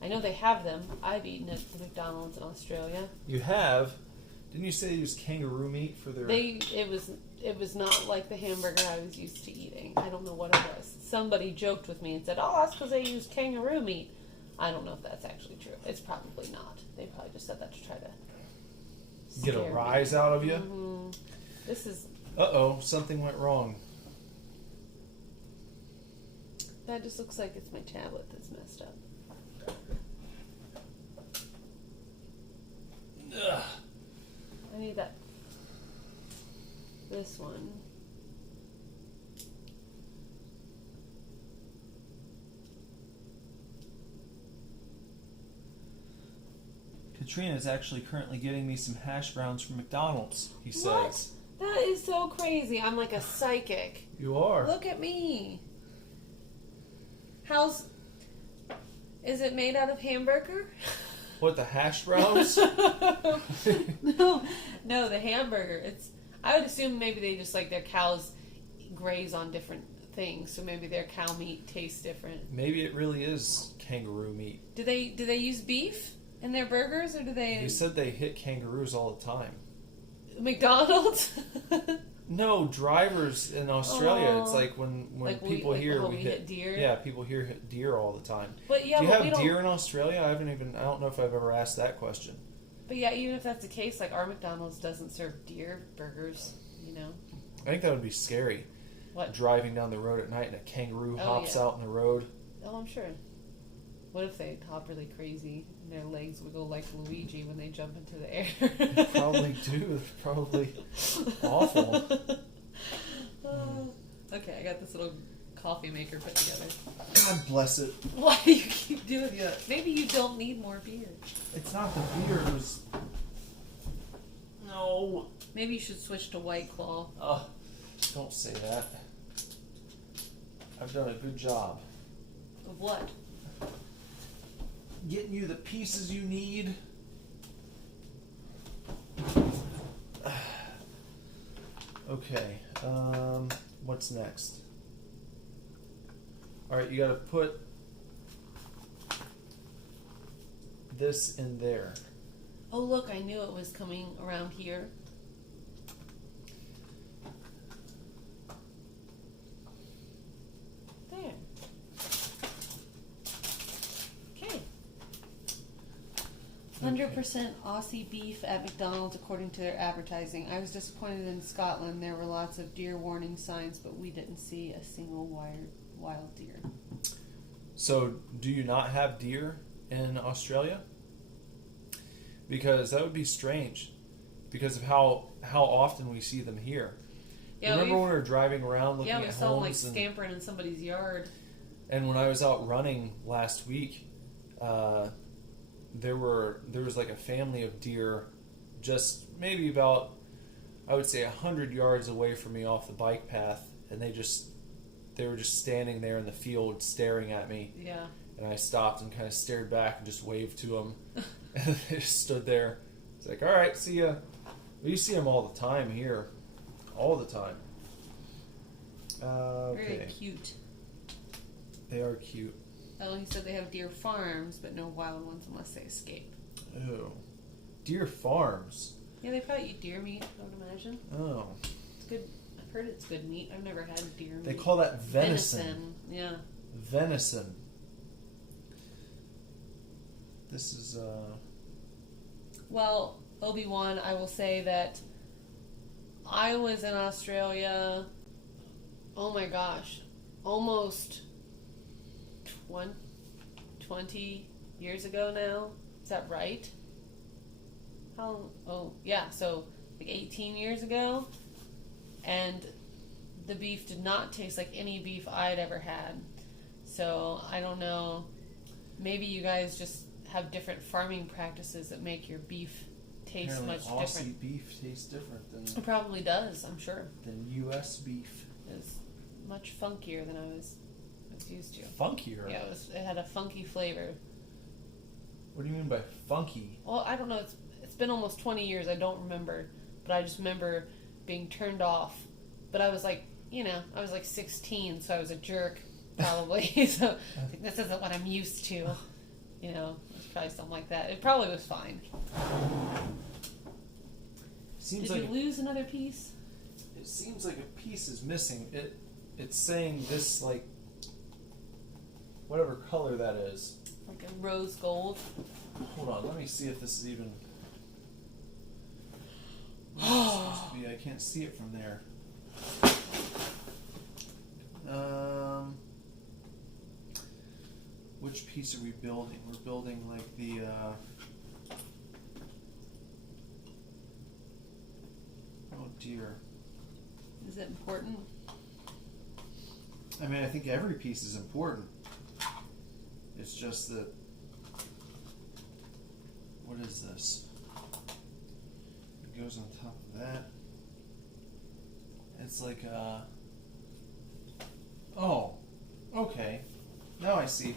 I know they have them. I've eaten at the McDonald's in Australia. You have? Didn't you say they use kangaroo meat for their... It was not like the hamburger I was used to eating. I don't know what it was. Somebody joked with me and said, "Oh, that's because they use kangaroo meat." I don't know if that's actually true. It's probably not. They probably just said that to try to Get a scare me. rise out of you? Mm-hmm. This is... Uh-oh, something went wrong. That just looks like it's my tablet that's messed up. Ugh. I need that. This one. Katrina is actually currently getting me some hash browns from McDonald's, he says. What? That is so crazy. I'm like a psychic. You are. Look at me. How's Is it made out of hamburger? What, the hash browns? No, the hamburger. I would assume maybe they just like their cows graze on different things, so maybe their cow meat tastes different. Maybe it really is kangaroo meat. Do they use beef in their burgers, or do they? You said they hit kangaroos all the time. McDonald's? No, drivers in Australia. Oh. It's like when Like people here we hit deer. Yeah, people here hit deer all the time. But yeah, Do you but have deer in Australia? I don't know if I've ever asked that question. But yeah, even if that's the case, like our McDonald's doesn't serve deer burgers, you know. I think that would be scary. What? Driving down the road at night and a kangaroo hops yeah. out in the road. Oh, I'm sure. What if they hop really crazy and their legs wiggle like Luigi when they jump into the air? They probably do. It's probably awful. Okay, I got this little coffee maker put together. God bless it. Why do you keep doing that? Maybe you don't need more beer. It's not the beer. It was... No. Maybe you should switch to White Claw. Don't say that. I've done a good job. Of what? Getting you the pieces you need. Okay. What's next? Alright, you gotta put this in there. Oh, look, I knew it was coming around here. There. Okay. 100% Aussie beef at McDonald's according to their advertising. I was disappointed in Scotland. There were lots of deer warning signs, but we didn't see a single wild deer. So, do you not have deer in Australia? Because that would be strange. Because of how often we see them here. Yeah, remember when we were driving around looking we at saw them like homes? scampering in somebody's yard. And when I was out running last week, there was like a family of deer just maybe about, I would say, 100 yards away from me off the bike path, and they were just standing there in the field staring at me. Yeah. And I stopped and kind of stared back and just waved to them. And they just stood there. It's like, all right, see ya. We see them all the time here. All the time. Okay. Very cute. They are cute. Oh, he said they have deer farms, but no wild ones unless they escape. Oh. Deer farms. Yeah, they probably eat deer meat, I would imagine. Oh. It's good. I've heard it's good meat. I've never had deer meat. They call that venison. Yeah. Venison. This is, Well, Obi-Wan, I will say that I was in Australia, oh my gosh, almost 20 years ago now. Is that right? So like 18 years ago. And the beef did not taste like any beef I'd ever had. So I don't know. Maybe you guys just have different farming practices that make your beef taste apparently much Aussie different. beef tastes different It probably does, I'm sure. than U.S. beef. It's much funkier than I was used to. Funkier? Yeah, it had a funky flavor. What do you mean by funky? Well, I don't know. It's been almost 20 years. I don't remember, but I just remember being turned off. But I was like, I was like 16, so I was a jerk probably. So I think this isn't what I'm used to. It's probably something like that. It probably was fine. Seems Did like you lose another piece? it seems like a piece is missing. It's saying this, like, whatever color that is. Like a rose gold. Hold on, let me see if this is even what it's supposed to be. I can't see it from there. Which piece are we building? We're building like the oh dear. Is it important? I mean, I think every piece is important. It's just that, what is this? It goes on top of that. It's like oh, okay. Now I see.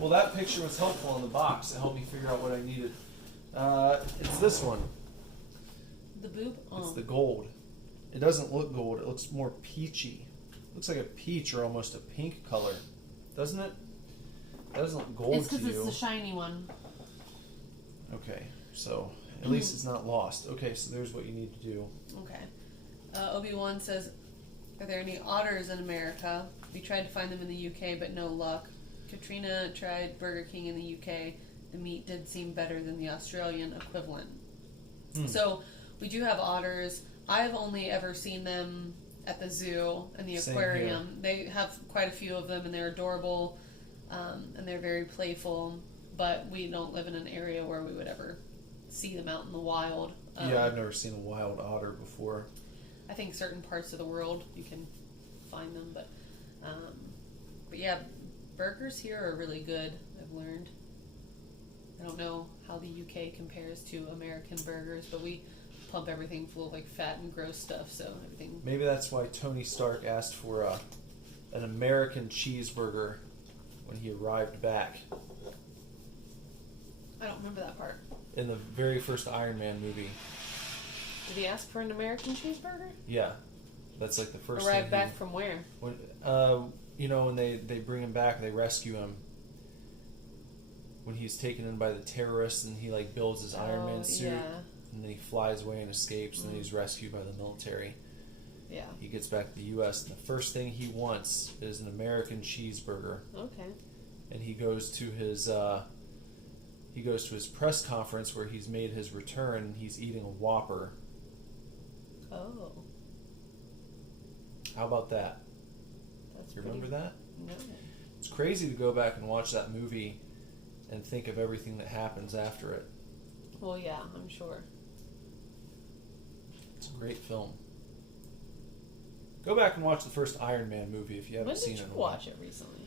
Well, that picture was helpful in the box. It helped me figure out what I needed. It's this one. The boob? Oh. It's the gold. It doesn't look gold. It looks more peachy. It looks like a peach or almost a pink color. Doesn't it? It doesn't look gold It's to you. because it's the shiny one. Okay, so at least it's not lost. Okay, so there's what you need to do. Okay. Obi-Wan says, are there any otters in America? We tried to find them in the UK, but no luck. Katrina tried Burger King in the UK. The meat did seem better than the Australian equivalent. So we do have otters. I've only ever seen them at the zoo and the Same aquarium. They have quite a few of them, and they're adorable, and they're very playful. But we don't live in an area where we would ever see them out in the wild. Yeah, I've never seen a wild otter before. I think certain parts of the world you can find them, but yeah, burgers here are really good. I've learned. I don't know how the UK compares to American burgers, but we pump everything full of like fat and gross stuff, so everything. Maybe that's why Tony Stark asked for an American cheeseburger when he arrived back I don't remember that part. in the very first Iron Man movie. Did he ask for an American cheeseburger? Yeah, that's like the first. Arrived thing back from where? When when they bring him back, they rescue him. When he's taken in by the terrorists, and he like builds his Iron Man suit, and then he flies away and escapes, and then he's rescued by the military. Yeah. He gets back to the U.S. and the first thing he wants is an American cheeseburger. Okay. And he goes to his press conference where he's made his return, and he's eating a Whopper. Oh. How about that? That's You remember that? No. It's crazy to go back and watch that movie and think of everything that happens after it. Well, yeah, I'm sure. It's a great film. Go back and watch the first Iron Man movie if you haven't seen it. When did you watch it recently?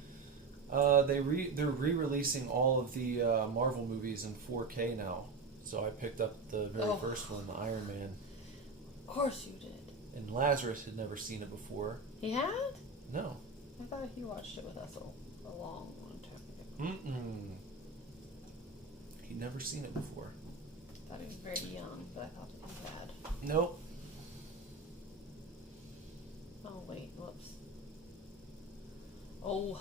They're re-releasing all of the Marvel movies in 4K now. So I picked up the very first one, the Iron Man. Of course you did. And Lazarus had never seen it before. He had? No. I thought he watched it with us a long time ago. Mm-mm. He'd never seen it before. I thought he was very young, but I thought that he had. Nope. Oh, wait, whoops. Oh,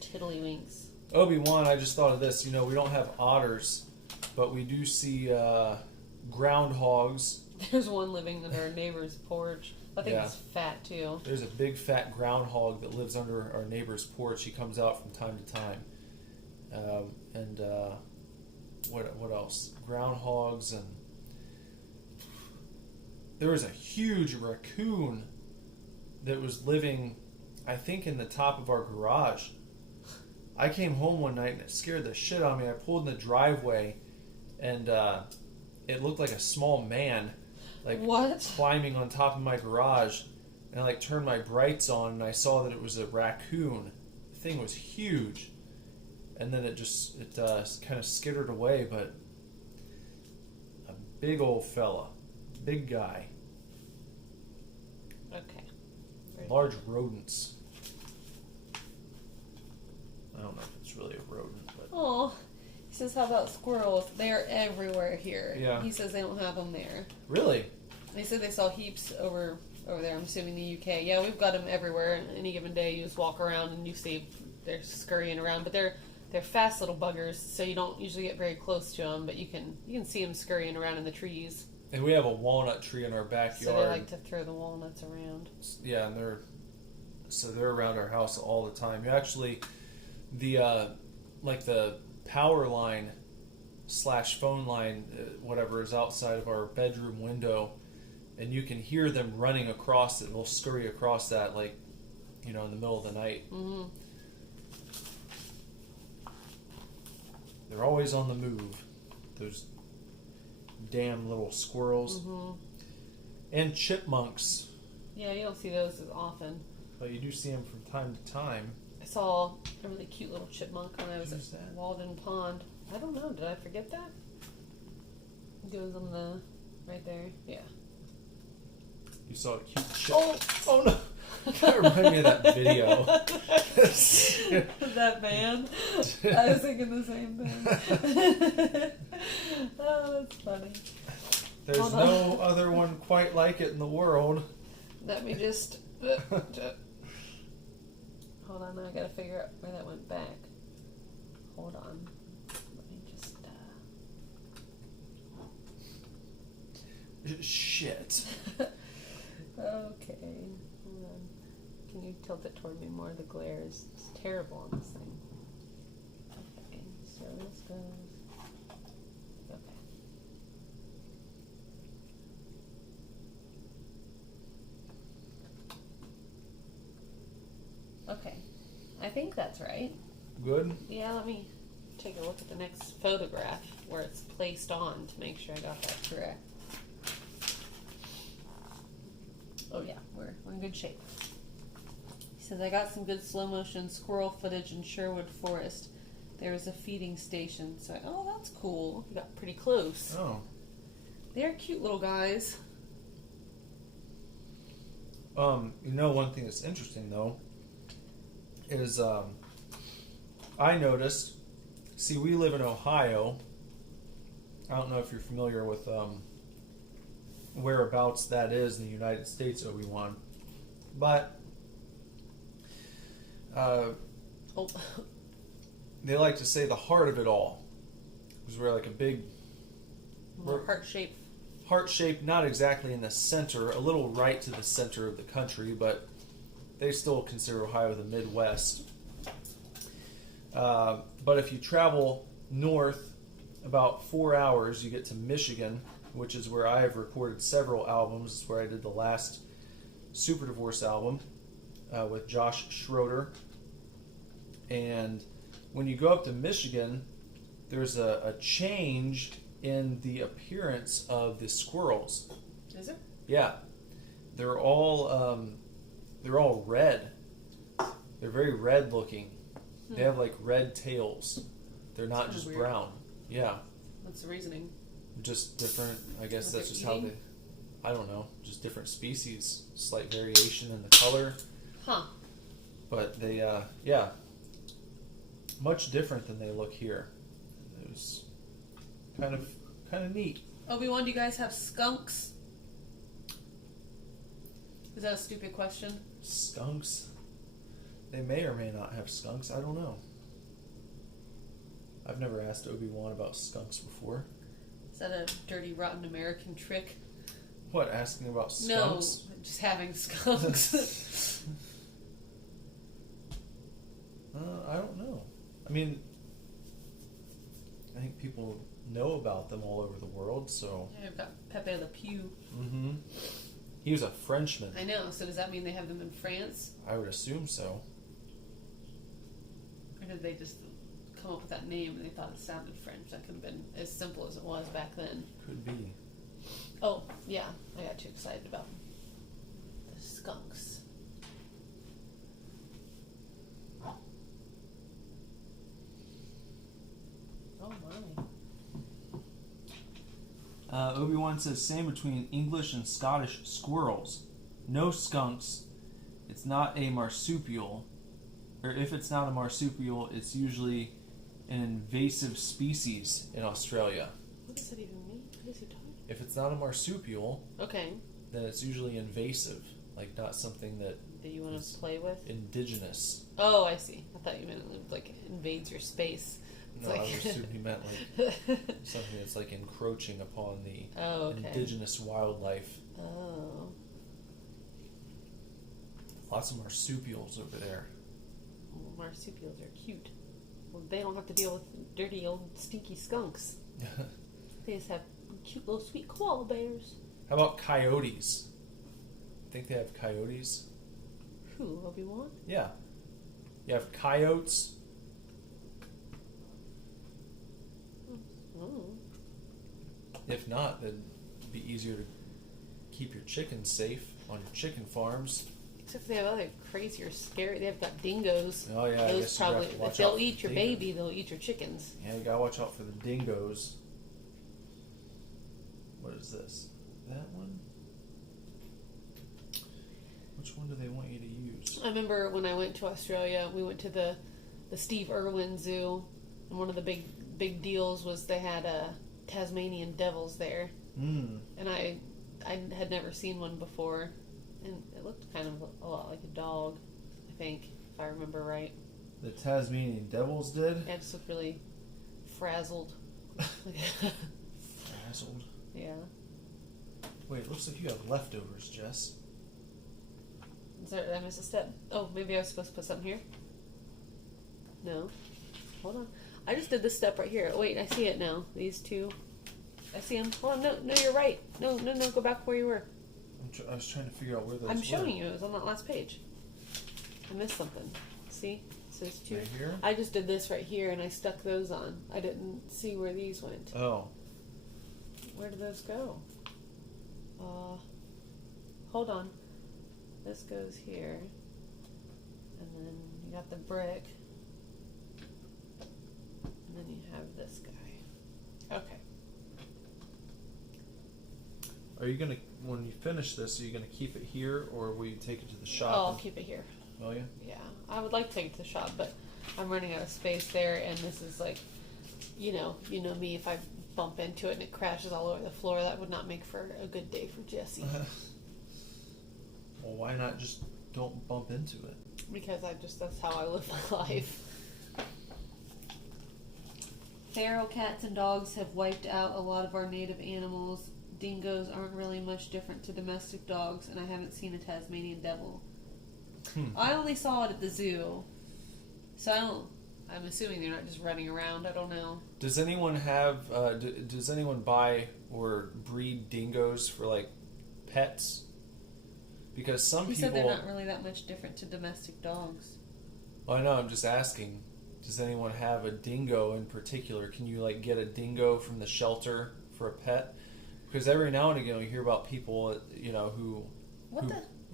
tiddlywinks. Obi-Wan, I just thought of this. We don't have otters, but we do see groundhogs. There's one living under our neighbor's porch. I think it's fat, too. There's a big fat groundhog that lives under our neighbor's porch. He comes out from time to time. What else? Groundhogs, and there was a huge raccoon that was living, I think, in the top of our garage. I came home one night and it scared the shit out of me. I pulled in the driveway, and it looked like a small man, like climbing on top of my garage. And I turned my brights on, and I saw that it was a raccoon. The thing was huge, and then it kind of skittered away. But a big old fella, big guy. Okay. Large rodents. I don't know if it's really a rodent, but... Oh, he says, how about squirrels? They're everywhere here. Yeah. He says they don't have them there. Really? They said they saw heaps over there, I'm assuming the UK. Yeah, we've got them everywhere. Any given day, you just walk around and you see they're scurrying around. But they're fast little buggers, so you don't usually get very close to them, but you can see them scurrying around in the trees. And we have a walnut tree in our backyard. So they like to throw the walnuts around. Yeah, and they're around our house all the time. You actually... The power line / phone line, whatever, is outside of our bedroom window, and you can hear them running across it. They'll scurry across that, in the middle of the night. Mm-hmm. They're always on the move. Those damn little squirrels. Mm-hmm. And chipmunks. Yeah, you don't see those as often. But you do see them from time to time. I saw a really cute little chipmunk when I was at Walden Pond. I don't know, did I forget that? It goes on the... right there. Yeah. You saw a cute chipmunk. Oh no! That reminded me of that video. That man. I was thinking the same thing. Oh, that's funny. There's Hold no on. other one quite like it in the world. Let me just. Hold on, now I gotta figure out where that went back. Hold on. Let me just. Shit. Okay. Hold on. Can you tilt it toward me more? The glare is terrible on this thing. Okay, so this goes. Okay. Okay. I think that's right. Good? Yeah, let me take a look at the next photograph where it's placed on to make sure I got that correct. Oh yeah, we're in good shape. He says, I got some good slow motion squirrel footage in Sherwood Forest. There was a feeding station. So, oh, that's cool. We got pretty close. Oh. They're cute little guys. One thing that's interesting though is I noticed. See, we live in Ohio. I don't know if you're familiar with whereabouts that is in the United States, Obi-Wan, but they like to say the heart of it all, because we're like a big heart shape, not exactly in the center, a little right to the center of the country, but they still consider Ohio the Midwest. But if you travel north about 4 hours, you get to Michigan, which is where I have recorded several albums. It's where I did the last Super Divorce album with Josh Schroeder. And when you go up to Michigan, there's a change in the appearance of the squirrels. Is it? Yeah, they're all red. They're very red looking. They have like red tails. They're not just weird. brown. Yeah. What's the reasoning? Just different. I guess What that's just they're how eating? they. I don't know. Just different species. Slight variation in the color. Huh. But they, yeah, much different than they look here. It was kind of neat. Obi-Wan, do you guys have skunks? Is that a stupid question? Skunks? They may or may not have skunks. I don't know. I've never asked Obi-Wan about skunks before. Is that a dirty, rotten American trick? What, asking about skunks? No, just having skunks. I don't know. I mean, I think people know about them all over the world, so... Yeah, I've got Pepe Le Pew. Mm-hmm. He was a Frenchman. I know, so does that mean they have them in France? I would assume so. Or did they just come up with that name and they thought it sounded French? That could have been as simple as it was back then. Could be. Oh, yeah, I got too excited about the skunks. Oh my. Obi-Wan says, same between English and Scottish squirrels. No skunks. It's not a marsupial. Or if it's not a marsupial, it's usually an invasive species in Australia. What does that even mean? What is he talking about? If it's not a marsupial, Okay. then it's usually invasive. Like, not something that you want is to play with? indigenous. Oh, I see. I thought you meant it like invades your space. It's No, like... I would assume he meant like something that's like encroaching upon the okay. indigenous wildlife. Oh. Lots of marsupials over there. Well, marsupials are cute. Well, they don't have to deal with dirty old stinky skunks. They just have cute little sweet koala bears. How about coyotes? Think they have coyotes? Who, Obi-Wan? Yeah. You have coyotes. Oh. If not, then it'd be easier to keep your chickens safe on your chicken farms. Except they have other crazier, scary. They've got dingoes. Oh yeah, I Those guess you probably. have to watch If they'll out eat for your dingoes. baby, they'll eat your chickens. Yeah, you gotta watch out for the dingoes. What is this? That one? Which one do they want you to use? I remember when I went to Australia, we went to the Steve Irwin Zoo, and one of the big deals was they had Tasmanian devils there, and I had never seen one before, and it looked kind of a lot like a dog, I think, if I remember right. The Tasmanian devils did? Yeah, it just looked really frazzled. Frazzled? Yeah. Wait, it looks like you have leftovers, Jess. Did I miss a step? Oh, maybe I was supposed to put something here? No. Hold on. I just did this step right here. Wait, I see it now. These two. I see them. Hold on. No, you're right. No. Go back where you were. I was trying to figure out where those were. I'm showing you. It was on that last page. I missed something. See? It says two. Right here? I just did this right here, and I stuck those on. I didn't see where these went. Oh. Where did those go? Hold on. This goes here. And then you got the brick. And then you have this guy. Okay. Are you gonna, when you finish this, are you gonna keep it here, or will you take it to the shop? Oh, I'll keep it here. Will you? Yeah. I would like to take it to the shop, but I'm running out of space there, and this is like, you know me, if I bump into it and it crashes all over the floor, that would not make for a good day for Jesse. Well, why not just don't bump into it? Because that's how I live my life. Feral cats and dogs have wiped out a lot of our native animals. Dingoes aren't really much different to domestic dogs, and I haven't seen a Tasmanian devil. I only saw it at the zoo, so I'm assuming they're not just running around. I don't know. Does anyone have? Does anyone buy or breed dingoes for like pets? Because some people said they're not really that much different to domestic dogs. I know. I'm just asking. Does anyone have a dingo in particular? Can you like get a dingo from the shelter for a pet? Because every now and again we hear about people,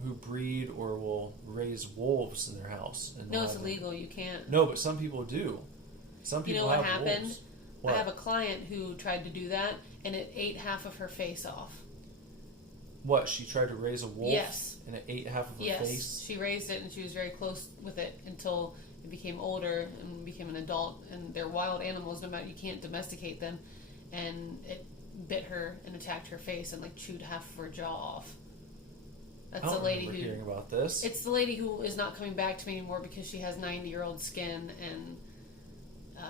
who breed or will raise wolves in their house. And no, it's illegal. You can't. No, but some people do. Some people what have happened? wolves. What? I have a client who tried to do that, and it ate half of her face off. What? She tried to raise a wolf? Yes. And it ate half of her yes. face? She raised it, and she was very close with it until it became older and became an adult. And they're wild animals. No matter, you can't domesticate them. And it bit her and attacked her face and like chewed half of her jaw off. That's I don't the lady remember who. hearing about this. It's the lady who is not coming back to me anymore because she has 90-year-old skin and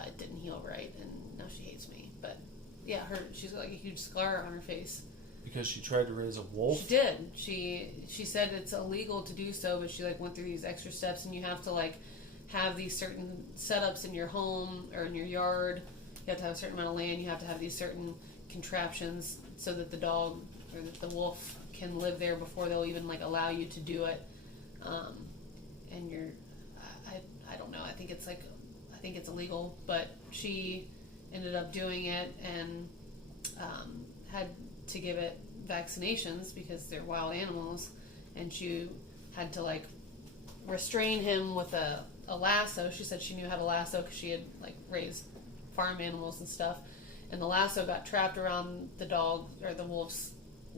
it didn't heal right, and now she hates me. But yeah, she's got like a huge scar on her face. Because she tried to raise a wolf? She did. She said it's illegal to do so, but she like went through these extra steps, and you have to like have these certain setups in your home or in your yard. You have to have a certain amount of land. You have to have these certain contraptions so that the dog or that the wolf can live there before they'll even like allow you to do it. And I don't know. I think it's illegal, but she ended up doing it and had to give it vaccinations because they're wild animals, and she had to like restrain him with a lasso. She said she knew how to lasso because she had like raised farm animals and stuff, and the lasso got trapped around the dog or the wolf's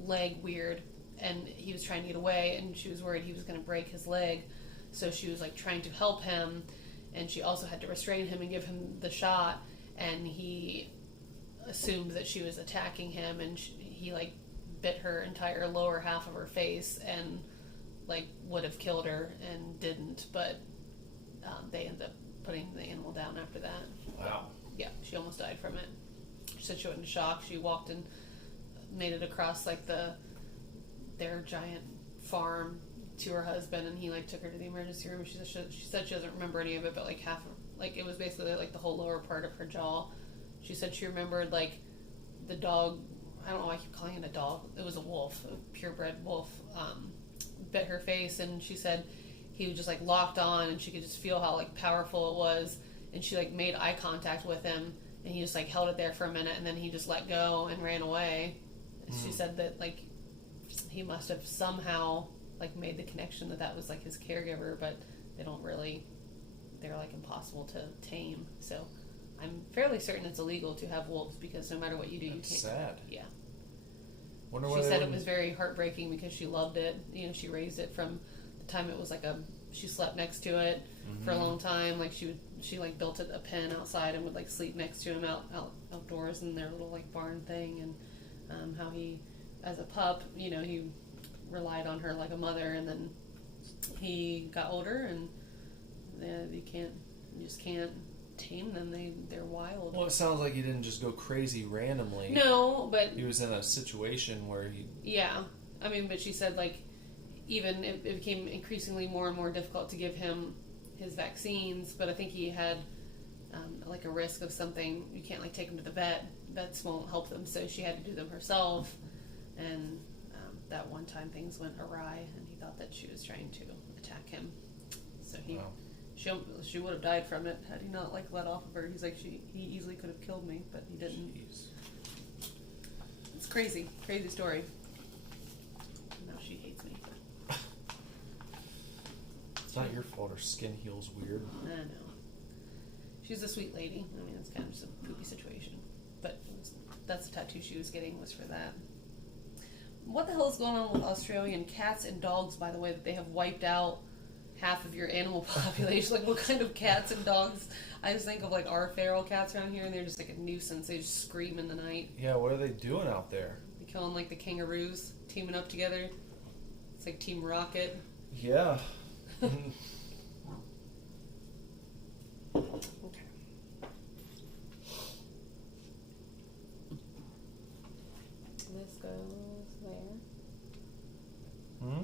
leg weird, and he was trying to get away, and she was worried he was going to break his leg, so she was like trying to help him, and she also had to restrain him and give him the shot, and he assumed that she was attacking him, and he like bit her entire lower half of her face and like would have killed her and didn't, but they ended up putting the animal down after that. Wow. Yeah, she almost died from it. She said she went into shock. She walked and made it across like their giant farm to her husband, and he like took her to the emergency room. She said she doesn't remember any of it, but like half of, like it was basically like the whole lower part of her jaw. She said she remembered like the dog. I don't know why I keep calling it a dog. It was a wolf, a purebred wolf. Bit her face, and she said he was just like locked on, and she could just feel how like powerful it was. And she like made eye contact with him, and he just like held it there for a minute, and then he just let go and ran away. She said that like he must have somehow like made the connection that was like his caregiver, but they're like impossible to tame. So I'm fairly certain it's illegal to have wolves because no matter what you do, you can't. Sad. Yeah. Wonder She why said it was very heartbreaking because she loved it. You know, she raised it from time it was like she slept next to it for a long time. Like she like built a pen outside and would like sleep next to him outdoors in their little like barn thing, and how he, as a pup, he relied on her like a mother, and then he got older, and you just can't tame them. They're wild. Well, it sounds like he didn't just go crazy randomly. No, but he was in a situation where he. Yeah, I mean, but she said like even it became increasingly more and more difficult to give him his vaccines. But I think he had like a risk of something. You can't like take him to the vet. Vets won't help them, so she had to do them herself. And that one time things went awry, and he thought that she was trying to attack him. So she would have died from it had he not like let off of her. He's like he easily could have killed me, but he didn't. Jeez. It's crazy story. Now she hates me. It's not your fault. Her skin heals weird. I know. She's a sweet lady. I mean, it's kind of just a poopy situation, but that's the tattoo she was getting was for that. What the hell is going on with Australian cats and dogs, by the way, that they have wiped out half of your animal population? Like, what kind of cats and dogs? I just think of, like, our feral cats around here, and they're just, like, a nuisance. They just scream in the night. Yeah, what are they doing out there? They're killing, like, the kangaroos, teaming up together. It's like Team Rocket. Yeah. Okay. This goes there. Hmm?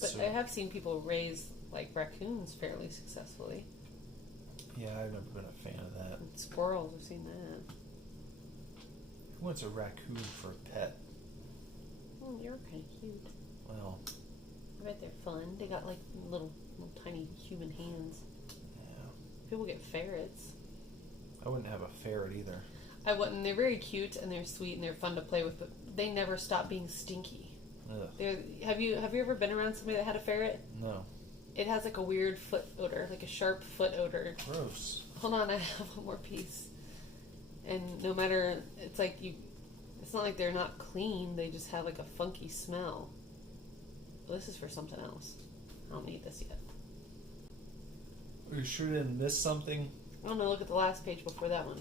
But I have seen people raise, like, raccoons fairly successfully. Yeah, I've never been a fan of that. And squirrels, I've seen that. Who wants a raccoon for a pet? Oh, you're kind of cute. Well, I bet they're fun. They got, like, little tiny human hands. yeah. People get ferrets. I wouldn't have a ferret either. I wouldn't. They're very cute, and they're sweet, and they're fun to play with, but they never stop being stinky. Ugh. Have you ever been around somebody that had a ferret? No. It has like a weird foot odor, like a sharp foot odor. Gross. Hold on, I have one more piece. And no matter, it's like it's not like they're not clean, they just have like a funky smell. Well, this is for something else. I don't need this yet. Are you sure you didn't miss something? I don't know, look at the last page before that one.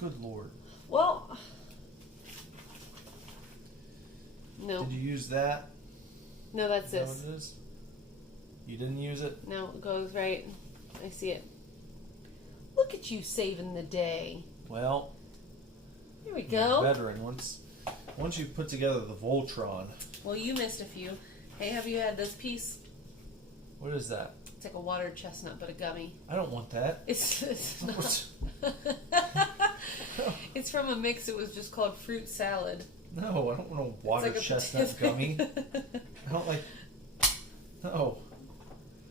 Good Lord. Well, no. Did you use that? No, that's Is that this. what it is? You didn't use it? No, it goes right. I see it. Look at you saving the day. Well, Here we you're go. a veteran. Once you put together the Voltron. Well, you missed a few. Hey, have you had this piece? What is that? It's like a water chestnut, but a gummy. I don't want that. It's not. It's from a mix. It was just called fruit salad. No, I don't want a water It's like a chestnut potato- gummy. I don't like. No.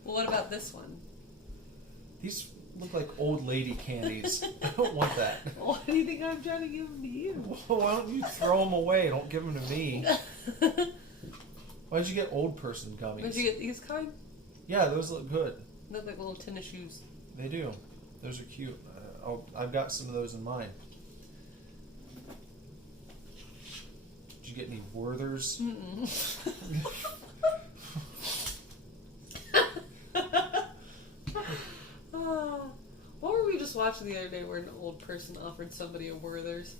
Well, what about this one? These look like old lady candies. I don't want that. Why do you think I'm trying to give them to you? Well, why don't you throw them away? Don't give them to me. Why'd you get old person gummies? Did you get these kind? Yeah, those look good. They look like little tennis shoes. They do. Those are cute. I've got some of those in mine. Did you get any Werthers? What were we just watching the other day where an old person offered somebody a Werther's?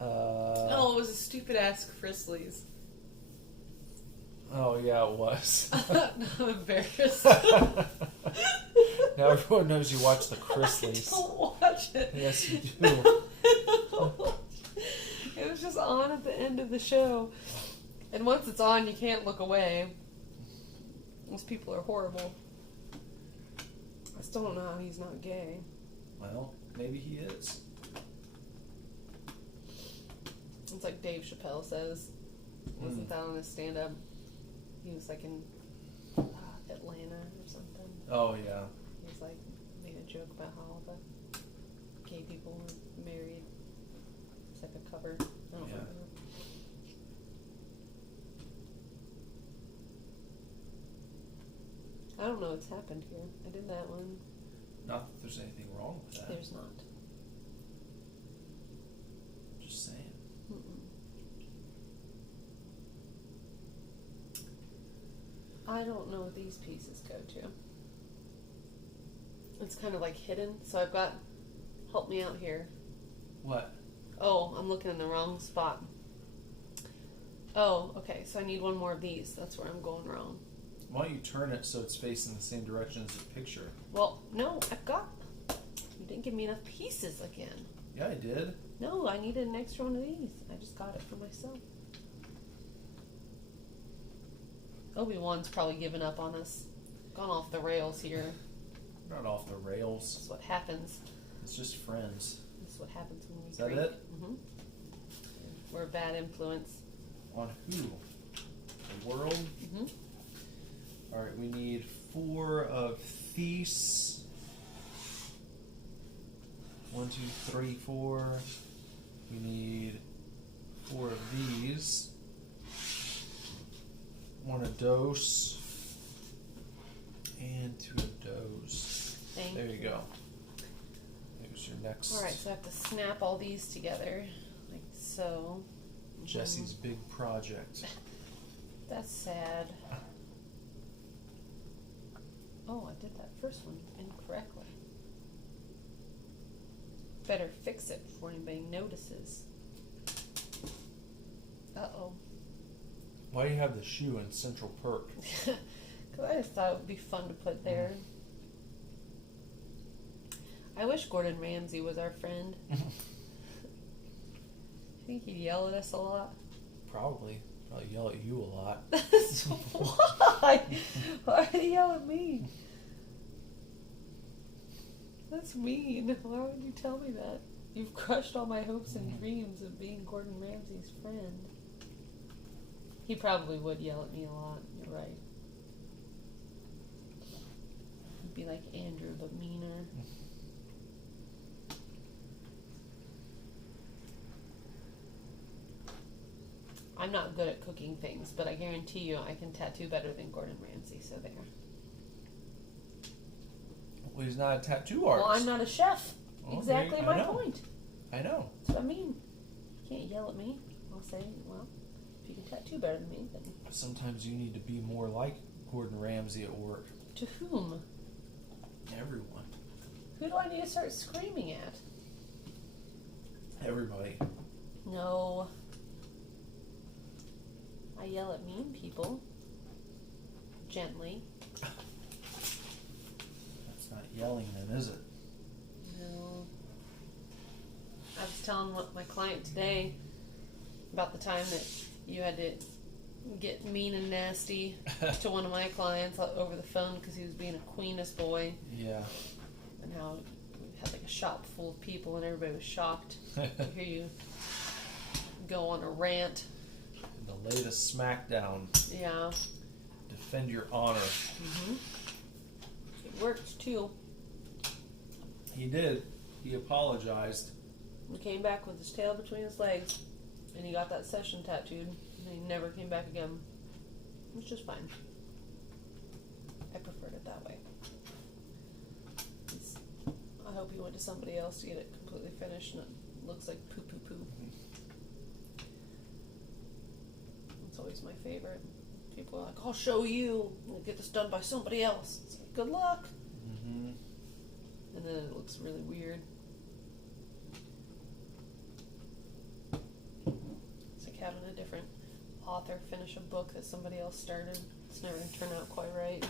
Oh, it was a stupid ass Chrisley's. Oh, yeah, it was. I'm embarrassed. Now everyone knows you watch the Chrisleys. I don't watch it. Yes, you do. It was just on at the end of the show. And once it's on, you can't look away. Those people are horrible. I still don't know how he's not gay. Well, maybe he is. It's like Dave Chappelle says. Wasn't that on his stand-up? He was like in Atlanta or something. Oh, yeah. He was like, made a joke about how all the gay people were married. It's like a cover. I don't remember. I don't know what's happened here. I did that one. Not that there's anything wrong with that. There's not. I don't know what these pieces go to. It's kind of like hidden, so I've got, help me out here. What? Oh, I'm looking in the wrong spot. Oh, okay, so I need one more of these. That's where I'm going wrong. Why don't you turn it so it's facing the same direction as the picture? Well, no, I've got, you didn't give me enough pieces again. Yeah, I did. No, I needed an extra one of these. I just got it for myself. Obi-Wan's probably given up on us. Gone off the rails here. Not off the rails. That's what happens. It's just friends. That's what happens when we Is that drink. it? Mm-hmm. We're a bad influence. On who? The world? Mm-hmm. Alright, we need 4 of these. 1, 2, 3, 4. We need 4 of these. 1 of those. And 2 of those. Thank There you go. There's your next. Alright, so I have to snap all these together. Like so. Jesse's big project. That's sad. Oh, I did that first one incorrectly. Better fix it before anybody notices. Uh-oh. Why do you have the shoe in Central Perk? Because I just thought it would be fun to put there. I wish Gordon Ramsay was our friend. I think he'd yell at us a lot. Probably yell at you a lot. Why? Why did he yell at me? That's mean. Why would you tell me that? You've crushed all my hopes and dreams of being Gordon Ramsay's friend. He probably would yell at me a lot. You're right. He'd be like Andrew, but meaner. I'm not good at cooking things, but I guarantee you I can tattoo better than Gordon Ramsay, so there. Well, he's not a tattoo artist. Well, I'm not a chef. Okay, Exactly my I know. point. I know. That's what I mean. You can't yell at me. I'll say, well, if you can tattoo better than me, then Sometimes you need to be more like Gordon Ramsay at work. to whom? Everyone. Who do I need to start screaming at? Everybody. No. I yell at mean people. Gently. That's not yelling then, is it? No. I was telling my client today about the time that you had to get mean and nasty to one of my clients over the phone because he was being a queenest boy. Yeah. And how we had like a shop full of people and everybody was shocked to hear you go on a rant. The latest smackdown. Yeah. Defend your honor. Mm-hmm. It worked too. He did. He apologized. He came back with his tail between his legs and he got that session tattooed and he never came back again. Which is fine. I preferred it that way. I hope he went to somebody else to get it completely finished and it looks like poo poo poo. It's always my favorite. People are like, I'll show you. I'll get this done by somebody else. It's like, good luck. Mm-hmm. And then it looks really weird. It's like having a different author finish a book that somebody else started. It's never going to turn out quite right.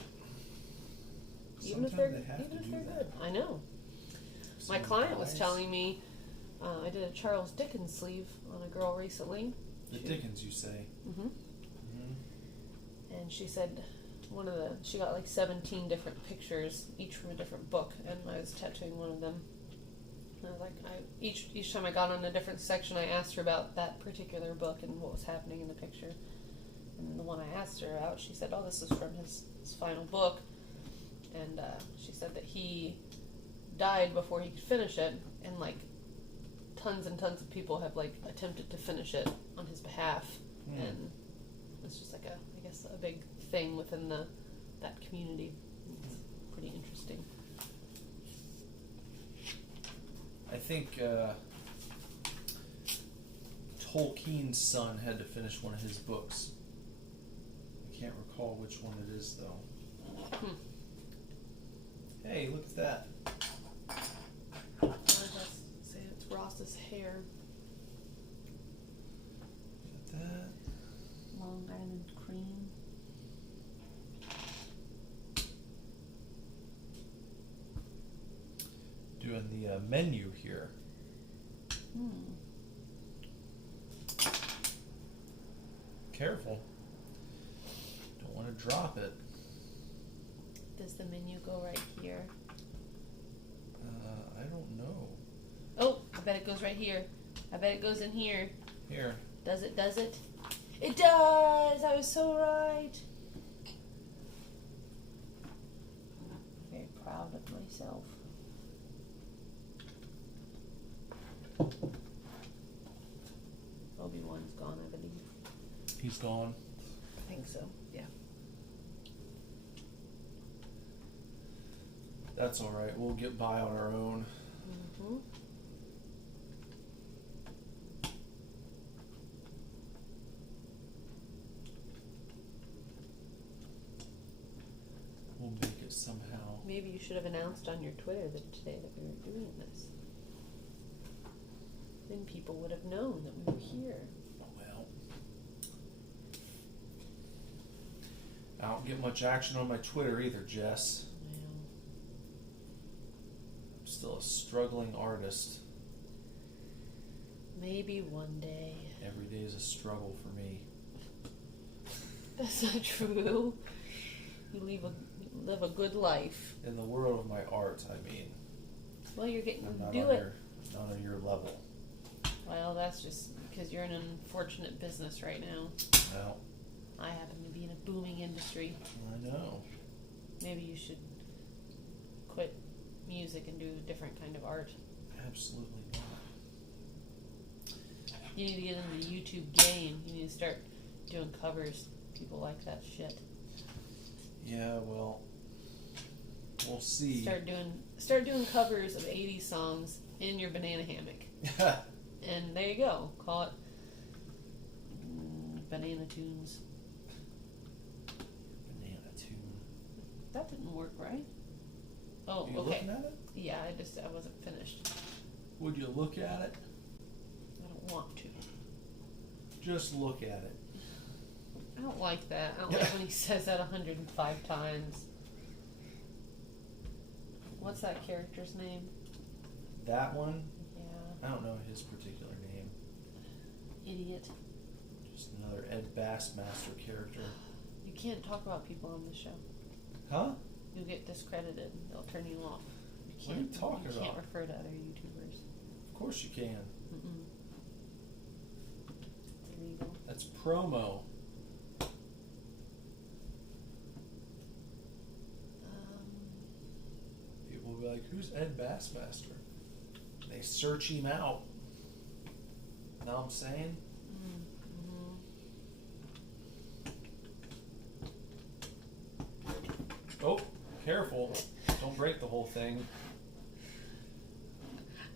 Even if they're good. I know. My client was telling me, I did a Charles Dickens sleeve on a girl recently. The Dickens, you say? Mm-hmm. Mm-hmm. And she said she got like 17 different pictures, each from a different book, and I was tattooing one of them. And I was like, each time I got on a different section, I asked her about that particular book and what was happening in the picture. And the one I asked her about, she said, oh, this is from his final book. And she said that he died before he could finish it, and like tons and tons of people have like attempted to finish it on his behalf, and it's just like I guess a big thing within that community. It's pretty interesting. I think Tolkien's son had to finish one of his books. can't recall which one it is though. Hey, look at that. Say it's Ross's hair. Look at that. Long Island cream. Doing the menu here. Careful. Don't want to drop it. Does the menu go right here? I don't know. Oh, I bet it goes right here. I bet it goes in here. Here. Does it? Does it? It does! I was so right. Very proud of myself. Obi-Wan's gone, I believe. He's gone. I think so, yeah. That's all right. We'll get by on our own. Mm-hmm. We'll make it somehow. Maybe you should have announced on your Twitter that today that we were doing this. Then people would have known that we were here. Well, I don't get much action on my Twitter either, Jess. Well, I'm still a struggling artist. maybe one day. Every day is a struggle for me. That's not true. You live a good life. In the world of my art, I mean. Well, you're getting I'm not do on it. not on your level. Well, that's just because you're in an unfortunate business right now. Well, I happen to be in a booming industry. I know. Maybe you should quit music and do a different kind of art. Absolutely not. You need to get in the YouTube game. You need to start doing covers. People like that shit. Yeah, well, we'll see. Start doing covers of 80s songs in your banana hammock. And there you go. Call it Banana Tunes. Banana tune. That didn't work, right? Oh, Are you okay. looking at it? Yeah, I wasn't finished. Would you look at it? I don't want to. Just look at it. I don't like that. I don't like when he says that 105 times. What's that character's name? That one? Yeah. I don't know his particular name. Idiot. Just another Ed Bassmaster character. You can't talk about people on this show. Huh? You'll get discredited. They'll turn you off. What are you talking You can't about? refer to other YouTubers. Of course you can. Mm-mm. It's illegal. That's promo. People will be like, who's Ed Bassmaster? They search him out. Know what I'm saying? Oh, careful. Don't break the whole thing.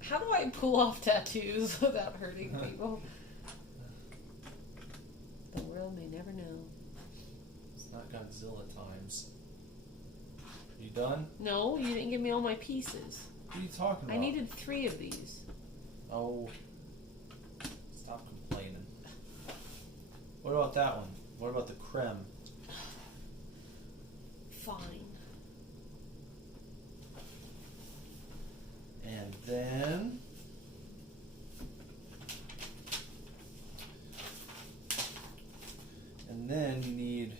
How do I pull off tattoos without hurting people? The world may never know. It's not Godzilla times. You done? No, you didn't give me all my pieces. What are you talking about? I needed 3 of these. Oh. Stop complaining. What about that one? What about the creme? Fine. And then... you need...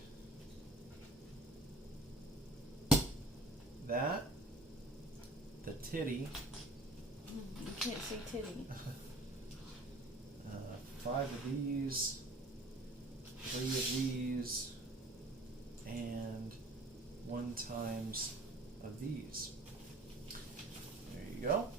that. The titty. You can't say titty. 5 of these. 3 of these. And 1 times of these. There you go.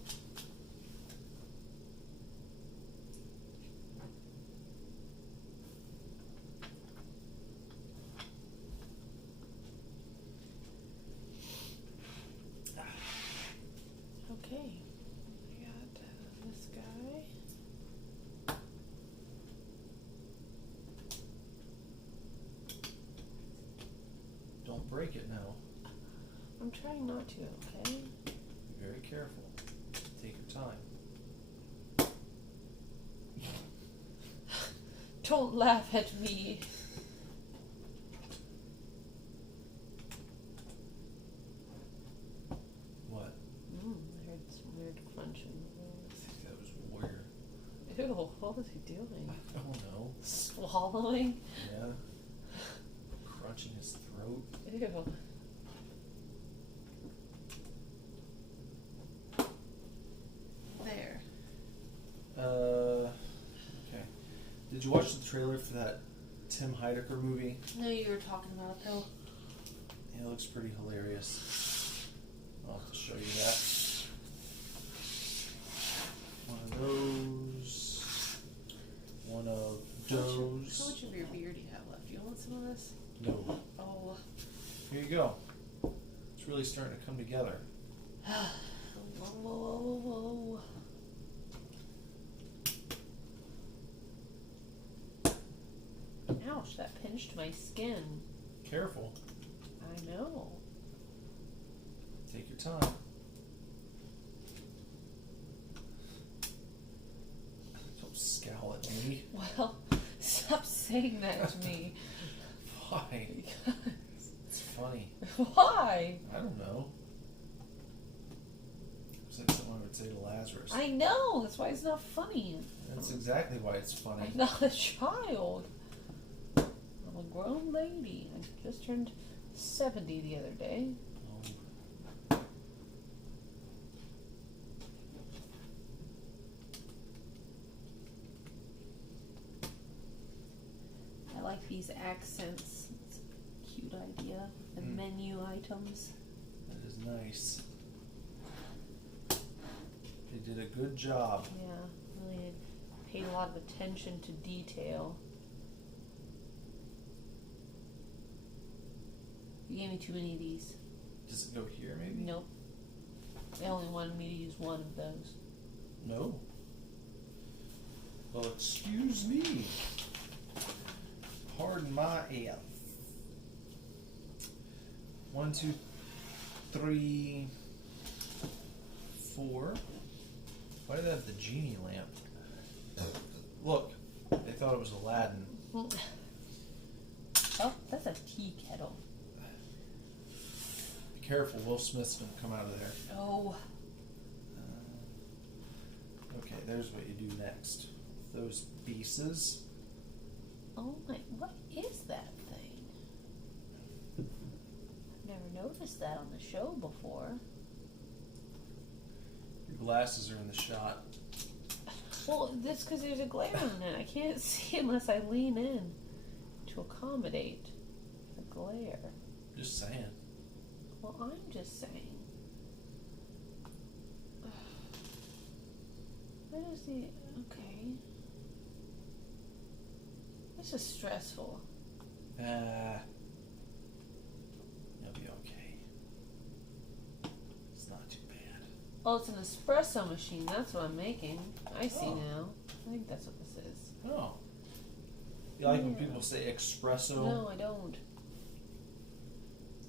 Okay. I got this guy. break it now. I'm trying not to, okay? Be very careful. Take your time. Don't laugh at me. What? I heard some weird crunching. I think that was Warrior. Ew, what was he doing? I don't know. Swallowing? Yeah. Crunching his throat. Ew. There. Okay. Did you watch the trailer for that Tim Heidecker movie? No, you were talking about it though. Yeah, it looks pretty hilarious. I'll have to show you that. One of those. One of those. How much of your beer do you have left? Do you want some of this? No. Oh. Here you go. It's really starting to come together. Whoa, whoa, whoa, whoa. Ouch, that pinched my skin. Careful. I know. Take your time. Don't scowl at me. Well, stop saying that to me. Why? It's funny. Why? I don't know. It's like something I would say to Lazarus. I know, that's why it's not funny. That's exactly why it's funny. I'm not a child. I'm a grown lady. I just turned 70 the other day. I like these accents. It's a cute idea. The menu items. That is nice. They did a good job. Yeah, really paid a lot of attention to detail. You gave me too many of these. Does it go here, maybe? Nope. They only wanted me to use one of those. No. Well, excuse me. Pardon my F. 1, 2, 3, 4. Why do they have the genie lamp? Look, they thought it was Aladdin. Oh, that's a tea kettle. Be careful, Will Smith's gonna come out of there. Oh. Okay, there's what you do next. Those pieces. Oh my, what is that thing? I've never noticed that on the show before. Your glasses are in the shot. Well, that's because there's a glare on it. I can't see unless I lean in to accommodate the glare. Just saying. Well, I'm just saying. What is the... Okay. This is stressful. You'll be okay. It's not too bad. Oh, it's an espresso machine. That's what I'm making. I see Oh. now. I think that's what this is. Oh. You like when Yeah. people say espresso? No, I don't.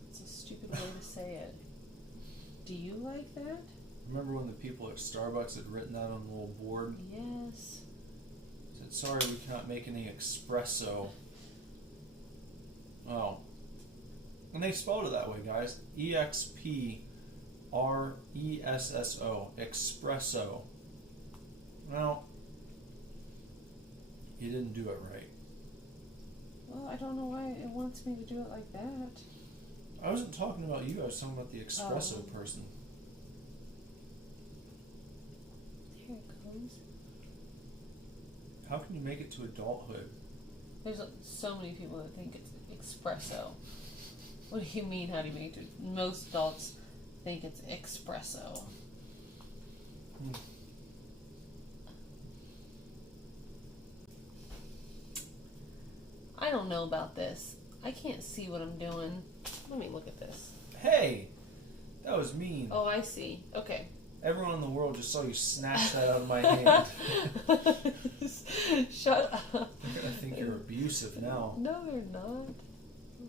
It's a stupid way to say it. Do you like that? Remember when the people at Starbucks had written that on a little board? Yes. Said, sorry, we cannot make any espresso. Oh. And they spelled it that way, guys. EXPRESSO. Espresso. Well, you didn't do it right. Well, I don't know why it wants me to do it like that. I wasn't talking about you, I was talking about the espresso Oh. person. Here it goes. How can you make it to adulthood? There's so many people that think it's espresso. What do you mean, how do you make it? Most adults think it's espresso. I don't know about this. I can't see what I'm doing. Let me look at this. Hey! That was mean. Oh, I see. Okay. Everyone in the world just saw you snatch that out of my hand. Shut up. They're gonna think you're abusive now. No, you're not.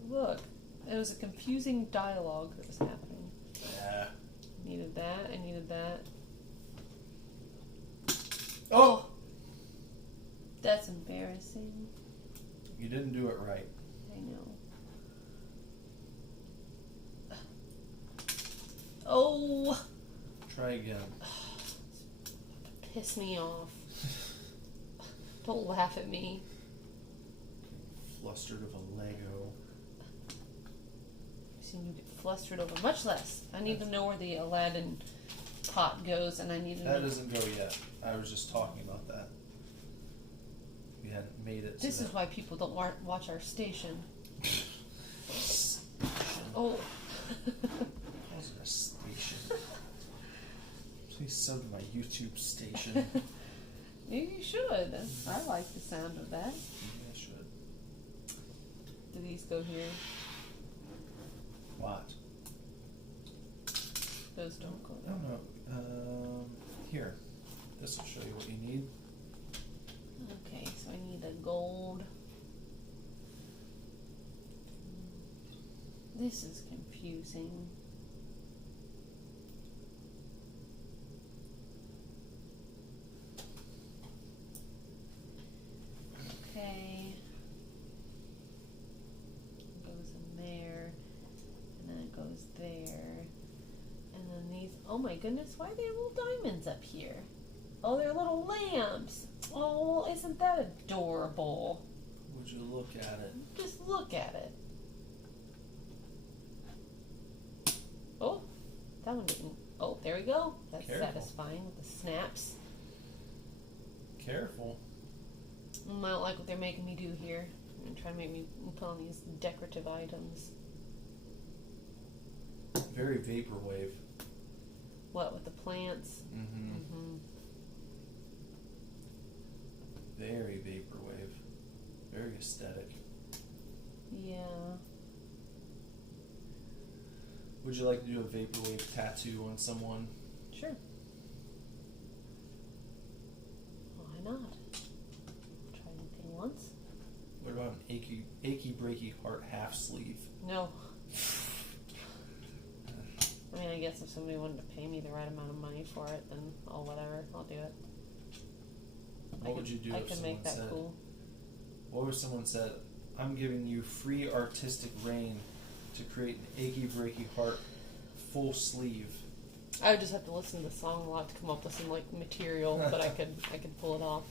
Look, It was a confusing dialogue that was happening. Yeah. Needed that. I needed that. Oh! That's embarrassing. You didn't do it right. I know. Oh! Try again. Piss me off. Don't laugh at me. Flustered of a Lego. I've seen you get flustered over much less. I need to know where the Aladdin pot goes, and I need to know. That doesn't go yet. I was just talking about that. We hadn't made it. This is why people don't watch our station. Oh. How's it a station? Please sub to my YouTube station. Maybe you should. I like the sound of that. Maybe I should. Do these go here? What? Those don't go I there. don't know. Here. This will show you what you need. Okay, so I need a gold. This is confusing. Okay. It goes in there, and then it goes there. And then these, oh my goodness, why are there little diamonds up here? Oh, they're little lamps. Oh, isn't that adorable? Would you look at it? Just look at it. Oh, that one didn't. Oh, there we go. That's Careful. satisfying with the snaps. Careful. I don't like what they're making me do here. They're trying to make me put on these decorative items. Very vaporwave. What, with the plants? Mm-hmm. Mm-hmm. Very vaporwave. Very aesthetic. Yeah. Would you like to do a vaporwave tattoo on someone? Sure. Why not? Try anything once? What about an achy breaky heart half sleeve? No. I mean, I guess if somebody wanted to pay me the right amount of money for it, then whatever, I'll do it. What would you do I if can someone make that said, cool. what if someone said, I'm giving you free artistic reign to create an achy breaky heart full sleeve? I would just have to listen to the song a lot to come up with some like material, but I could pull it off.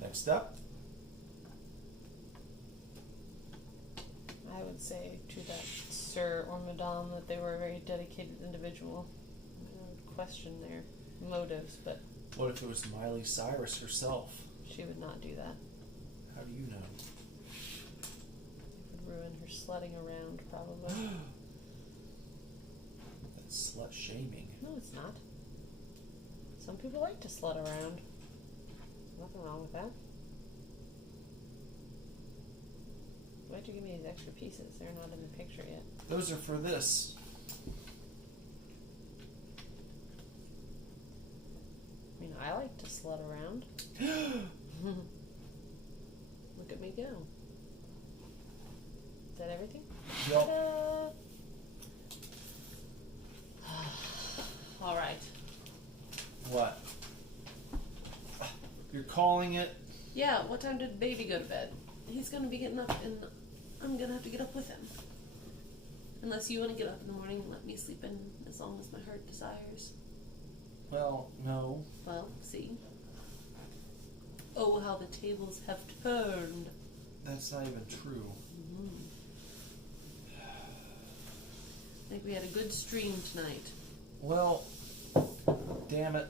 Next up. I would say to that sir or madame that they were a very dedicated individual. I would question their motives, but What if it was Miley Cyrus herself? she would not do that. How do you know? It would ruin her sledding around, probably. That's slut shaming. No, it's not. Some people like to sled around. Nothing wrong with that. Why'd you give me these extra pieces? They're not in the picture yet. Those are for this. I mean, I like to sled around. Look at me go. Is that everything? Yup. All right. What? You're calling it? Yeah, what time did baby go to bed? He's going to be getting up, and I'm going to have to get up with him. Unless you want to get up in the morning and let me sleep in as long as my heart desires. Well, no. Well, see. Oh, how the tables have turned. That's not even true. I think we had a good stream tonight. Well, damn it.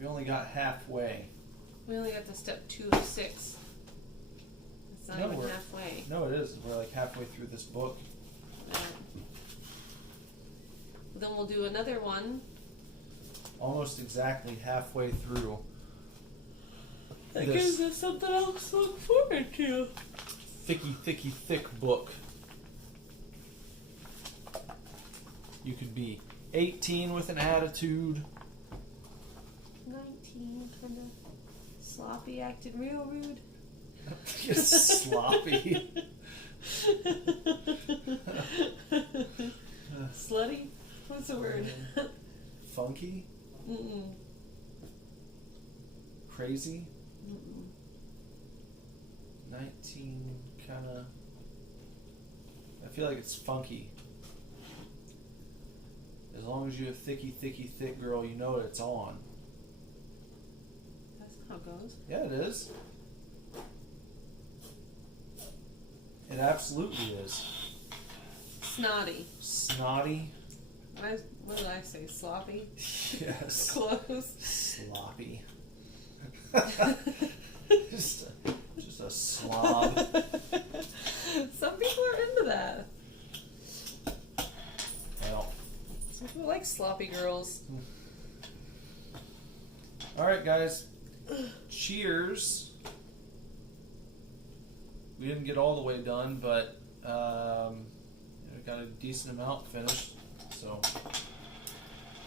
We only got halfway. We only got to step 2 of 6. It's not No, even we're- halfway. No, it is. We're like halfway through this book. Then we'll do another one. Almost exactly halfway through. That this gives us something else to look forward to. thick book. You could be 18 with an attitude. 19, kind of. Sloppy acted real rude. Sloppy. Slutty? What's the word? Funky? Mm-mm. Crazy? Mm-mm. 19 kind of... I feel like it's funky. As long as you have thick girl, you know it's on. That's how it goes. Yeah, it is. It absolutely is. Snotty. Snotty. What did I say? Sloppy? Yes. Close. Sloppy. just a slob. Some people are into that. Well. Some people like sloppy girls. All right, guys. Cheers. We didn't get all the way done, but we got a decent amount finished. So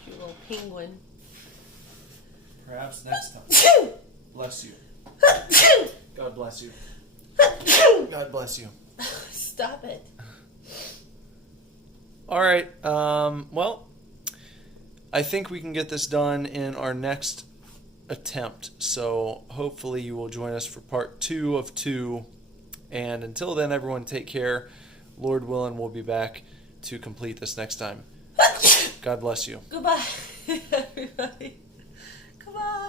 Cute little penguin. perhaps next time. Bless you. God bless you. God bless you. Stop it. All right. Well, I think we can get this done in our next attempt. So hopefully you will join us for part 2 of 2. And until then, everyone take care. Lord willing, we'll be back to complete this next time. God bless you. Goodbye, everybody.